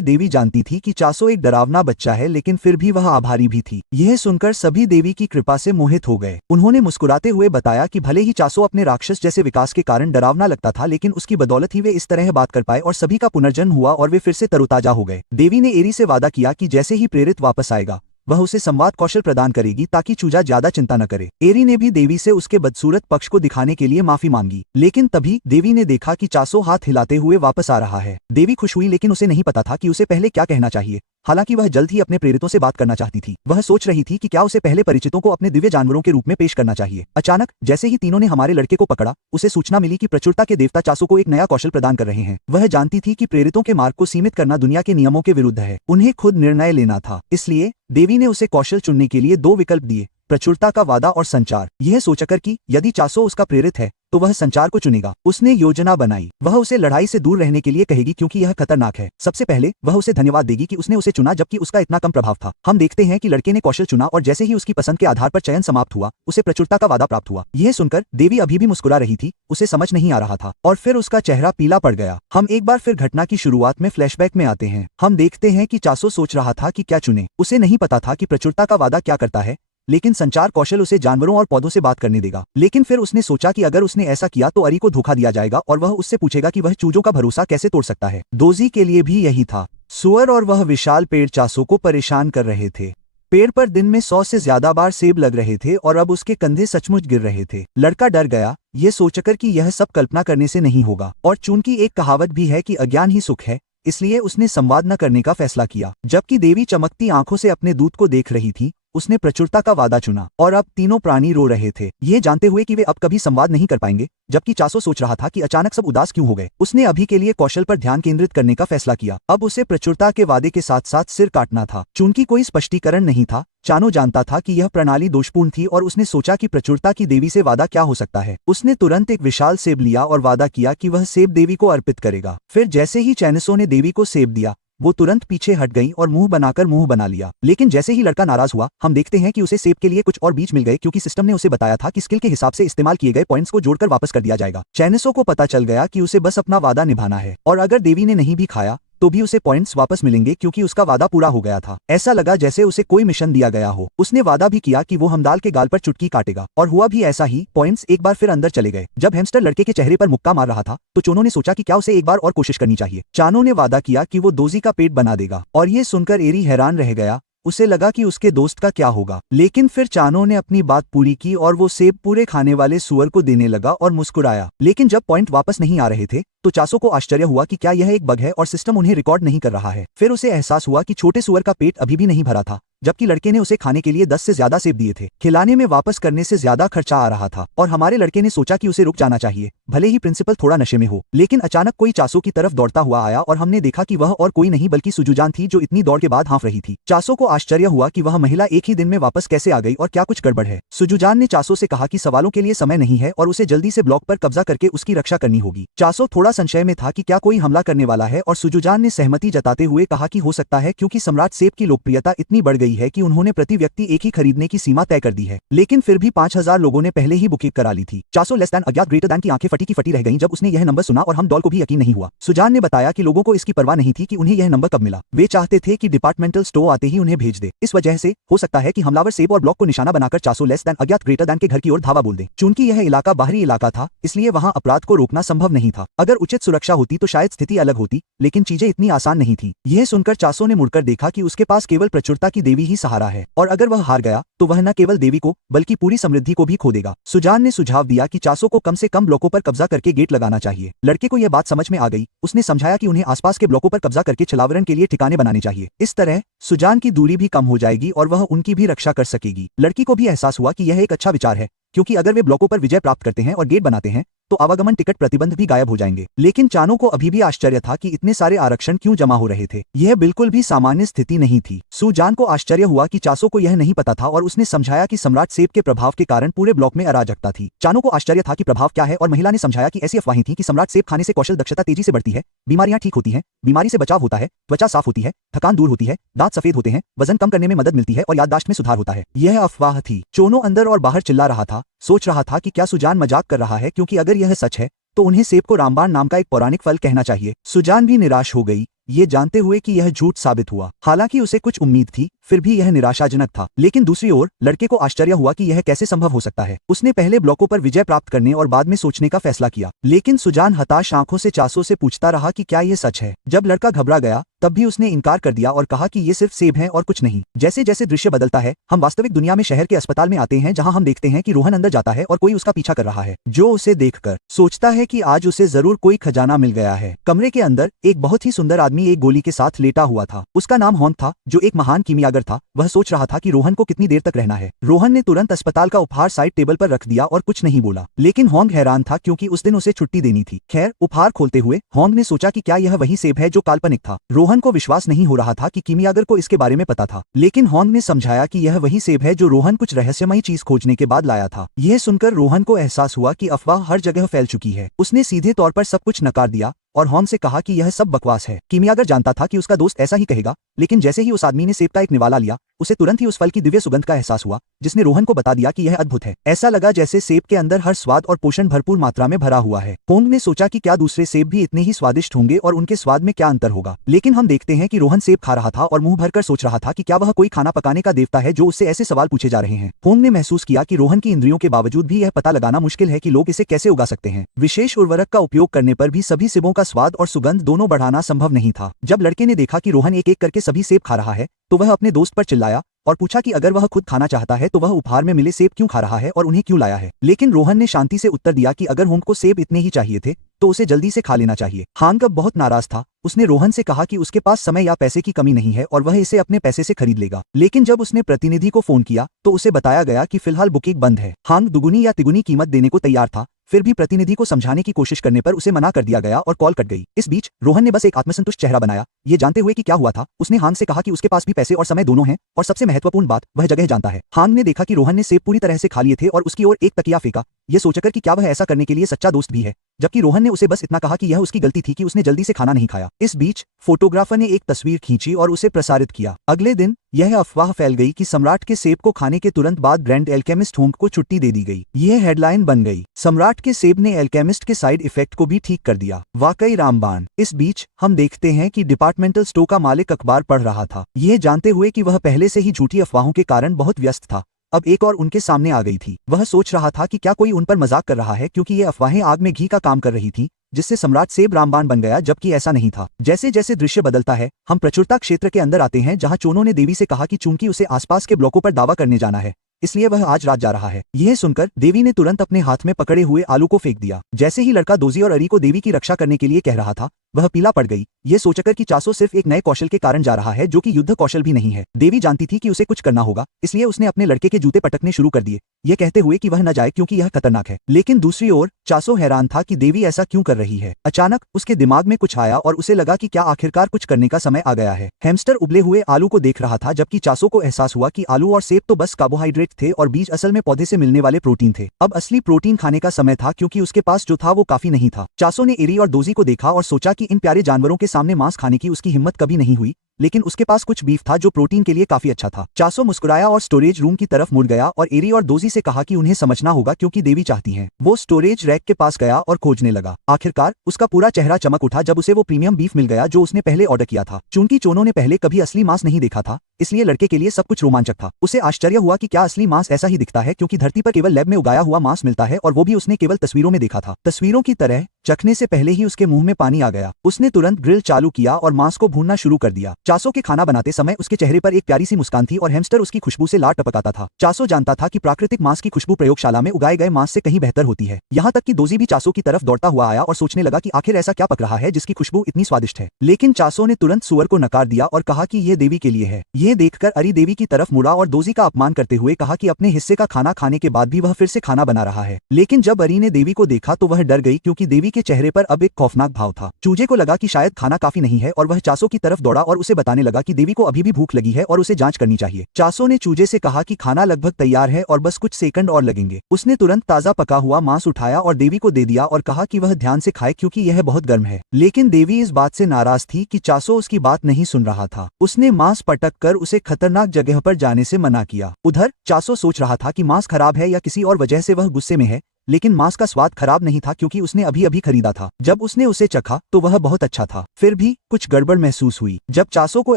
देवी जानती थी कि चासो एक डरावना बच्चा है, लेकिन फिर भी वह आभारी भी थी। यह सुनकर सभी देवी की कृपा से मोहित हो गए। उन्होंने मुस्कुराते हुए बताया कि भले ही चासो अपने राक्षस जैसे विकास के कारण डरावना लगता था, लेकिन उसकी बदौलत ही वे इस तरह बात कर पाए और सभी का पुनर्जन्म हुआ और वे फिर से तरोताजा हो गए। देवी ने एरी से वादा किया कि जैसे ही प्रेरित वापस आएगा वह उसे संवाद कौशल प्रदान करेगी ताकि चूजा ज्यादा चिंता न करे। एरी ने भी देवी से उसके बदसूरत पक्ष को दिखाने के लिए माफी मांगी, लेकिन तभी देवी ने देखा कि चासो हाथ हिलाते हुए वापस आ रहा है। देवी खुश हुई, लेकिन उसे नहीं पता था कि उसे पहले क्या कहना चाहिए। हालांकि वह जल्द ही अपने प्रेरितों से बात करना चाहती थी। वह सोच रही थी कि क्या उसे पहले परिचितों को अपने दिव्य जानवरों के रूप में पेश करना चाहिए। अचानक जैसे ही तीनों ने हमारे लड़के को पकड़ा, उसे सूचना मिली कि प्रचुरता के देवता चासो को एक नया कौशल प्रदान कर रहे हैं। वह जानती थी कि प्रेरितों के मार्ग को सीमित करना दुनिया के नियमों के विरुद्ध है, उन्हें खुद निर्णय लेना था। इसलिए देवी ने उसे कौशल चुनने के लिए 2 विकल्प दिए, प्रचुरता का वादा और संचार। यह सोचकर कि यदि चासो उसका प्रेरित है तो वह संचार को चुनेगा, उसने योजना बनाई। वह उसे लड़ाई से दूर रहने के लिए कहेगी क्योंकि यह खतरनाक है। सबसे पहले वह उसे धन्यवाद देगी कि उसने उसे चुना जबकि उसका इतना कम प्रभाव था। हम देखते हैं कि लड़के ने कौशल चुना और जैसे ही उसकी पसंद के आधार पर चयन समाप्त हुआ, उसे प्रचुरता का वादा प्राप्त हुआ। यह सुनकर देवी अभी भी मुस्कुरा रही थी, उसे समझ नहीं आ रहा था और फिर उसका चेहरा पीला पड़ गया। हम एक बार फिर घटना की शुरुआत में फ्लैशबैक में आते हैं। हम देखते हैं कि चासो सोच रहा था कि क्या चुने। उसे नहीं पता था कि प्रचुरता का वादा क्या करता है, लेकिन संचार कौशल उसे जानवरों और पौधों से बात करने देगा। लेकिन फिर उसने सोचा कि अगर उसने ऐसा किया तो अरी को धोखा दिया जाएगा और वह उससे पूछेगा कि वह चूजों का भरोसा कैसे तोड़ सकता है। दोजी के लिए भी यही था। सुअर और वह विशाल पेड़ चासो को परेशान कर रहे थे। पेड़ पर दिन में 100 से ज्यादा बार सेब लग रहे थे और अब उसके कंधे सचमुच गिर रहे थे। लड़का डर गया, ये सोचकर कि यह सब कल्पना करने से नहीं होगा और चूंकि एक कहावत भी है कि अज्ञान ही सुख है, इसलिए उसने संवाद न करने का फैसला किया। जबकि देवी चमकती आंखों से अपने दूत को देख रही थी, उसने प्रचुरता का वादा चुना और अब तीनों प्राणी रो रहे थे, ये जानते हुए कि वे अब कभी संवाद नहीं कर पाएंगे। जबकि चासो सोच रहा था कि अचानक सब उदास क्यों हो गए। उसने अभी के लिए कौशल पर ध्यान केंद्रित करने का फैसला किया। अब उसे प्रचुरता के वादे के साथ साथ सिर काटना था। चूंकि कोई स्पष्टीकरण नहीं था, चानो जानता था कि यह प्रणाली दोषपूर्ण थी और उसने सोचा कि प्रचुरता की देवी से वादा क्या हो सकता है। उसने तुरंत एक विशाल सेब लिया और वादा किया कि वह सेब देवी को अर्पित करेगा। फिर जैसे ही चैनसो ने देवी को सेब दिया, वो तुरंत पीछे हट गई और मुंह बनाकर मुंह बना लिया। लेकिन जैसे ही लड़का नाराज हुआ, हम देखते हैं कि उसे सेब के लिए कुछ और बीज मिल गए, क्योंकि सिस्टम ने उसे बताया था कि स्किल के हिसाब से इस्तेमाल किए गए पॉइंट्स को जोड़कर वापस कर दिया जाएगा। चैनिसो को पता चल गया कि उसे बस अपना वादा निभाना है, और अगर देवी ने नहीं भी खाया तो भी उसे पॉइंट्स वापस मिलेंगे, क्योंकि उसका वादा पूरा हो गया था। ऐसा लगा जैसे उसे कोई मिशन दिया गया हो। उसने वादा भी किया कि वो हमदाल के गाल पर चुटकी काटेगा, और हुआ भी ऐसा ही। पॉइंट्स एक बार फिर अंदर चले गए। जब हैमस्टर लड़के के चेहरे पर मुक्का मार रहा था तो चोनो ने सोचा कि क्या उसे एक बार और कोशिश करनी चाहिए। चानो ने वादा किया कि वो दोजी का पेट बना देगा, और ये सुनकर एरी हैरान रह गया। उसे लगा कि उसके दोस्त का क्या होगा, लेकिन फिर चानो ने अपनी बात पूरी की और वो सेब पूरे खाने वाले सुअर को देने लगा और मुस्कुराया। लेकिन जब पॉइंट वापस नहीं आ रहे थे तो चासो को आश्चर्य हुआ कि क्या यह एक बग है और सिस्टम उन्हें रिकॉर्ड नहीं कर रहा है। फिर उसे एहसास हुआ कि छोटे सुअर का पेट अभी भी नहीं भरा था, जबकि लड़के ने उसे खाने के लिए 10 से ज्यादा सेब दिए थे। खिलाने में वापस करने से ज्यादा खर्चा आ रहा था, और हमारे लड़के ने सोचा कि उसे रुक जाना चाहिए, भले ही प्रिंसिपल थोड़ा नशे में हो। लेकिन अचानक कोई चासो की तरफ दौड़ता हुआ आया और हमने देखा कि वह और कोई नहीं बल्कि सुजुजान थी, जो इतनी दौड़ के बाद हाँफ रही थी। चासो को आश्चर्य हुआ कि वह महिला एक ही दिन में वापस कैसे आ गई और क्या कुछ गड़बड़ है। सुजुजान ने चासो से कहा कि सवालों के लिए समय नहीं है और उसे जल्दी से ब्लॉक पर कब्जा करके उसकी रक्षा करनी होगी। चासो थोड़ा संशय में था कि क्या कोई हमला करने वाला है, और सुजुजान ने सहमति जताते हुए कहा कि हो सकता है, क्योंकि सम्राट सेब की लोकप्रियता इतनी बढ़ गई है कि उन्होंने प्रति व्यक्ति एक ही खरीदने की सीमा तय कर दी है। लेकिन फिर भी 5000 लोगों ने पहले ही बुकिंग करा ली थी। चासो लेस दैन अज्ञात ग्रेटर दैन की आंखें फटी की फटी रह गईं जब उसने यह नंबर सुना, और हम डॉल को भी यकीन नहीं हुआ। सुजान ने बताया कि लोगों को इसकी परवाह नहीं थी कि उन्हें यह नंबर कब मिला। वे चाहते थे कि डिपार्टमेंटल स्टोर आते ही उन्हें भेज दे। इस वजह से हो सकता है कि हमलावर सेब और ब्लॉक को निशाना बनाकर चासो लेस दैन अज्ञात ग्रेटर दैन के घर की ओर धावा बोल दें। चूंकि यह इलाका बाहरी इलाका था, इसलिए वहां अपराध को रोकना संभव नहीं था। अगर उचित सुरक्षा होती तो शायद स्थिति अलग होती, लेकिन चीजें इतनी आसान नहीं थी। यह सुनकर चासो ने मुड़कर देखा कि उसके पास केवल प्रचुरता की देवी ही सहारा है, और अगर वह हार गया तो वह न केवल देवी को बल्कि पूरी समृद्धि को भी खो देगा। सुजान ने सुझाव दिया कि चासो को कम से कम ब्लॉकों पर कब्जा करके गेट लगाना चाहिए। लड़के को यह बात समझ में आ गई। उसने समझाया कि उन्हें आसपास के ब्लॉकों पर कब्जा करके छलावरण के लिए ठिकाने बनाने चाहिए। इस तरह सुजान की दूरी भी कम हो जाएगी और वह उनकी भी रक्षा कर सकेगी। लड़की को भी एहसास हुआ कि यह एक अच्छा विचार है, क्योंकि अगर वे ब्लॉकों पर विजय प्राप्त करते हैं और गेट बनाते हैं तो आवागमन टिकट प्रतिबंध भी गायब हो जाएंगे। लेकिन चानो को अभी भी आश्चर्य था कि इतने सारे आरक्षण क्यों जमा हो रहे थे। यह बिल्कुल भी सामान्य स्थिति नहीं थी। सुजान को आश्चर्य हुआ कि चासो को यह नहीं पता था, और उसने समझाया कि सम्राट सेब के प्रभाव के कारण पूरे ब्लॉक में अराजकता थी। चानो को आश्चर्य था कि प्रभाव क्या है, और महिला ने समझाया कि ऐसी अफवाहें थी कि सम्राट सेब खाने से कौशल दक्षता तेजी से बढ़ती है, बीमारियां ठीक होती हैं, बीमारी से बचाव होता है, त्वचा साफ होती है, थकान दूर होती है, दांत सफेद होते हैं, वजन कम करने में मदद मिलती है और याददाश्त में सुधार होता है। यह अफवाह थी। चोनो अंदर और बाहर चिल्ला रहा था, सोच रहा था कि क्या सुजान मजाक कर रहा है, क्योंकि अगर यह सच है तो उन्हें सेब को रामबाण नाम का एक पौराणिक फल कहना चाहिए। सुजान भी निराश हो गई, ये जानते हुए कि यह झूठ साबित हुआ। हालांकि उसे कुछ उम्मीद थी, फिर भी यह निराशाजनक था। लेकिन दूसरी ओर लड़के को आश्चर्य हुआ कि यह कैसे संभव हो सकता है। उसने पहले ब्लॉकों पर विजय प्राप्त करने और बाद में सोचने का फैसला किया। लेकिन सुजान हताश आंखों से चासो से पूछता रहा कि क्या यह सच है। जब लड़का घबरा गया तब भी उसने इनकार कर दिया और कहा कि ये सिर्फ सेब हैं और कुछ नहीं। जैसे जैसे दृश्य बदलता है, हम वास्तविक दुनिया में शहर के अस्पताल में आते हैं, जहां हम देखते हैं कि रोहन अंदर जाता है और कोई उसका पीछा कर रहा है, जो उसे देखकर सोचता है कि आज उसे जरूर कोई खजाना मिल गया है। कमरे के अंदर एक बहुत ही सुंदर आदमी एक गोली के साथ लेटा हुआ था। उसका नाम होंग था, जो एक महान कीमियागर था। वह सोच रहा था कि रोहन को कितनी देर तक रहना है। रोहन ने तुरंत अस्पताल का उपहार साइड टेबल पर रख दिया और कुछ नहीं बोला। लेकिन होंग हैरान था, क्योंकि उस दिन उसे छुट्टी देनी थी। खैर, उपहार खोलते हुए होंग ने सोचा कि क्या यह वही सेब है जो काल्पनिक था। रोहन को विश्वास नहीं हो रहा था कि कीमियागर को इसके बारे में पता था। लेकिन होंग ने समझाया कि यह वही सेब है जो रोहन कुछ रहस्यमयी चीज खोजने के बाद लाया था। यह सुनकर रोहन को एहसास हुआ कि अफवाह हर जगह फैल चुकी है। उसने सीधे तौर पर सब कुछ नकार दिया और होंग से कहा कि यह सब बकवास है। कीमियागर जानता था कि उसका दोस्त ऐसा ही कहेगा, लेकिन जैसे ही उस आदमी ने सेब का एक निवाला लिया, उसे तुरंत ही उस फल की दिव्य सुगंध का एहसास हुआ, जिसने रोहन को बता दिया कि यह अद्भुत है। ऐसा लगा जैसे सेब के अंदर हर स्वाद और पोषण भरपूर मात्रा में भरा हुआ है। होंग ने सोचा कि क्या दूसरे सेब भी इतने ही स्वादिष्ट होंगे और उनके स्वाद में क्या अंतर होगा। लेकिन हम देखते हैं कि रोहन सेब खा रहा था और मुंह भरकर सोच रहा था कि क्या वह कोई खाना पकाने का देवता है जो उससे ऐसे सवाल पूछे जा रहे हैं। होंग ने महसूस किया कि रोहन की इंद्रियों के बावजूद भी यह पता लगाना मुश्किल है कि लोग इसे कैसे उगा सकते हैं। विशेष उर्वरक का उपयोग करने पर भी सभी सेबों का स्वाद और सुगंध दोनों बढ़ाना संभव नहीं था। जब लड़के ने देखा कि रोहन एक एक करके सभी सेब खा रहा है, तो वह अपने दोस्त पर चिल्लाया और पूछा कि अगर वह खुद खाना चाहता है तो वह उपहार में मिले सेब क्यों खा रहा है और उन्हें क्यों लाया है। लेकिन रोहन ने शांति से उत्तर दिया कि अगर होंग को सेब इतने ही चाहिए थे तो उसे जल्दी से खा लेना चाहिए। हांग अब बहुत नाराज था। उसने रोहन से कहा कि उसके पास समय या पैसे की कमी नहीं है और वह इसे अपने पैसे से खरीद लेगा। लेकिन जब उसने प्रतिनिधि को फोन किया तो उसे बताया गया कि फिलहाल बुकिंग बंद है। हांग दुगुनी या तिगुनी कीमत देने को तैयार था, फिर भी प्रतिनिधि को समझाने की कोशिश करने पर उसे मना कर दिया गया और कॉल कट गई। इस बीच रोहन ने बस एक आत्मसंतुष्ट चेहरा बनाया, ये जानते हुए कि क्या हुआ था। उसने हांग से कहा कि उसके पास भी पैसे और समय दोनों हैं, और सबसे महत्वपूर्ण बात, वह जगह जानता है। हांग ने देखा कि रोहन ने सेब पूरी तरह से खा लिए थे और उसकी ओर एक तकिया फेंका। ये सोचकर कि क्या वह ऐसा करने के लिए सच्चा दोस्त भी है, जबकि रोहन ने उसे बस इतना कहा कि यह उसकी गलती थी कि उसने जल्दी से खाना नहीं खाया। इस बीच फोटोग्राफर ने एक तस्वीर खींची और उसे प्रसारित किया। अगले दिन यह अफवाह फैल गई कि सम्राट के सेब को खाने के तुरंत बाद ग्रैंड एल्केमिस्ट होंग को छुट्टी दे दी गई। यह हेडलाइन बन गई, सम्राट के सेब ने एल्केमिस्ट के साइड इफेक्ट को भी ठीक कर दिया। वाकई रामबाण। इस बीच हम देखते हैं कि डिपार्टमेंटल स्टोर का मालिक अखबार पढ़ रहा था, यह जानते हुए कि वह पहले से ही झूठी अफवाहों के कारण बहुत व्यस्त था। अब एक और उनके सामने आ गई थी। वह सोच रहा था कि क्या कोई उन पर मजाक कर रहा है, क्योंकि ये अफवाहें आग में घी का काम कर रही थी, जिससे सम्राट सेब रामबाण बन गया, जबकि ऐसा नहीं था। जैसे जैसे दृश्य बदलता है, हम प्रचुरता क्षेत्र के अंदर आते हैं, जहां चोनों ने देवी से कहा कि चूंकि उसे आसपास के ब्लॉकों पर दावा करने जाना है, इसलिए वह आज रात जा रहा है। यह सुनकर देवी ने तुरंत अपने हाथ में पकड़े हुए आलू को फेंक दिया। जैसे ही लड़का दोजी और अरी को देवी की रक्षा करने के लिए कह रहा था, वह पीला पड़ गई, ये सोचकर कि चासो सिर्फ एक नए कौशल के कारण जा रहा है, जो कि युद्ध कौशल भी नहीं है। देवी जानती थी कि उसे कुछ करना होगा, इसलिए उसने अपने लड़के के जूते पटकने शुरू कर दिए, ये कहते हुए कि वह न जाए क्योंकि यह खतरनाक है। लेकिन दूसरी ओर चासो हैरान था कि देवी ऐसा क्यों कर रही है। अचानक उसके दिमाग में कुछ आया और उसे लगा कि क्या आखिरकार कुछ करने का समय आ गया है। हैमस्टर उबले हुए आलू को देख रहा था, जबकि चासो को एहसास हुआ कि आलू और सेब तो बस कार्बोहाइड्रेट थे और बीज असल में पौधे से मिलने वाले प्रोटीन थे। अब असली प्रोटीन खाने का समय था, क्योंकि उसके पास जो था वो काफी नहीं था। चासो ने एरी और दोजी को देखा और सोचा कि इन प्यारे जानवरों के सामने मांस खाने की उसकी हिम्मत कभी नहीं हुई, लेकिन उसके पास कुछ बीफ था जो प्रोटीन के लिए काफी अच्छा था। चासो मुस्कुराया और स्टोरेज रूम की तरफ मुड़ गया और एरी और दोजी से कहा कि उन्हें समझना होगा, क्योंकि देवी चाहती हैं। वो स्टोरेज रैक के पास गया और खोजने लगा। आखिरकार उसका पूरा चेहरा चमक उठा जब उसे वो प्रीमियम बीफ मिल गया जो उसने पहले ऑर्डर किया था। चूंकि चोनों ने पहले कभी असली मांस नहीं देखा था, इसलिए लड़के के लिए सब कुछ रोमांचक था। उसे आश्चर्य हुआ कि क्या असली मांस ऐसा ही दिखता है, क्योंकि धरती पर केवल लैब में उगाया हुआ मांस मिलता है, और वो भी उसने केवल तस्वीरों में देखा था। तस्वीरों की तरह चखने से पहले ही उसके मुंह में पानी आ गया। उसने तुरंत ग्रिल चालू किया और मांस को भूनना शुरू कर दिया। चासो के खाना बनाते समय उसके चेहरे पर एक प्यारी सी मुस्कान थी और हैमस्टर उसकी खुशबू से लार टपकाता था। चासो जानता था कि प्राकृतिक मांस की खुशबू प्रयोगशाला में उगाए गए मांस से कहीं बेहतर होती है। यहाँ तक कि दोजी भी चासो की तरफ दौड़ता हुआ आया और सोचने लगा कि आखिर ऐसा क्या पक रहा है जिसकी खुशबू इतनी स्वादिष्ट है। लेकिन चासो ने तुरंत सुअर को नकार दिया और कहा कि यह देवी के लिए है। यह देखकर अरी देवी की तरफ मुड़ा और दोजी का अपमान करते हुए कहा कि अपने हिस्से का खाना खाने के बाद भी वह फिर से खाना बना रहा है। लेकिन जब अरी ने देवी को देखा तो वह डर गई, क्योंकि देवी के चेहरे पर अब एक खौफनाक भाव था। चूजे को लगा कि शायद खाना काफी नहीं है और वह चासो की तरफ दौड़ा और उसे बताने लगा कि देवी को अभी भी भूख लगी है और उसे जांच करनी चाहिए। चासो ने चूजे से कहा कि खाना लगभग तैयार है और बस कुछ सेकंड और लगेंगे। उसने तुरंत ताजा पका हुआ मांस उठाया और देवी को दे दिया और कहा कि वह ध्यान से खाए, क्योंकि यह बहुत गर्म है। लेकिन देवी इस बात से नाराज थी कि चासो उसकी बात नहीं सुन रहा था। उसने मांस पटक कर उसे खतरनाक जगह पर जाने से मना किया। उधर चासो सोच रहा था कि मांस खराब है या किसी और वजह से वह गुस्से में है, लेकिन मांस का स्वाद खराब नहीं था, क्योंकि उसने अभी अभी खरीदा था। जब उसने उसे चखा तो वह बहुत अच्छा था। फिर भी कुछ गड़बड़ महसूस हुई। जब चासो को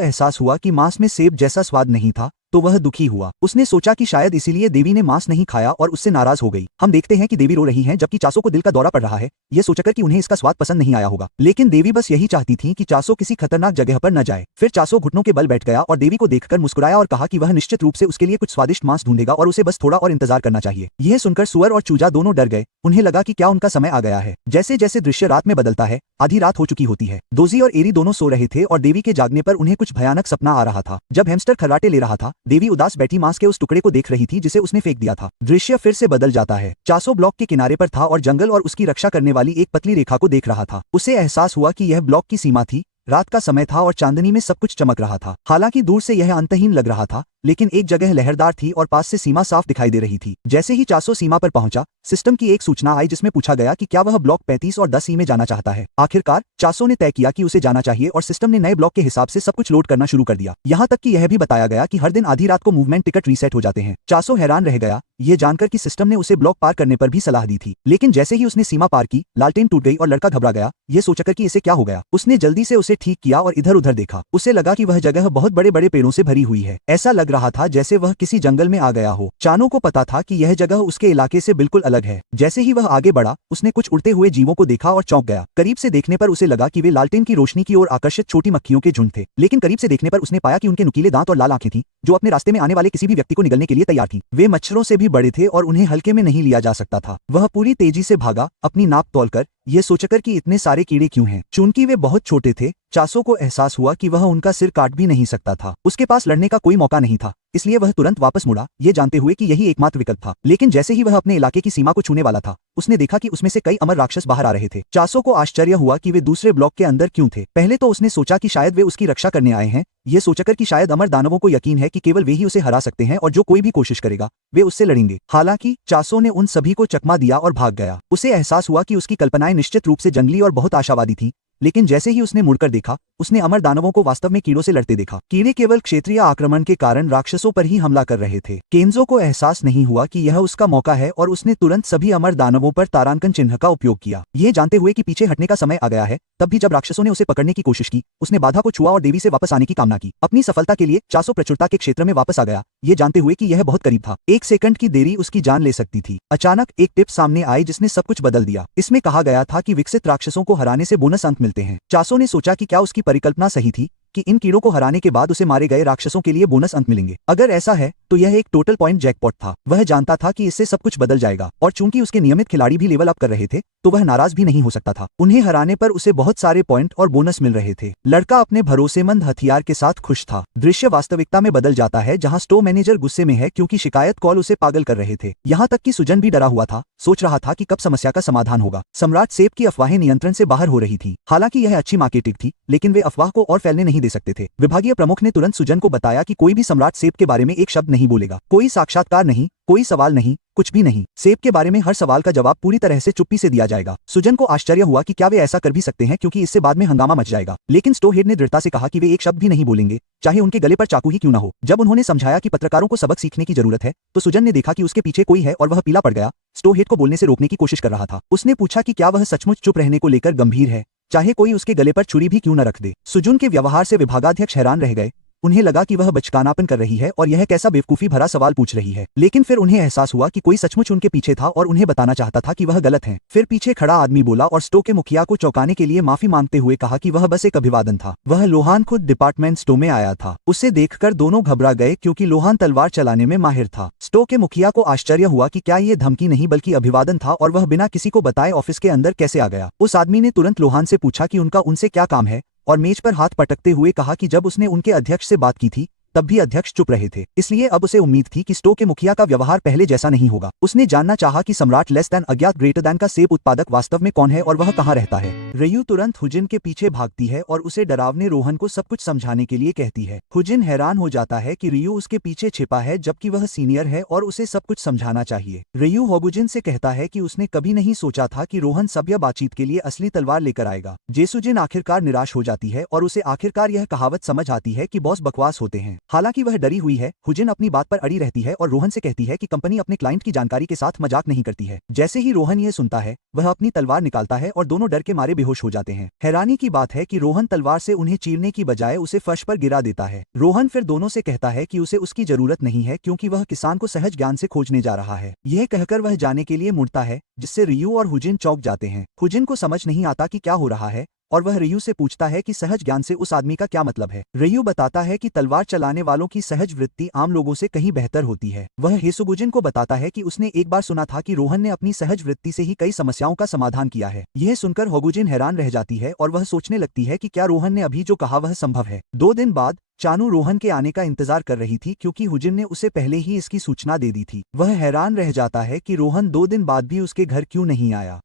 एहसास हुआ कि मांस में सेब जैसा स्वाद नहीं था, तो वह दुखी हुआ। उसने सोचा कि शायद इसीलिए देवी ने मांस नहीं खाया और उससे नाराज हो गई। हम देखते हैं कि देवी रो रही हैं, जबकि चासो को दिल का दौरा पड़ रहा है, यह सोचकर कि उन्हें इसका स्वाद पसंद नहीं आया होगा। लेकिन देवी बस यही चाहती थी कि चासो किसी खतरनाक जगह पर न जाए। फिर चासो घुटनों के बल बैठ गया और देवी को देखकर मुस्कुराया और कहा कि वह निश्चित रूप से उसके लिए कुछ स्वादिष्ट मांस ढूंढेगा और उसे बस थोड़ा और इंतजार करना चाहिए। यह सुनकर सुअर और चूजा दोनों डर गए। उन्हें लगा कि क्या उनका समय आ गया है। जैसे जैसे दृश्य रात में बदलता है, आधी रात हो चुकी होती है। दोजी और एरी दोनों सो रहे थे और देवी के जागने पर उन्हें कुछ भयानक सपना आ रहा था। जब हैमस्टर खर्राटे ले रहा था, देवी उदास बैठी मांस के उस टुकड़े को देख रही थी जिसे उसने फेंक दिया था। दृश्य फिर से बदल जाता है। चासो ब्लॉक के किनारे पर था और जंगल और उसकी रक्षा करने वाली एक पतली रेखा को देख रहा था। उसे एहसास हुआ कि यह ब्लॉक की सीमा थी। रात का समय था और चांदनी में सब कुछ चमक रहा था। हालांकि दूर से यह अंतहीन लग रहा था, लेकिन एक जगह लहरदार थी और पास से सीमा साफ दिखाई दे रही थी। जैसे ही चासो सीमा पर पहुंचा, सिस्टम की एक सूचना आई जिसमें पूछा गया कि क्या वह ब्लॉक 35 और 10 में जाना चाहता है। आखिरकार चासो ने तय किया कि उसे जाना चाहिए और सिस्टम ने नए ब्लॉक के हिसाब से सब कुछ लोड करना शुरू कर दिया। यहाँ तक कि यह भी बताया गया कि हर दिन आधी रात को मूवमेंट टिकट रीसेट हो जाते हैं। चासो हैरान रह गया, ये जानकर कि सिस्टम ने उसे ब्लॉक पार करने पर भी सलाह दी थी। लेकिन जैसे ही उसने सीमा पार की, लालटेन टूट गई और लड़का घबरा गया, ये सोचकर कि इसे क्या हो गया। उसने जल्दी से उसे ठीक किया और इधर उधर देखा। उसे लगा कि वह जगह बहुत बड़े बड़े पेड़ों से भरी हुई है। ऐसा लग रहा था जैसे वह किसी जंगल में आ गया हो। चानो को पता था कि यह जगह उसके इलाके से बिल्कुल अलग है। जैसे ही वह आगे बढ़ा, उसने कुछ उड़ते हुए जीवों को देखा और चौंक गया। करीब से देखने पर उसे लगा कि वे लालटेन की रोशनी की ओर आकर्षित छोटी मक्खियों के झुंड थे। लेकिन करीब से देखने पर उसने पाया कि उनके नुकीले दांत और लाल आंखें थीं, जो अपने रास्ते में आने वाले किसी भी व्यक्ति को निगलने के लिए तैयार थीं। वे मच्छरों से भी बड़े थे और उन्हें हल्के में नहीं लिया जा सकता था। वह पूरी तेजी से भागा, अपनी नाप तौलकर, ये सोचकर कि इतने सारे कीड़े क्यों हैं। चूंकि वे बहुत छोटे थे, चासो को एहसास हुआ कि वह उनका सिर काट भी नहीं सकता था। उसके पास लड़ने का कोई मौका नहीं था, इसलिए वह तुरंत वापस मुड़ा, ये जानते हुए कि यही एकमात्र विकल्प था। लेकिन जैसे ही वह अपने इलाके की सीमा को छूने वाला था, उसने देखा कि उसमें से कई अमर राक्षस बाहर आ रहे थे। चासो को आश्चर्य हुआ कि वे दूसरे ब्लॉक के अंदर क्यों थे। पहले तो उसने सोचा कि शायद वे उसकी रक्षा करने आए हैं, ये सोचकर कि शायद अमर दानवों को यकीन है कि केवल वे ही उसे हरा सकते हैं और जो कोई भी कोशिश करेगा वे उससे लड़ेंगे। हालांकि चासो ने उन सभी को चकमा दिया और भाग गया। उसे एहसास हुआ कि उसकी कल्पनाएं निश्चित रूप से जंगली और बहुत आशावादी थी, लेकिन जैसे ही उसने मुड़कर देखा, उसने अमर दानवों को वास्तव में कीड़ों से लड़ते देखा। कीड़े केवल क्षेत्रीय आक्रमण के कारण राक्षसों पर ही हमला कर रहे थे। केंजो को एहसास नहीं हुआ कि यह उसका मौका है और उसने तुरंत सभी अमर दानवों पर तारांकन चिन्ह का उपयोग किया। यह जानते हुए कि पीछे हटने का समय आ गया है, तब भी जब राक्षसों ने उसे पकड़ने की कोशिश की, उसने बाधा को छुआ और देवी से वापस आने की कामना की। अपनी सफलता के लिए चासो प्रचुरता के क्षेत्र में वापस आ गया, ये जानते हुए कि यह बहुत करीब था। 1 सेकंड की देरी उसकी जान ले सकती थी। अचानक एक टिप सामने आई जिसने सब कुछ बदल दिया। इसमें कहा गया था कि विकसित राक्षसों को हराने से बोनस अंक मिलते हैं। चासो ने सोचा कि क्या उसकी परिकल्पना सही थी कि इन कीड़ों को हराने के बाद उसे मारे गए राक्षसों के लिए बोनस अंक मिलेंगे। अगर ऐसा है तो यह एक टोटल पॉइंट जैकपॉट था। वह जानता था कि इससे सब कुछ बदल जाएगा और चूंकि उसके नियमित खिलाड़ी भी लेवल अप कर रहे थे, तो वह नाराज भी नहीं हो सकता था। उन्हें हराने पर उसे बहुत सारे पॉइंट और बोनस मिल रहे थे। लड़का अपने भरोसेमंद हथियार के साथ खुश था। दृश्य वास्तविकता में बदल जाता है जहां स्टोर मैनेजर गुस्से में है क्योंकि शिकायत कॉल उसे पागल कर रहे थे। यहाँ तक कि सुजन भी डरा हुआ था, सोच रहा था कि कब समस्या का समाधान होगा। सम्राट सेब की अफवाहें नियंत्रण से बाहर हो रही थी। हालांकि यह अच्छी मार्केटिंग थी, लेकिन वे अफवाह को और फैलने नहीं दे सकते थे। विभागीय प्रमुख ने तुरंत सुजन को बताया कि कोई भी सम्राट सेब के बारे में एक शब्द नहीं बोलेगा। कोई साक्षात्कार नहीं, कोई सवाल नहीं, कुछ भी नहीं। सेब के बारे में हर सवाल का जवाब पूरी तरह से चुप्पी से दिया जाएगा। सुजन को आश्चर्य हुआ कि क्या वे ऐसा कर भी सकते हैं क्योंकि इससे बाद में हंगामा मच जाएगा। लेकिन स्टोरहेड ने दृढ़ता से कहा कि वे एक शब्द भी नहीं बोलेंगे, चाहे उनके गले पर चाकू ही क्यों न हो। जब उन्होंने समझाया कि पत्रकारों को सबक सीखने की जरूरत है, तो सुजन ने देखा कि उसके पीछे कोई है और वह पीला पड़ गया। स्टोरहेड को बोलने से रोकने की कोशिश कर रहा था। उसने पूछा कि क्या वह सचमुच चुप रहने को लेकर गंभीर है, चाहे कोई उसके गले पर छुरी भी क्यों न रख दे। सुजुन के व्यवहार से विभागाध्यक्ष हैरान रह गए। उन्हें लगा कि वह बचकानापन कर रही है और यह कैसा बेवकूफी भरा सवाल पूछ रही है। लेकिन फिर उन्हें एहसास हुआ कि कोई सचमुच उनके पीछे था और उन्हें बताना चाहता था कि वह गलत है। फिर पीछे खड़ा आदमी बोला और स्टो के मुखिया को चौंकाने के लिए माफी मांगते हुए कहा कि वह बस एक अभिवादन था। वह लोहान खुद डिपार्टमेंट स्टो में आया था। उसे देखकर दोनों घबरा गए क्योंकि लोहान तलवार चलाने में माहिर था। स्टो के मुखिया को आश्चर्य हुआ कि क्या ये धमकी नहीं बल्कि अभिवादन था और वह बिना किसी को बताए ऑफिस के अंदर कैसे आ गया। उस आदमी ने तुरंत लोहान से पूछा कि उनका उनसे क्या काम है और मेज पर हाथ पटकते हुए कहा कि जब उसने उनके अध्यक्ष से बात की थी तब भी अध्यक्ष चुप रहे थे, इसलिए अब उसे उम्मीद थी कि स्टो के मुखिया का व्यवहार पहले जैसा नहीं होगा। उसने जानना चाहा कि सम्राट लेस दैन अज्ञात ग्रेटर दैन का सेब उत्पादक वास्तव में कौन है और वह कहाँ रहता है। रयू तुरंत हुजिन के पीछे भागती है और उसे डरावने रोहन को सब कुछ समझाने के लिए कहती है। हुजिन हैरान हो जाता है कि रयू उसके पीछे छिपा है जबकि वह सीनियर है और उसे सब कुछ समझाना चाहिए। रयू होगुजिन से कहता है कि उसने कभी नहीं सोचा था कि रोहन सभ्य बातचीत के लिए असली तलवार लेकर आएगा। जेसुजिन आखिरकार निराश हो जाती है और उसे आखिरकार यह कहावत समझ आती है कि बॉस बकवास होते हैं। हालांकि वह डरी हुई है, हुजिन अपनी बात पर अड़ी रहती है और रोहन से कहती है कि कंपनी अपने क्लाइंट की जानकारी के साथ मजाक नहीं करती है। जैसे ही रोहन यह सुनता है, वह अपनी तलवार निकालता है और दोनों डर के मारे बेहोश हो जाते हैं। हैरानी की बात है कि रोहन तलवार से उन्हें चीरने की बजाय उसे फर्श पर गिरा देता है। रोहन फिर दोनों से कहता है कि उसे उसकी जरूरत नहीं है क्योंकि वह किसान को सहज ज्ञान से खोजने जा रहा है। यह कहकर वह जाने के लिए मुड़ता है, जिससे रियू और हुजिन चौंक जाते हैं। हुजिन को समझ नहीं आता कि क्या हो रहा है और वह रयू से पूछता है कि सहज ज्ञान से उस आदमी का क्या मतलब है। रयू बताता है कि तलवार चलाने वालों की सहज वृत्ति आम लोगों से कहीं बेहतर होती है। वह हेसुगुजिन को बताता है कि उसने एक बार सुना था कि रोहन ने अपनी सहज वृत्ति से ही कई समस्याओं का समाधान किया है। यह सुनकर होगुजिन हैरान रह जाती है और वह सोचने लगती है कि क्या रोहन ने अभी जो कहा वह संभव है। 2 दिन बाद चानू रोहन के आने का इंतजार कर रही थी क्योंकि हुजिन ने उसे पहले ही इसकी सूचना दे दी थी। वह हैरान रह जाता है कि रोहन 2 दिन बाद भी उसके घर क्यों नहीं आया।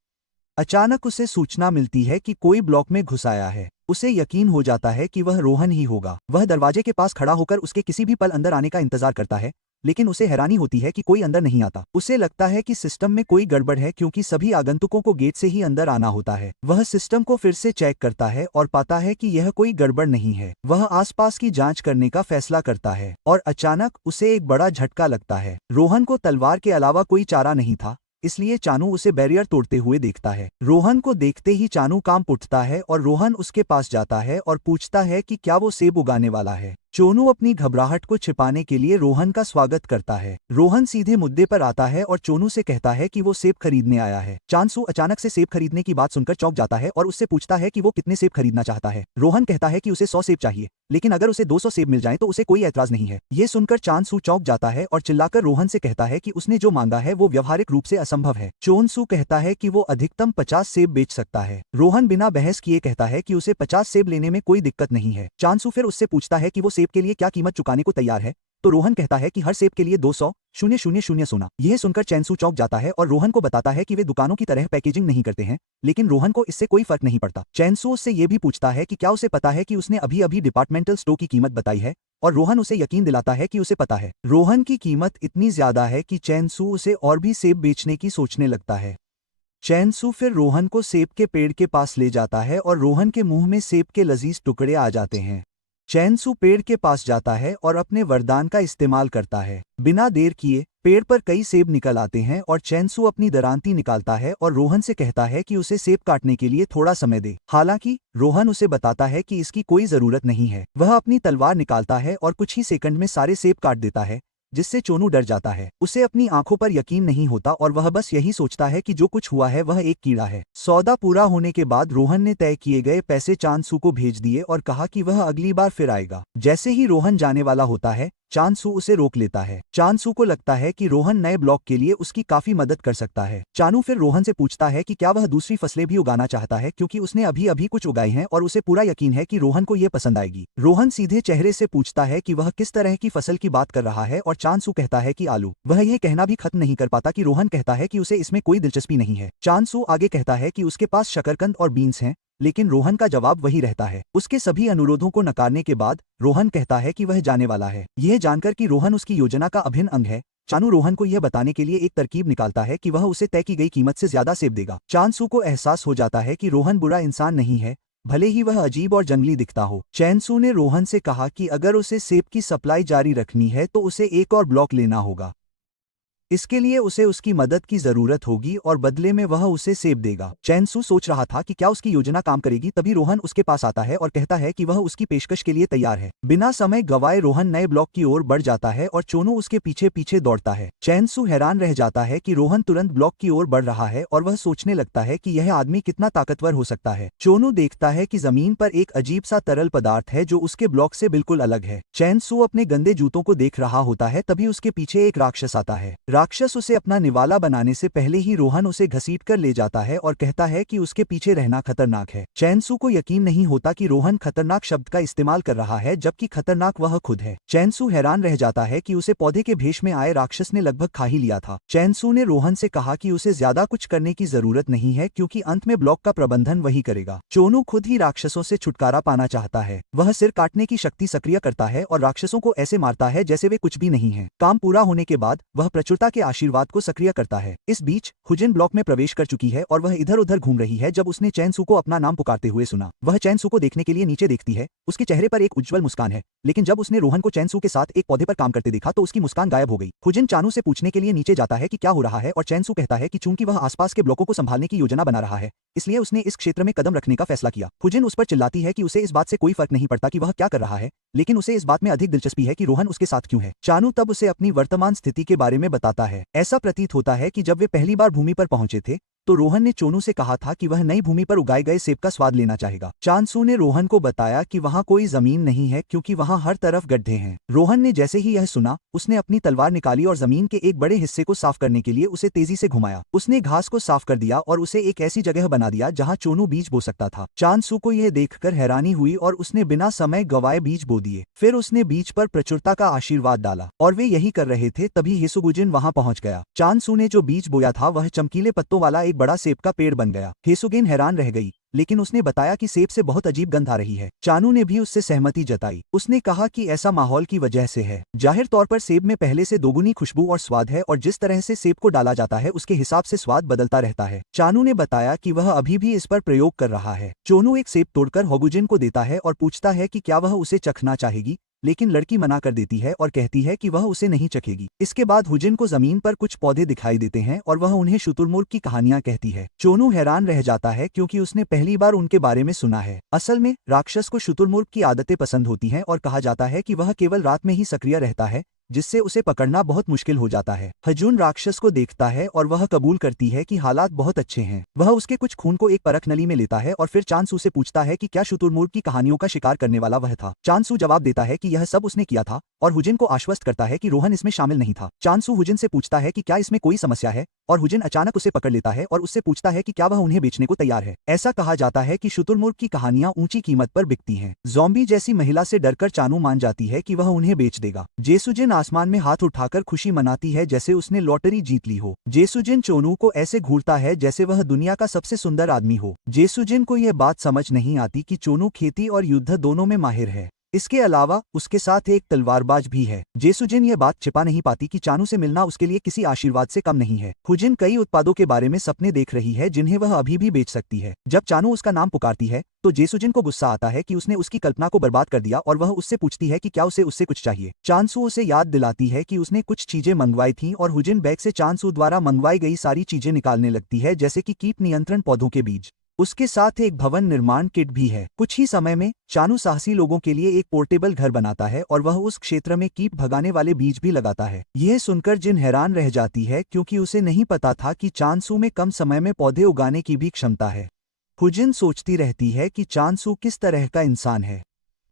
अचानक उसे सूचना मिलती है कि कोई ब्लॉक में घुस आया है। उसे यकीन हो जाता है कि वह रोहन ही होगा। वह दरवाजे के पास खड़ा होकर उसके किसी भी पल अंदर आने का इंतजार करता है, लेकिन उसे हैरानी होती है कि कोई अंदर नहीं आता। उसे लगता है कि सिस्टम में कोई गड़बड़ है क्योंकि सभी आगंतुकों को गेट से ही अंदर आना होता है। वह सिस्टम को फिर से चेक करता है और पाता है कि यह कोई गड़बड़ नहीं है। वह आसपास की जांच करने का फैसला करता है और अचानक उसे एक बड़ा झटका लगता है। रोहन को तलवार के अलावा कोई चारा नहीं था, इसलिए चानू उसे बैरियर तोड़ते हुए देखता है। रोहन को देखते ही चानू कांप उठता है और रोहन उसके पास जाता है और पूछता है कि क्या वो सेब उगाने वाला है। चोनू अपनी घबराहट को छिपाने के लिए रोहन का स्वागत करता है। रोहन सीधे मुद्दे पर आता है और चोनू से कहता है कि वो सेब खरीदने आया है। चांसू अचानक से सेब खरीदने की बात सुनकर चौंक जाता है और उससे पूछता है कि वो कितने सेब खरीदना चाहता है। रोहन कहता है कि उसे 100 सेब चाहिए, लेकिन अगर उसे 200 सेब मिल जाए तो उसे कोई ऐतराज नहीं है। ये सुनकर चांसू चौंक जाता है और चिल्लाकर रोहन से कहता है कि उसने जो मांगा है वो व्यवहारिक रूप से असंभव है। चोनसू कहता है कि वो अधिकतम 50 सेब बेच सकता है। रोहन बिना बहस किए कहता है कि उसे 50 सेब लेने में कोई दिक्कत नहीं है। चांसू फिर उससे पूछता है कि वो सेब के लिए क्या कीमत चुकाने को तैयार है, तो रोहन कहता है कि हर सेब के लिए 200,000 सोना। यह सुनकर चैनसू चौंक जाता है और रोहन को बताता है कि वे दुकानों की तरह पैकेजिंग नहीं करते हैं, लेकिन रोहन को इससे कोई फर्क नहीं पड़ता। चैनसू उससे यह भी पूछता है कि क्या उसे पता है कि उसने अभी अभी डिपार्टमेंटल स्टोर की कीमत बताई है, और रोहन उसे यकीन दिलाता है कि उसे पता है। रोहन की कीमत इतनी ज्यादा है कि चैनसू उसे और भी सेब बेचने की सोचने लगता है। चैनसू फिर रोहन को सेब के पेड़ के पास ले जाता है और रोहन के मुंह में सेब के लजीज टुकड़े आ जाते हैं। चैनसू पेड़ के पास जाता है और अपने वरदान का इस्तेमाल करता है। बिना देर किए पेड़ पर कई सेब निकल आते हैं और चैनसू अपनी दरांती निकालता है और रोहन से कहता है कि उसे सेब काटने के लिए थोड़ा समय दे। हालांकि रोहन उसे बताता है कि इसकी कोई जरूरत नहीं है। वह अपनी तलवार निकालता है और कुछ ही सेकंड में सारे सेब काट देता है, जिससे चोनू डर जाता है। उसे अपनी आंखों पर यकीन नहीं होता और वह बस यही सोचता है कि जो कुछ हुआ है वह एक कीड़ा है। सौदा पूरा होने के बाद रोहन ने तय किए गए पैसे चांसू को भेज दिए और कहा कि वह अगली बार फिर आएगा। जैसे ही रोहन जाने वाला होता है, चांसू उसे रोक लेता है। चांसू को लगता है कि रोहन नए ब्लॉक के लिए उसकी काफी मदद कर सकता है। चानू फिर रोहन से पूछता है कि क्या वह दूसरी फसलें भी उगाना चाहता है, क्योंकि उसने अभी अभी कुछ उगाई हैं और उसे पूरा यकीन है कि रोहन को यह पसंद आएगी। रोहन सीधे चेहरे से पूछता है कि वह किस तरह की फसल की बात कर रहा है और चांसू कहता है कि आलू। वह यह कहना भी खत्म नहीं कर पाता कि रोहन कहता है कि उसे इसमें कोई दिलचस्पी नहीं है। चांसू आगे कहता है कि उसके पास शकरकंद और बीन्स हैं, लेकिन रोहन का जवाब वही रहता है। उसके सभी अनुरोधों को नकारने के बाद रोहन कहता है कि वह जाने वाला है। यह जानकर कि रोहन उसकी योजना का अभिन्न अंग है, चानू रोहन को यह बताने के लिए एक तरकीब निकालता है कि वह उसे तय की गई कीमत से ज्यादा सेब देगा। चांसू को एहसास हो जाता है कि रोहन बुरा इंसान नहीं है, भले ही वह अजीब और जंगली दिखता हो। चैनसू ने रोहन से कहा कि अगर उसे सेब की सप्लाई जारी रखनी है तो उसे एक और ब्लॉक लेना होगा। इसके लिए उसे उसकी मदद की जरूरत होगी और बदले में वह उसे सेब देगा। चैनसू सोच रहा था कि क्या उसकी योजना काम करेगी, तभी रोहन उसके पास आता है और कहता है कि वह उसकी पेशकश के लिए तैयार है। बिना समय गवाए रोहन नए ब्लॉक की ओर बढ़ जाता है और चोनू उसके पीछे पीछे दौड़ता है। चैनसू हैरान रह जाता है कि रोहन तुरंत ब्लॉक की ओर बढ़ रहा है और वह सोचने लगता है कि यह आदमी कितना ताकतवर हो सकता है। चोनू देखता है कि जमीन पर एक अजीब सा तरल पदार्थ है जो उसके ब्लॉक से बिल्कुल अलग है। चैनसू अपने गंदे जूतों को देख रहा होता है, तभी उसके पीछे एक राक्षस आता है। राक्षस उसे अपना निवाला बनाने से पहले ही रोहन उसे घसीट कर ले जाता है और कहता है कि उसके पीछे रहना खतरनाक है। चैनसू को यकीन नहीं होता कि रोहन खतरनाक शब्द का इस्तेमाल कर रहा है, जबकि खतरनाक वह खुद है। चैनसू हैरान रह जाता है कि उसे पौधे के भेष में आए राक्षस ने लगभग खा ही लिया था। चैनसू ने रोहन से कहा कि उसे ज्यादा कुछ करने की जरूरत नहीं है, क्योंकि अंत में ब्लॉक का प्रबंधन वही करेगा। चोनू खुद ही राक्षसों से छुटकारा पाना चाहता है। वह सिर काटने की शक्ति सक्रिय करता है और राक्षसों को ऐसे मारता है जैसे वे कुछ भी नहीं है। काम पूरा होने के बाद वह प्रचुरता के आशीर्वाद को सक्रिय करता है। इस बीच हुजिन ब्लॉक में प्रवेश कर चुकी है और वह इधर उधर घूम रही है जब उसने चैनसू को अपना नाम पुकारते हुए सुना। वह चैनसू को देखने के लिए नीचे देखती है। उसके चेहरे पर एक उज्जवल मुस्कान है, लेकिन जब उसने रोहन को चैनसू के साथ एक पौधे पर काम करते देखा तो उसकी मुस्कान गायब हो गई। हुजिन चानू से पूछने के लिए नीचे जाता है कि क्या हो रहा है और चैनसू कहता है कि चूंकि वह आसपास के ब्लॉकों को संभालने की योजना बना रहा है, इसलिए उसने इस क्षेत्र में कदम रखने का फैसला किया। हुजिन उस पर चिल्लाती है कि उसे इस बात से कोई फर्क नहीं पड़ता कि वह क्या कर रहा है, लेकिन उसे इस बात में अधिक दिलचस्पी है कि रोहन उसके साथ क्यों है। चानू तब उसे अपनी वर्तमान स्थिति के बारे में बताता है। ऐसा प्रतीत होता है कि जब वे पहली बार भूमि पर पहुंचे थे तो रोहन ने चोनू से कहा था कि वह नई भूमि पर उगाए गए सेब का स्वाद लेना चाहेगा। चांसू ने रोहन को बताया कि वहां कोई जमीन नहीं है, क्योंकि वहां हर तरफ गड्ढे हैं। रोहन ने जैसे ही यह सुना, उसने अपनी तलवार निकाली और जमीन के एक बड़े हिस्से को साफ करने के लिए उसे तेजी से घुमाया। उसने घास को साफ कर दिया और उसे एक ऐसी जगह बना दिया जहां चोनू बीज बो सकता था। चांसू को यह देखकर हैरानी हुई और उसने बिना समय गवाए बीज बो दिए। फिर उसने बीज पर प्रचुरता का आशीर्वाद डाला और वे यही कर रहे थे तभी हेसुगुजिन वहां पहुंच गया। चांसू ने जो बीज बोया था वह चमकीले पत्तों वाला एक बड़ा सेब का पेड़ बन गया। हेसुगेन हैरान रह गई, लेकिन उसने बताया कि सेब से बहुत अजीब गंध आ रही है। चानू ने भी उससे सहमति जताई। उसने कहा कि ऐसा माहौल की वजह से है। जाहिर तौर पर सेब में पहले से दोगुनी खुशबू और स्वाद है और जिस तरह से सेब को डाला जाता है उसके हिसाब से स्वाद बदलता रहता है। चानू ने बताया कि वह अभी भी इस पर प्रयोग कर रहा है। चोनू एक सेब तोड़कर होगुजिन को देता है और पूछता है कि क्या वह उसे चखना चाहेगी। लेकिन लड़की मना कर देती है और कहती है कि वह उसे नहीं चखेगी। इसके बाद हुजिन को जमीन पर कुछ पौधे दिखाई देते हैं और वह उन्हें शुतुरमुर्ग की कहानियां कहती है। चोनू हैरान रह जाता है क्योंकि उसने पहली बार उनके बारे में सुना है। असल में राक्षस को शुतुरमुर्ग की आदतें पसंद होती हैं और कहा जाता है कि वह केवल रात में ही सक्रिय रहता है, जिससे उसे पकड़ना बहुत मुश्किल हो जाता है। हजून राक्षस को देखता है और वह कबूल करती है कि हालात बहुत अच्छे हैं। वह उसके कुछ खून को एक परख नली में लेता है और फिर चांसू से पूछता है कि क्या शुतुरमुर्ग की कहानियों का शिकार करने वाला वह था। चांसू जवाब देता है कि यह सब उसने किया था और हुजिन को आश्वस्त करता है कि रोहन इसमें शामिल नहीं था। चांसू हुजिन से पूछता है कि क्या इसमें कोई समस्या है और हुजिन अचानक उसे पकड़ लेता है और उससे पूछता है कि क्या वह उन्हें बेचने को तैयार है। ऐसा कहा जाता है कि शुतुरमुर्ग की कहानियां ऊंची कीमत पर बिकती हैं। ज़ॉम्बी जैसी महिला से डरकर चानू मान जाती है कि वह उन्हें बेच देगा। जेसुजिन आसमान में हाथ उठाकर खुशी मनाती है जैसे उसने लॉटरी जीत ली हो। जेसुजिन चोनू को ऐसे घूरता है जैसे वह दुनिया का सबसे सुंदर आदमी हो। जेसुजिन को यह बात समझ नहीं आती कि चोनू खेती और युद्ध दोनों में माहिर है। इसके अलावा उसके साथ एक तलवारबाज भी है। जेसुजिन यह बात छिपा नहीं पाती कि चानू से मिलना उसके लिए किसी आशीर्वाद से कम नहीं है। हुजिन कई उत्पादों के बारे में सपने देख रही है जिन्हें वह अभी भी बेच सकती है। जब चानू उसका नाम पुकारती है तो जेसुजिन को गुस्सा आता है कि उसने उसकी कल्पना को बर्बाद कर दिया और वह उससे पूछती है कि क्या उसे उससे कुछ चाहिए। चांसू उसे याद दिलाती है कि उसने कुछ चीजें मंगवाई थीं और हुजिन बैग से चांसू द्वारा मंगवाई गई सारी चीजें निकालने लगती है, जैसे कि कीट नियंत्रण पौधों के बीज। उसके साथ एक भवन निर्माण किट भी है। कुछ ही समय में चानू साहसी लोगों के लिए एक पोर्टेबल घर बनाता है और वह उस क्षेत्र में कीट भगाने वाले बीज भी लगाता है। यह सुनकर जिन हैरान रह जाती है क्योंकि उसे नहीं पता था कि चांसू में कम समय में पौधे उगाने की भी क्षमता है। हुजिन सोचती रहती है कि चांसू किस तरह का इंसान है।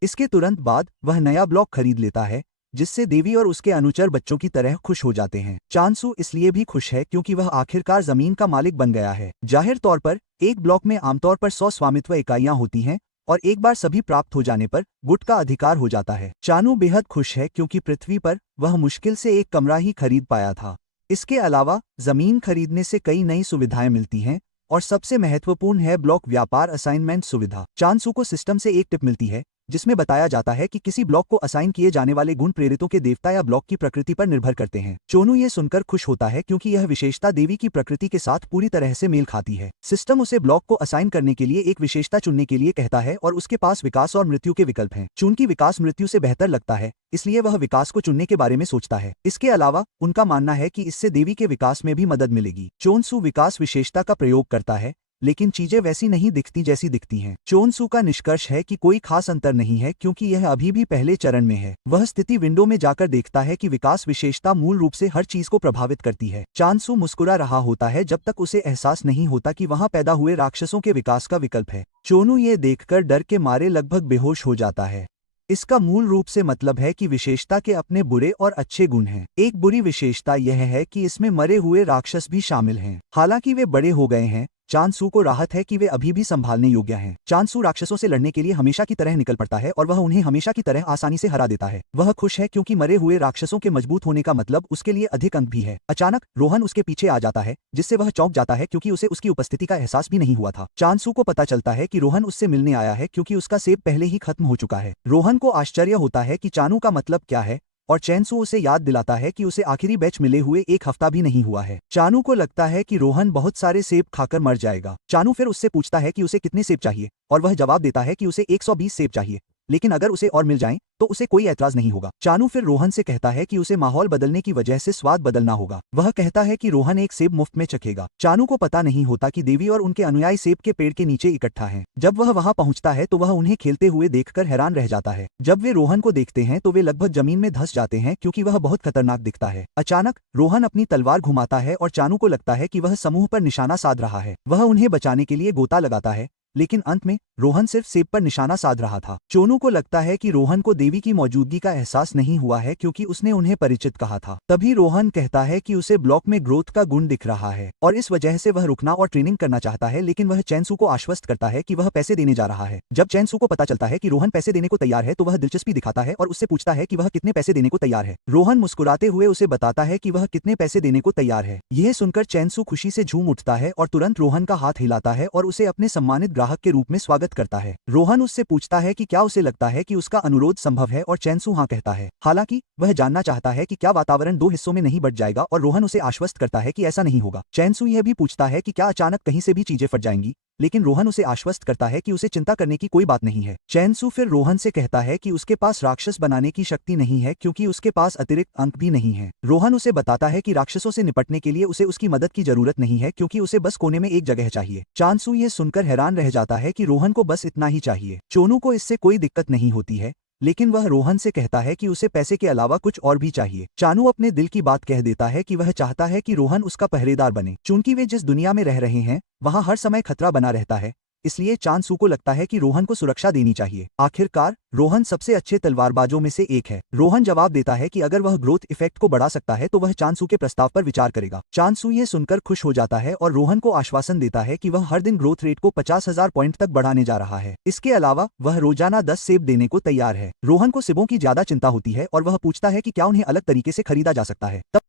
इसके तुरंत बाद वह नया ब्लॉक खरीद लेता है, जिससे देवी और उसके अनुचर बच्चों की तरह खुश हो जाते हैं। चांसू इसलिए भी खुश है क्योंकि वह आखिरकार जमीन का मालिक बन गया है। जाहिर तौर पर एक ब्लॉक में आमतौर पर 100 स्वामित्व इकाइयां होती हैं और एक बार सभी प्राप्त हो जाने पर गुट का अधिकार हो जाता है। चानू बेहद खुश है क्योंकि पृथ्वी पर वह मुश्किल से एक कमरा ही खरीद पाया था। इसके अलावा जमीन खरीदने से कई नई सुविधाएं मिलती हैं और सबसे महत्वपूर्ण है ब्लॉक व्यापार असाइनमेंट सुविधा। चांसू को सिस्टम से एक टिप मिलती है जिसमें बताया जाता है कि किसी ब्लॉक को असाइन किए जाने वाले गुण प्रेरितों के देवता या ब्लॉक की प्रकृति पर निर्भर करते हैं। चोनू ये सुनकर खुश होता है क्योंकि यह विशेषता देवी की प्रकृति के साथ पूरी तरह से मेल खाती है। सिस्टम उसे ब्लॉक को असाइन करने के लिए एक विशेषता चुनने के लिए कहता है और उसके पास विकास और मृत्यु के विकल्प हैं। चूंकि विकास मृत्यु से बेहतर लगता है, इसलिए वह विकास को चुनने के बारे में सोचता है। इसके अलावा उनका मानना है कि इससे देवी के विकास में भी मदद मिलेगी। चोनसू विकास विशेषता का प्रयोग करता है, लेकिन चीजें वैसी नहीं दिखती जैसी दिखती हैं। चोनसू का निष्कर्ष है कि कोई खास अंतर नहीं है क्योंकि यह अभी भी पहले चरण में है। वह स्थिति विंडो में जाकर देखता है कि विकास विशेषता मूल रूप से हर चीज को प्रभावित करती है। चांसू मुस्कुरा रहा होता है जब तक उसे एहसास नहीं होता कि वहां पैदा हुए राक्षसों के विकास का विकल्प है। चोनू ये देखकर डर के मारे लगभग बेहोश हो जाता है। इसका मूल रूप से मतलब है कि विशेषता के अपने बुरे और अच्छे गुण हैं। एक बुरी विशेषता यह है कि इसमें मरे हुए राक्षस भी शामिल हैं। हालांकि वे बड़े हो गए हैं, चांसू को राहत है कि वे अभी भी संभालने योग्य हैं। चांसू राक्षसों से लड़ने के लिए हमेशा की तरह निकल पड़ता है और वह उन्हें हमेशा की तरह आसानी से हरा देता है। वह खुश है क्योंकि मरे हुए राक्षसों के मजबूत होने का मतलब उसके लिए अधिक अंक भी है। अचानक रोहन उसके पीछे आ जाता है, जिससे वह चौंक जाता है क्योंकि उसे उसकी उपस्थिति का एहसास भी नहीं हुआ था। चांसू को पता चलता है कि रोहन उससे मिलने आया है क्योंकि उसका सेब पहले ही खत्म हो चुका है। रोहन को आश्चर्य होता है कि चानू का मतलब क्या है और चैनसू उसे याद दिलाता है कि उसे आखिरी बैच मिले हुए एक हफ्ता भी नहीं हुआ है। चानू को लगता है कि रोहन बहुत सारे सेब खाकर मर जाएगा। चानू फिर उससे पूछता है कि उसे कितने सेब चाहिए और वह जवाब देता है कि उसे 120 सेब चाहिए, लेकिन अगर उसे और मिल जाएं तो उसे कोई ऐतराज नहीं होगा। चानू फिर रोहन से कहता है कि उसे माहौल बदलने की वजह से स्वाद बदलना होगा। वह कहता है कि रोहन एक सेब मुफ्त में चखेगा। चानू को पता नहीं होता कि देवी और उनके अनुयायी सेब के पेड़ के नीचे इकट्ठा हैं। जब वह वहां पहुंचता है तो वह उन्हें खेलते हुए देखकर हैरान रह जाता है। जब वे रोहन को देखते हैं तो वे लगभग जमीन में धंस जाते हैं क्योंकि वह बहुत खतरनाक दिखता है। अचानक रोहन अपनी तलवार घुमाता है और चानू को लगता है कि वह समूह पर निशाना साध रहा है। वह उन्हें बचाने के लिए गोता लगाता है, लेकिन अंत में रोहन सिर्फ सेब पर निशाना साध रहा था। चोनू को लगता है कि रोहन को देवी की मौजूदगी का एहसास नहीं हुआ है क्योंकि उसने उन्हें परिचित कहा था। तभी रोहन कहता है कि उसे ब्लॉक में ग्रोथ का गुण दिख रहा है और इस वजह से वह रुकना और ट्रेनिंग करना चाहता है, लेकिन वह चैनसू को आश्वस्त करता है कि वह पैसे देने जा रहा है। जब चैनसू को पता चलता है कि रोहन पैसे देने को तैयार है तो वह दिलचस्पी दिखाता है और उससे पूछता है कि वह कितने पैसे देने को तैयार है। रोहन मुस्कुराते हुए उसे बताता है कि वह कितने पैसे देने को तैयार है। यह सुनकर चैनसू खुशी से झूम उठता है और तुरंत रोहन का हाथ हिलाता है और उसे अपने सम्मानित ग्राहक के रूप में स्वागत करता है। रोहन उससे पूछता है कि क्या उसे लगता है कि उसका अनुरोध संभव है और चैनसू हाँ कहता है। हालांकि वह जानना चाहता है कि क्या वातावरण दो हिस्सों में नहीं बंट जाएगा और रोहन उसे आश्वस्त करता है कि ऐसा नहीं होगा। चैनसू यह भी पूछता है कि क्या अचानक कहीं से भी चीजें फट जाएंगी, लेकिन रोहन उसे आश्वस्त करता है कि उसे चिंता करने की कोई बात नहीं है। चैनसू फिर रोहन से कहता है कि उसके पास राक्षस बनाने की शक्ति नहीं है क्योंकि उसके पास अतिरिक्त अंक भी नहीं है। रोहन उसे बताता है कि राक्षसों से निपटने के लिए उसे उसकी मदद की जरूरत नहीं है क्योंकि उसे बस कोने में एक जगह चाहिए। चैनसू ये सुनकर हैरान रह जाता है कि रोहन को बस इतना ही चाहिए। चोनू को इससे कोई दिक्कत नहीं होती है, लेकिन वह रोहन से कहता है कि उसे पैसे के अलावा कुछ और भी चाहिए। चानू अपने दिल की बात कह देता है कि वह चाहता है कि रोहन उसका पहरेदार बने। चूंकि वे जिस दुनिया में रह रहे हैं वहां हर समय खतरा बना रहता है, इसलिए चानसू को लगता है कि रोहन को सुरक्षा देनी चाहिए। आखिरकार रोहन सबसे अच्छे तलवारबाजों में से एक है। रोहन जवाब देता है कि अगर वह ग्रोथ इफेक्ट को बढ़ा सकता है तो वह चानसू के प्रस्ताव पर विचार करेगा। चानसू ये सुनकर खुश हो जाता है और रोहन को आश्वासन देता है कि वह हर दिन ग्रोथ रेट को 50,000 पॉइंट तक बढ़ाने जा रहा है। इसके अलावा वह रोजाना 10 सेब देने को तैयार है। रोहन को सेबों की ज्यादा चिंता होती है और वह पूछता है कि क्या उन्हें अलग तरीके से खरीदा जा सकता है। तब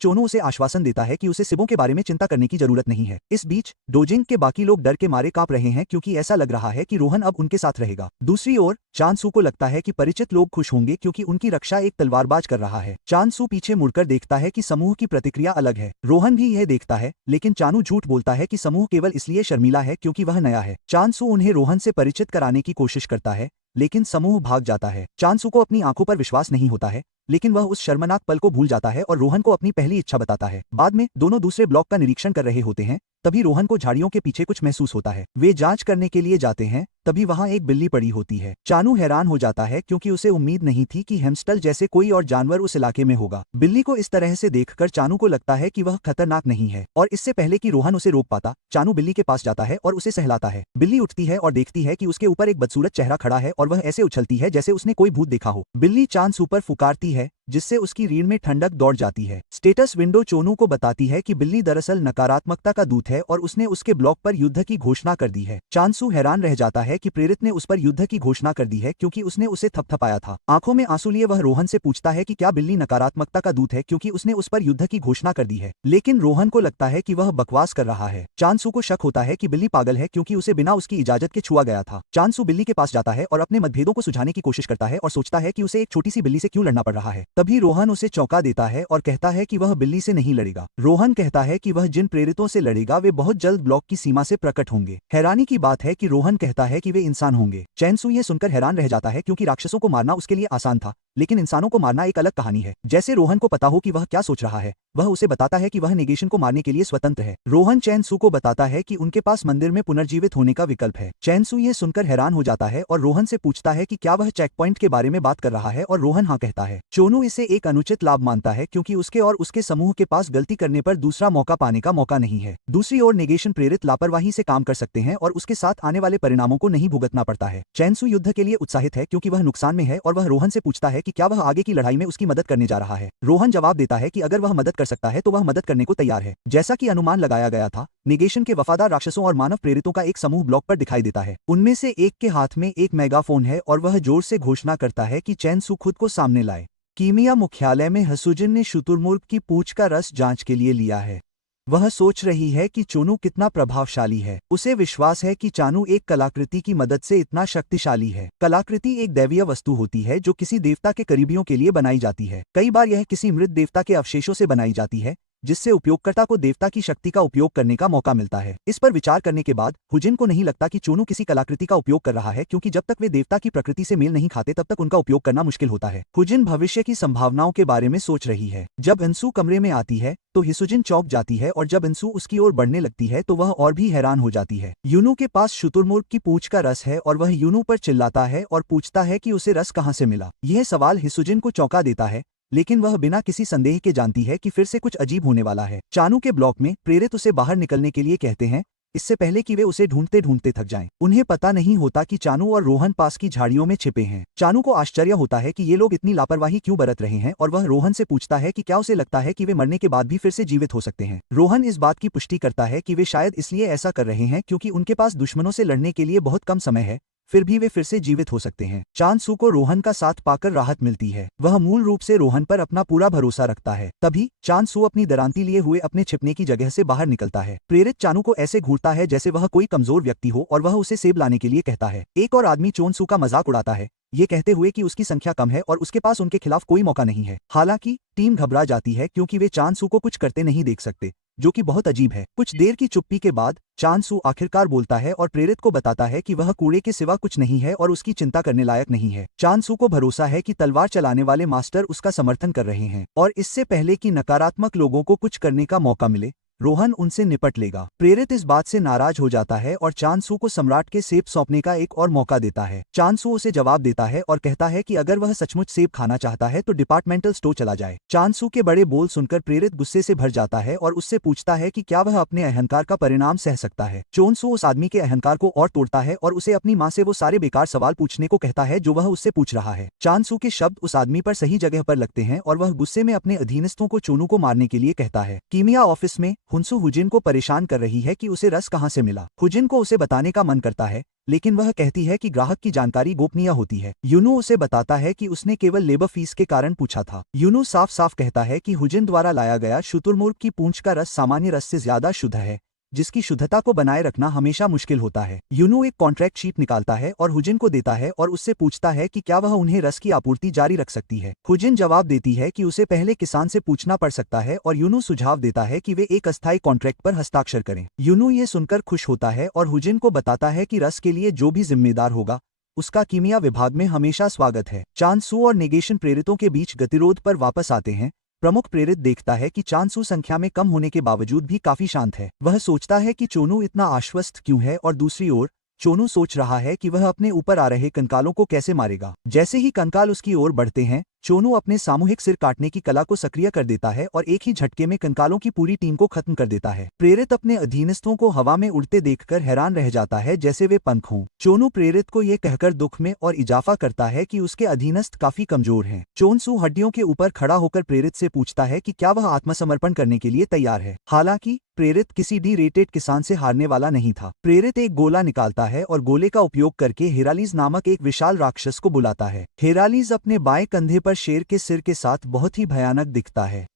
चोनू उसे आश्वासन देता है कि उसे सिबों के बारे में चिंता करने की जरूरत नहीं है। इस बीच डोजिंग के बाकी लोग डर के मारे कांप रहे हैं क्योंकि ऐसा लग रहा है कि रोहन अब उनके साथ रहेगा। दूसरी ओर चानसू को लगता है कि परिचित लोग खुश होंगे क्योंकि उनकी रक्षा एक तलवारबाज कर रहा है। चानसू पीछे मुड़कर देखता है कि समूह की प्रतिक्रिया अलग है। रोहन भी यह देखता है, लेकिन चानू झूठ बोलता है कि समूह केवल इसलिए शर्मीला है क्योंकि वह नया है। चानसू उन्हें रोहन से परिचित कराने की कोशिश करता है, लेकिन समूह भाग जाता है। चानसू को अपनी आंखों पर विश्वास नहीं होता है, लेकिन वह उस शर्मनाक पल को भूल जाता है और रोहन को अपनी पहली इच्छा बताता है। बाद में दोनों दूसरे ब्लॉक का निरीक्षण कर रहे होते हैं, तभी रोहन को झाड़ियों के पीछे कुछ महसूस होता है। वे जांच करने के लिए जाते हैं, तभी वहां एक बिल्ली पड़ी होती है। चानू हैरान हो जाता है क्योंकि उसे उम्मीद नहीं थी कि हैमस्टर जैसे कोई और जानवर उस इलाके में होगा। बिल्ली को इस तरह से देखकर चानू को लगता है कि वह खतरनाक नहीं है, और इससे पहले कि रोहन उसे रोक पाता, चानू बिल्ली के पास जाता है और उसे सहलाता है। बिल्ली उठती है और देखती है कि उसके ऊपर एक बदसूरत चेहरा खड़ा है और वह ऐसे उछलती है जैसे उसने कोई भूत देखा हो। बिल्ली चानसू पर फुकारती है, जिससे उसकी रीढ़ में ठंडक दौड़ जाती है। स्टेटस विंडो चोनू को बताती है कि बिल्ली दरअसल नकारात्मकता का दूत है और उसने उसके ब्लॉक पर युद्ध की घोषणा कर दी है। चानसू हैरान रह जाता है कि प्रेरित ने उस पर युद्ध की घोषणा कर दी है क्योंकि उसने उसे थपथपाया था। आंखों में आंसू लिए वह रोहन से पूछता है कि क्या बिल्ली नकारात्मकता का दूत है क्योंकि उसने उस पर युद्ध की घोषणा कर दी है, लेकिन रोहन को लगता है कि वह बकवास कर रहा है। चानसू को शक होता है कि बिल्ली पागल है क्योंकि उसे बिना उसकी इजाजत के छुआ गया था। चानसू बिल्ली के पास जाता है और अपने मतभेदों को सुझाने की कोशिश करता है और सोचता है कि उसे एक छोटी सी बिल्ली से क्यों लड़ना पड़ रहा है। तभी रोहन उसे चौंका देता है और कहता है कि वह बिल्ली से नहीं लड़ेगा। रोहन कहता है कि वह जिन प्रेरितों से लड़ेगा वे बहुत जल्द ब्लॉक की सीमा से प्रकट होंगे। हैरानी की बात है कि रोहन कहता है कि वे इंसान होंगे। चैनसू ये सुनकर हैरान रह जाता है क्योंकि राक्षसों को मारना उसके लिए आसान था, लेकिन इंसानों को मारना एक अलग कहानी है। जैसे रोहन को पता हो कि वह क्या सोच रहा है, वह उसे बताता है कि वह नेगेशन को मारने के लिए स्वतंत्र है। रोहन चैनसू को बताता है कि उनके पास मंदिर में पुनर्जीवित होने का विकल्प है। चैनसू ये सुनकर हैरान हो जाता है और रोहन से पूछता है कि क्या वह चेक पॉइंट के बारे में बात कर रहा है, और रोहन हाँ कहता है। चोनू इसे एक अनुचित लाभ मानता है क्योंकि उसके और उसके समूह के पास गलती करने पर दूसरा मौका पाने का मौका नहीं है। दूसरी ओर नेगेशन प्रेरित लापरवाही से काम कर सकते हैं और उसके साथ आने वाले परिणामों को नहीं भुगतना पड़ता है। चैनसू युद्ध के लिए उत्साहित है क्योंकि वह नुकसान में है और वह रोहन से पूछता है कि क्या वह आगे की लड़ाई में उसकी मदद करने जा रहा है। रोहन जवाब देता है कि अगर वह मदद कर सकता है तो वह मदद करने को तैयार है। जैसा कि अनुमान लगाया गया था, नेगेशन के वफादार राक्षसों और मानव प्रेरितों का एक समूह ब्लॉक पर दिखाई देता है। उनमें से एक के हाथ में एक मेगाफोन है और वह जोर से घोषणा करता है कि चैनसू खुद को सामने लाए। कीमिया मुख्यालय में हसुजिन ने शुतुरमुर्ग की पूंछ का रस जांच के लिए लिया है। वह सोच रही है कि चोनू कितना प्रभावशाली है। उसे विश्वास है कि चानू एक कलाकृति की मदद से इतना शक्तिशाली है। कलाकृति एक दैवीय वस्तु होती है जो किसी देवता के करीबियों के लिए बनाई जाती है। कई बार यह किसी मृत देवता के अवशेषों से बनाई जाती है, जिससे उपयोगकर्ता को देवता की शक्ति का उपयोग करने का मौका मिलता है। इस पर विचार करने के बाद हुजिन को नहीं लगता कि चोनू किसी कलाकृति का उपयोग कर रहा है, क्योंकि जब तक वे देवता की प्रकृति से मेल नहीं खाते तब तक उनका उपयोग करना मुश्किल होता है। हुजिन भविष्य की संभावनाओं के बारे में सोच रही है। जब इंसू कमरे में आती है तो हिसुजिन चौंक जाती है और जब इंसू उसकी ओर बढ़ने लगती है तो वह और भी हैरान हो जाती है। यूनू के पास शुतुरमुर्ग की पूंछ का रस है और वह यूनू पर चिल्लाता है और पूछता है कि उसे रस कहाँ से मिला। यह सवाल हिसुजिन को चौंका देता है, लेकिन वह बिना किसी संदेह के जानती है कि फिर से कुछ अजीब होने वाला है। चानू के ब्लॉक में प्रेरित उसे बाहर निकलने के लिए कहते हैं, इससे पहले कि वे उसे ढूंढते ढूंढते थक जाएं। उन्हें पता नहीं होता कि चानू और रोहन पास की झाड़ियों में छिपे हैं। चानू को आश्चर्य होता है कि ये लोग इतनी लापरवाही क्यों बरत रहे हैं और वह रोहन से पूछता है कि क्या उसे लगता है कि वे मरने के बाद भी फिर से जीवित हो सकते हैं। रोहन इस बात की पुष्टि करता है कि वे शायद इसलिए ऐसा कर रहे हैं क्योंकि उनके पास दुश्मनों से लड़ने के लिए बहुत कम समय है, फिर भी वे फिर से जीवित हो सकते हैं। चांद सू को रोहन का साथ पाकर राहत मिलती है। वह मूल रूप से रोहन पर अपना पूरा भरोसा रखता है। तभी चांद सू अपनी दरांती लिए हुए अपने छिपने की जगह से बाहर निकलता है। प्रेरित चानू को ऐसे घूरता है जैसे वह कोई कमजोर व्यक्ति हो और वह उसे सेब लाने के लिए कहता है। एक और आदमी चोन सू का मजाक उड़ाता है, ये कहते हुए कि उसकी संख्या कम है और उसके पास उनके खिलाफ कोई मौका नहीं है। हालांकि टीम घबरा जाती है क्योंकि वे चांद सू को कुछ करते नहीं देख सकते, जो कि बहुत अजीब है। कुछ देर की चुप्पी के बाद चांद सू आखिरकार बोलता है और प्रेरित को बताता है कि वह कूड़े के सिवा कुछ नहीं है और उसकी चिंता करने लायक नहीं है। चांद सू को भरोसा है कि तलवार चलाने वाले मास्टर उसका समर्थन कर रहे हैं और इससे पहले कि नकारात्मक लोगों को कुछ करने का मौका मिले, रोहन उनसे निपट लेगा। प्रेरित इस बात से नाराज हो जाता है और चांद सू को सम्राट के सेब सौंपने का एक और मौका देता है। चांद सू उसे जवाब देता है और कहता है कि अगर वह सचमुच सेब खाना चाहता है तो डिपार्टमेंटल स्टोर चला जाए। चांद सू के बड़े बोल सुनकर प्रेरित गुस्से से भर जाता है और उससे पूछता है कि क्या वह अपने अहंकार का परिणाम सह सकता है। चोन सू उस आदमी के अहंकार को और तोड़ता है और उसे अपनी माँ से वो सारे बेकार सवाल पूछने को कहता है जो वह उससे पूछ रहा है। चांद सू के शब्द उस आदमी पर सही जगह पर लगते हैं और वह गुस्से में अपने अधीनस्थों को चोनू को मारने के लिए कहता है। कीमिया ऑफिस में हुनसू हुजिन को परेशान कर रही है कि उसे रस कहां से मिला। हुजिन को उसे बताने का मन करता है, लेकिन वह कहती है कि ग्राहक की जानकारी गोपनीय होती है। यूनू उसे बताता है कि उसने केवल लेबर फीस के कारण पूछा था। यूनू साफ साफ कहता है कि हुजिन द्वारा लाया गया शुतुरमुर्ग की पूंछ का रस सामान्य रस से ज्यादा शुद्ध है, जिसकी शुद्धता को बनाए रखना हमेशा मुश्किल होता है। यूनू एक कॉन्ट्रैक्ट शीट निकालता है और हुजिन को देता है और उससे पूछता है कि क्या वह उन्हें रस की आपूर्ति जारी रख सकती है। हुजिन जवाब देती है कि उसे पहले किसान से पूछना पड़ सकता है और यूनू सुझाव देता है कि वे एक अस्थायी कॉन्ट्रैक्ट पर हस्ताक्षर करें। यूनू ये सुनकर खुश होता है और हुजिन को बताता है कि रस के लिए जो भी जिम्मेदार होगा उसका कीमिया विभाग में हमेशा स्वागत है। चांद सू और नेगेशन प्रेरितों के बीच गतिरोध पर वापस आते हैं। प्रमुख प्रेरित देखता है कि चांद सू संख्या में कम होने के बावजूद भी काफी शांत है। वह सोचता है कि चोनू इतना आश्वस्त क्यों है और दूसरी ओर चोनू सोच रहा है कि वह अपने ऊपर आ रहे कंकालों को कैसे मारेगा। जैसे ही कंकाल उसकी ओर बढ़ते हैं, चोनू अपने सामूहिक सिर काटने की कला को सक्रिय कर देता है और एक ही झटके में कंकालों की पूरी टीम को खत्म कर देता है। प्रेरित अपने अधीनस्थों को हवा में उड़ते देखकर हैरान रह जाता है जैसे वे पंख हों। चोनू प्रेरित को ये कहकर दुख में और इजाफा करता है कि उसके अधीनस्थ काफी कमजोर हैं। चोनसू हड्डियों के ऊपर खड़ा होकर प्रेरित से पूछता है कि क्या वह आत्मसमर्पण करने के लिए तैयार है। हालांकि प्रेरित किसी डी-रेटेड किसान से हारने वाला नहीं था। प्रेरित एक गोला निकालता है और गोले का उपयोग करके हेरालीज नामक एक विशाल राक्षस को बुलाता है। हेरालीज अपने बाएं कंधे पर शेर के सिर के साथ बहुत ही भयानक दिखता है।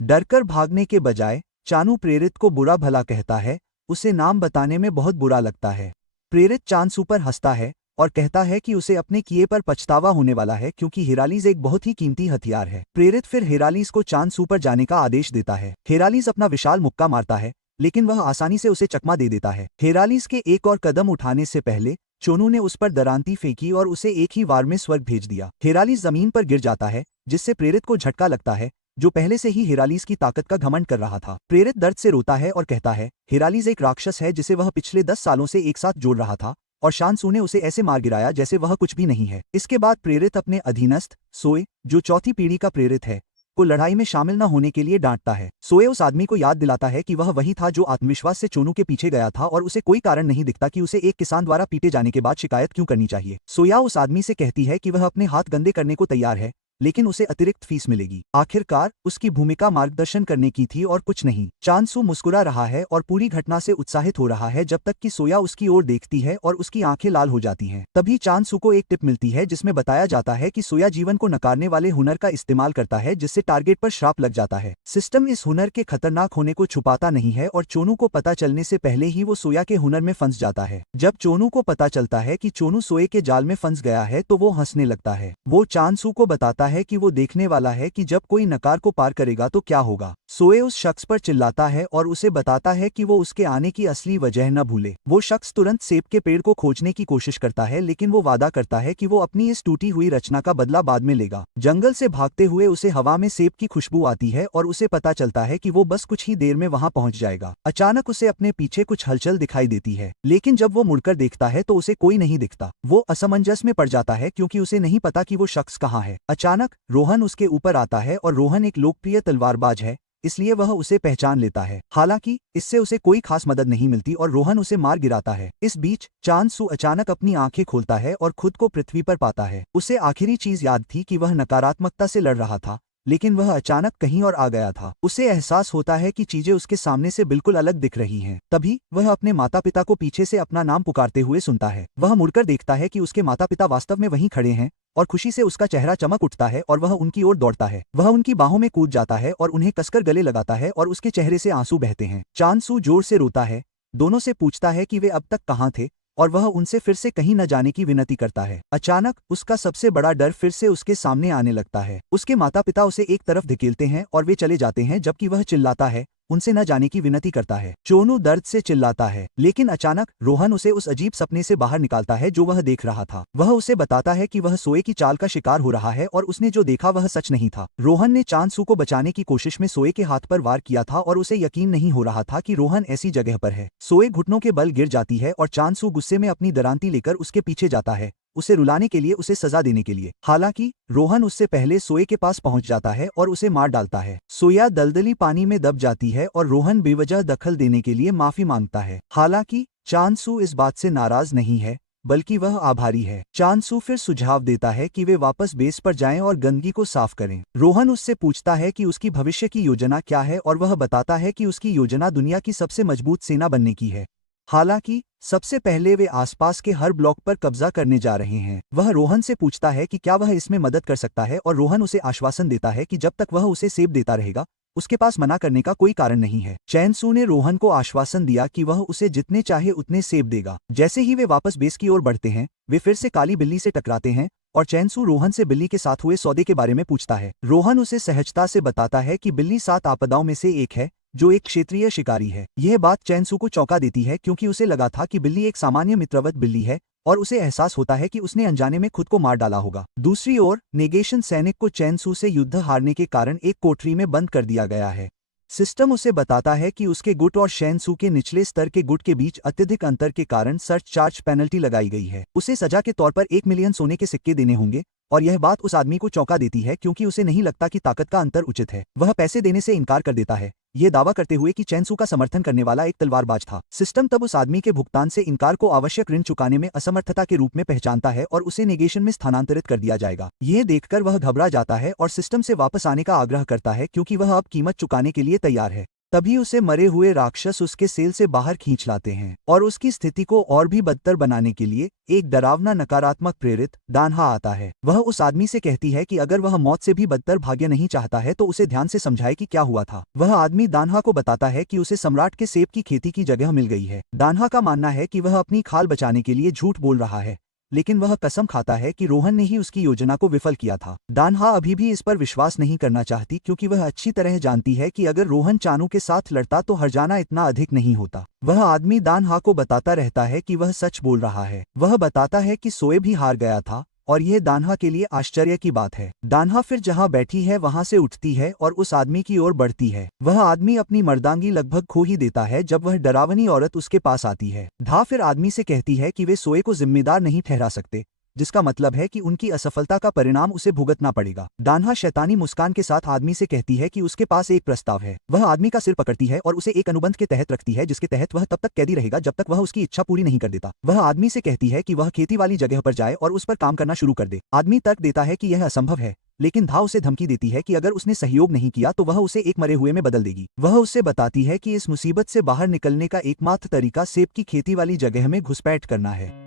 डरकर भागने के बजाय चानू प्रेरित को बुरा भला कहता है, उसे नाम बताने में बहुत बुरा लगता है। प्रेरित चांदसू पर हंसता है और कहता है कि उसे अपने किए पर पछतावा होने वाला है क्योंकि हेरालीज एक बहुत ही कीमती हथियार है। प्रेरित फिर हेरालीज को चांदसू पर जाने का आदेश देता है। हेरालीज अपना विशाल मुक्का मारता है, लेकिन वह आसानी से उसे चकमा दे देता है। हेरालीज के एक और कदम उठाने से पहले चोनू ने उस पर दरांती फेंकी और उसे एक ही वार में स्वर्ग भेज दिया। हेरालीज जमीन पर गिर जाता है, जिससे प्रेरित को झटका लगता है, जो पहले से ही हेरालीज की ताकत का घमंड कर रहा था। प्रेरित दर्द से रोता है और कहता है, हेरालीज एक राक्षस है जिसे वह पिछले 10 सालों से एक साथ जोड़ रहा था और शानसू ने उसे ऐसे मार गिराया जैसे वह कुछ भी नहीं है। इसके बाद प्रेरित अपने अधीनस्थ सोए, जो चौथी पीढ़ी का प्रेरित है, को लड़ाई में शामिल न होने के लिए डांटता है। सोए उस आदमी को याद दिलाता है कि वह वही था जो आत्मविश्वास से चोनू के पीछे गया था और उसे कोई कारण नहीं दिखता कि उसे एक किसान द्वारा पीटे जाने के बाद शिकायत क्यों करनी चाहिए। सोया उस आदमी से कहती है कि वह अपने हाथ गंदे करने को तैयार है, लेकिन उसे अतिरिक्त फीस मिलेगी। आखिरकार उसकी भूमिका मार्गदर्शन करने की थी और कुछ नहीं। चांदसू मुस्कुरा रहा है और पूरी घटना से उत्साहित हो रहा है जब तक कि सोया उसकी ओर देखती है और उसकी आंखें लाल हो जाती हैं। तभी चांदसू को एक टिप मिलती है जिसमें बताया जाता है कि सोया जीवन को नकारने वाले हुनर का इस्तेमाल करता है जिससे टारगेट पर श्राप लग जाता है। सिस्टम इस हुनर के खतरनाक होने को छुपाता नहीं है और चोनू को पता चलने से पहले ही वो सोया के हुनर में फंस जाता है। जब चोनू को पता चलता है कि चोनू सोए के जाल में फंस गया है तो वो हंसने लगता है। वो चांदसू को बताता है कि वो देखने वाला है कि जब कोई नकार को पार करेगा तो क्या होगा। सोए उस शख्स पर चिल्लाता है और उसे बताता है कि वो उसके आने की असली वजह न भूले। वो शख्स तुरंत सेब के पेड़ को खोजने की कोशिश करता है, लेकिन वो वादा करता है कि वो अपनी इस टूटी हुई रचना का बदला बाद में लेगा। जंगल से भागते हुए उसे हवा में सेब की खुशबू आती है और उसे पता चलता है कि वो बस कुछ ही देर में वहां पहुंच जाएगा। अचानक उसे अपने पीछे कुछ हलचल दिखाई देती है, लेकिन जब वो मुड़कर देखता है तो उसे कोई नहीं दिखता। वो असमंजस में पड़ जाता है क्योंकि उसे नहीं पता कि वो शख्स कहाँ है। अचानक रोहन उसके ऊपर आता है और रोहन एक लोकप्रिय तलवारबाज है, इसलिए वह उसे पहचान लेता है। हालांकि इससे उसे कोई खास मदद नहीं मिलती और रोहन उसे मार गिराता है। इस बीच चांदसू अचानक अपनी आंखें खोलता है और खुद को पृथ्वी पर पाता है। उसे आखिरी चीज याद थी कि वह नकारात्मकता से लड़ रहा था, लेकिन वह अचानक कहीं और आ गया था। उसे एहसास होता है कि चीजें उसके सामने से बिल्कुल अलग दिख रही हैं। तभी वह अपने माता पिता को पीछे से अपना नाम पुकारते हुए सुनता है। वह मुड़कर देखता है कि उसके माता पिता वास्तव में वहीं खड़े हैं और खुशी से उसका चेहरा चमक उठता है और वह उनकी ओर दौड़ता है। वह उनकी बाहों में कूद जाता है और उन्हें कसकर गले लगाता है और उसके चेहरे से आंसू बहते हैं। चांसू जोर से रोता है, दोनों से पूछता है कि वे अब तक कहाँ थे और वह उनसे फिर से कहीं न जाने की विनती करता है। अचानक उसका सबसे बड़ा डर फिर से उसके सामने आने लगता है। उसके माता पिता उसे एक तरफ धकेलते हैं और वे चले जाते हैं जबकि वह चिल्लाता है, उनसे न जाने की विनती करता है। चोनू दर्द से चिल्लाता है, लेकिन अचानक रोहन उसे उस अजीब सपने से बाहर निकालता है जो वह देख रहा था। वह उसे बताता है कि वह सोए की चाल का शिकार हो रहा है और उसने जो देखा वह सच नहीं था। रोहन ने चांसू को बचाने की कोशिश में सोए के हाथ पर वार किया था और उसे यकीन नहीं हो रहा था कि रोहन ऐसी जगह पर है। सोए घुटनों के बल गिर जाती है और चांसू गुस्से में अपनी दरांती लेकर उसके पीछे जाता है, उसे रुलाने के लिए, उसे सजा देने के लिए। हालांकि रोहन उससे पहले सोए के पास पहुंच जाता है और उसे मार डालता है। सोया दलदली पानी में दब जाती है और रोहन बेवजह दखल देने के लिए माफी मांगता है। हालांकि चांसू इस बात से नाराज नहीं है, बल्कि वह आभारी है। चांसू फिर सुझाव देता है कि वे वापस बेस पर जाएं और गंदगी को साफ करें। रोहन उससे पूछता है कि उसकी भविष्य की योजना क्या है और वह बताता है कि उसकी योजना दुनिया की सबसे मजबूत सेना बनने की है। हालांकि सबसे पहले वे आसपास के हर ब्लॉक पर कब्जा करने जा रहे हैं। वह रोहन से पूछता है कि क्या वह इसमें मदद कर सकता है और रोहन उसे आश्वासन देता है कि जब तक वह उसे सेब देता रहेगा उसके पास मना करने का कोई कारण नहीं है। चैनसू ने रोहन को आश्वासन दिया कि वह उसे जितने चाहे उतने सेब देगा। जैसे ही वे वापस बेस की ओर बढ़ते हैं वे फिर से काली बिल्ली से टकराते हैं और चैनसू रोहन से बिल्ली के साथ हुए सौदे के बारे में पूछता है। रोहन उसे सहजता से बताता है कि बिल्ली 7 आपदाओं में से एक है जो एक क्षेत्रीय शिकारी है। यह बात चैनसू को चौंका देती है क्योंकि उसे लगा था कि बिल्ली एक सामान्य मित्रवत बिल्ली है और उसे एहसास होता है कि उसने अनजाने में खुद को मार डाला होगा। दूसरी ओर नेगेशन सैनिक को चैनसू से युद्ध हारने के कारण एक कोठरी में बंद कर दिया गया है। सिस्टम उसे बताता है कि उसके गुट और शैनसू के निचले स्तर के गुट के बीच अत्यधिक अंतर के कारण सर्च चार्ज पेनल्टी लगाई गई है। उसे सजा के तौर पर 1 मिलियन सोने के सिक्के देने होंगे और यह बात उस आदमी को चौंका देती है क्योंकि उसे नहीं लगता कि ताकत का अंतर उचित है। वह पैसे देने से इनकार कर देता है, यह दावा करते हुए कि चैनसू का समर्थन करने वाला एक तलवारबाज था। सिस्टम तब उस आदमी के भुगतान से इनकार को आवश्यक ऋण चुकाने में असमर्थता के रूप में पहचानता है और उसे नेगेशन में स्थानांतरित कर दिया जाएगा। यह देखकर वह घबरा जाता है और सिस्टम से वापस आने का आग्रह करता है क्योंकि वह अब कीमत चुकाने के लिए तैयार है। तभी उसे मरे हुए राक्षस उसके सेल से बाहर खींच लाते हैं और उसकी स्थिति को और भी बदतर बनाने के लिए एक डरावना नकारात्मक प्रेरित दानहा आता है। वह उस आदमी से कहती है कि अगर वह मौत से भी बदतर भाग्य नहीं चाहता है तो उसे ध्यान से समझाए कि क्या हुआ था। वह आदमी दानहा को बताता है कि उसे सम्राट के सेब की खेती की जगह मिल गई है। दानहा का मानना है कि वह अपनी खाल बचाने के लिए झूठ बोल रहा है, लेकिन वह कसम खाता है कि रोहन ने ही उसकी योजना को विफल किया था। दानहा अभी भी इस पर विश्वास नहीं करना चाहती क्योंकि वह अच्छी तरह जानती है कि अगर रोहन चानू के साथ लड़ता तो हर जाना इतना अधिक नहीं होता। वह आदमी दानहा को बताता रहता है कि वह सच बोल रहा है। वह बताता है कि सोए भी हार गया था और यह दानहा के लिए आश्चर्य की बात है। दानहा फिर जहां बैठी है वहां से उठती है और उस आदमी की ओर बढ़ती है। वह आदमी अपनी मर्दांगी लगभग खो ही देता है जब वह डरावनी औरत उसके पास आती है। धा फिर आदमी से कहती है कि वे सोए को जिम्मेदार नहीं ठहरा सकते, जिसका मतलब है कि उनकी असफलता का परिणाम उसे भुगतना पड़ेगा। दानहा शैतानी मुस्कान के साथ आदमी से कहती है कि उसके पास एक प्रस्ताव है। वह आदमी का सिर पकड़ती है और उसे एक अनुबंध के तहत रखती है जिसके तहत वह तब तक कैदी रहेगा जब तक वह उसकी इच्छा पूरी नहीं कर देता। वह आदमी से कहती है कि वह खेती वाली जगह पर जाए और उस पर काम करना शुरू कर दे। आदमी तर्क देता है कि यह असंभव है, लेकिन धा उसे धमकी देती है कि अगर उसने सहयोग नहीं किया तो वह उसे एक मरे हुए में बदल देगी। वह उससे बताती है कि इस मुसीबत से बाहर निकलने का एकमात्र तरीका सेब की खेती वाली जगह में घुसपैठ करना है।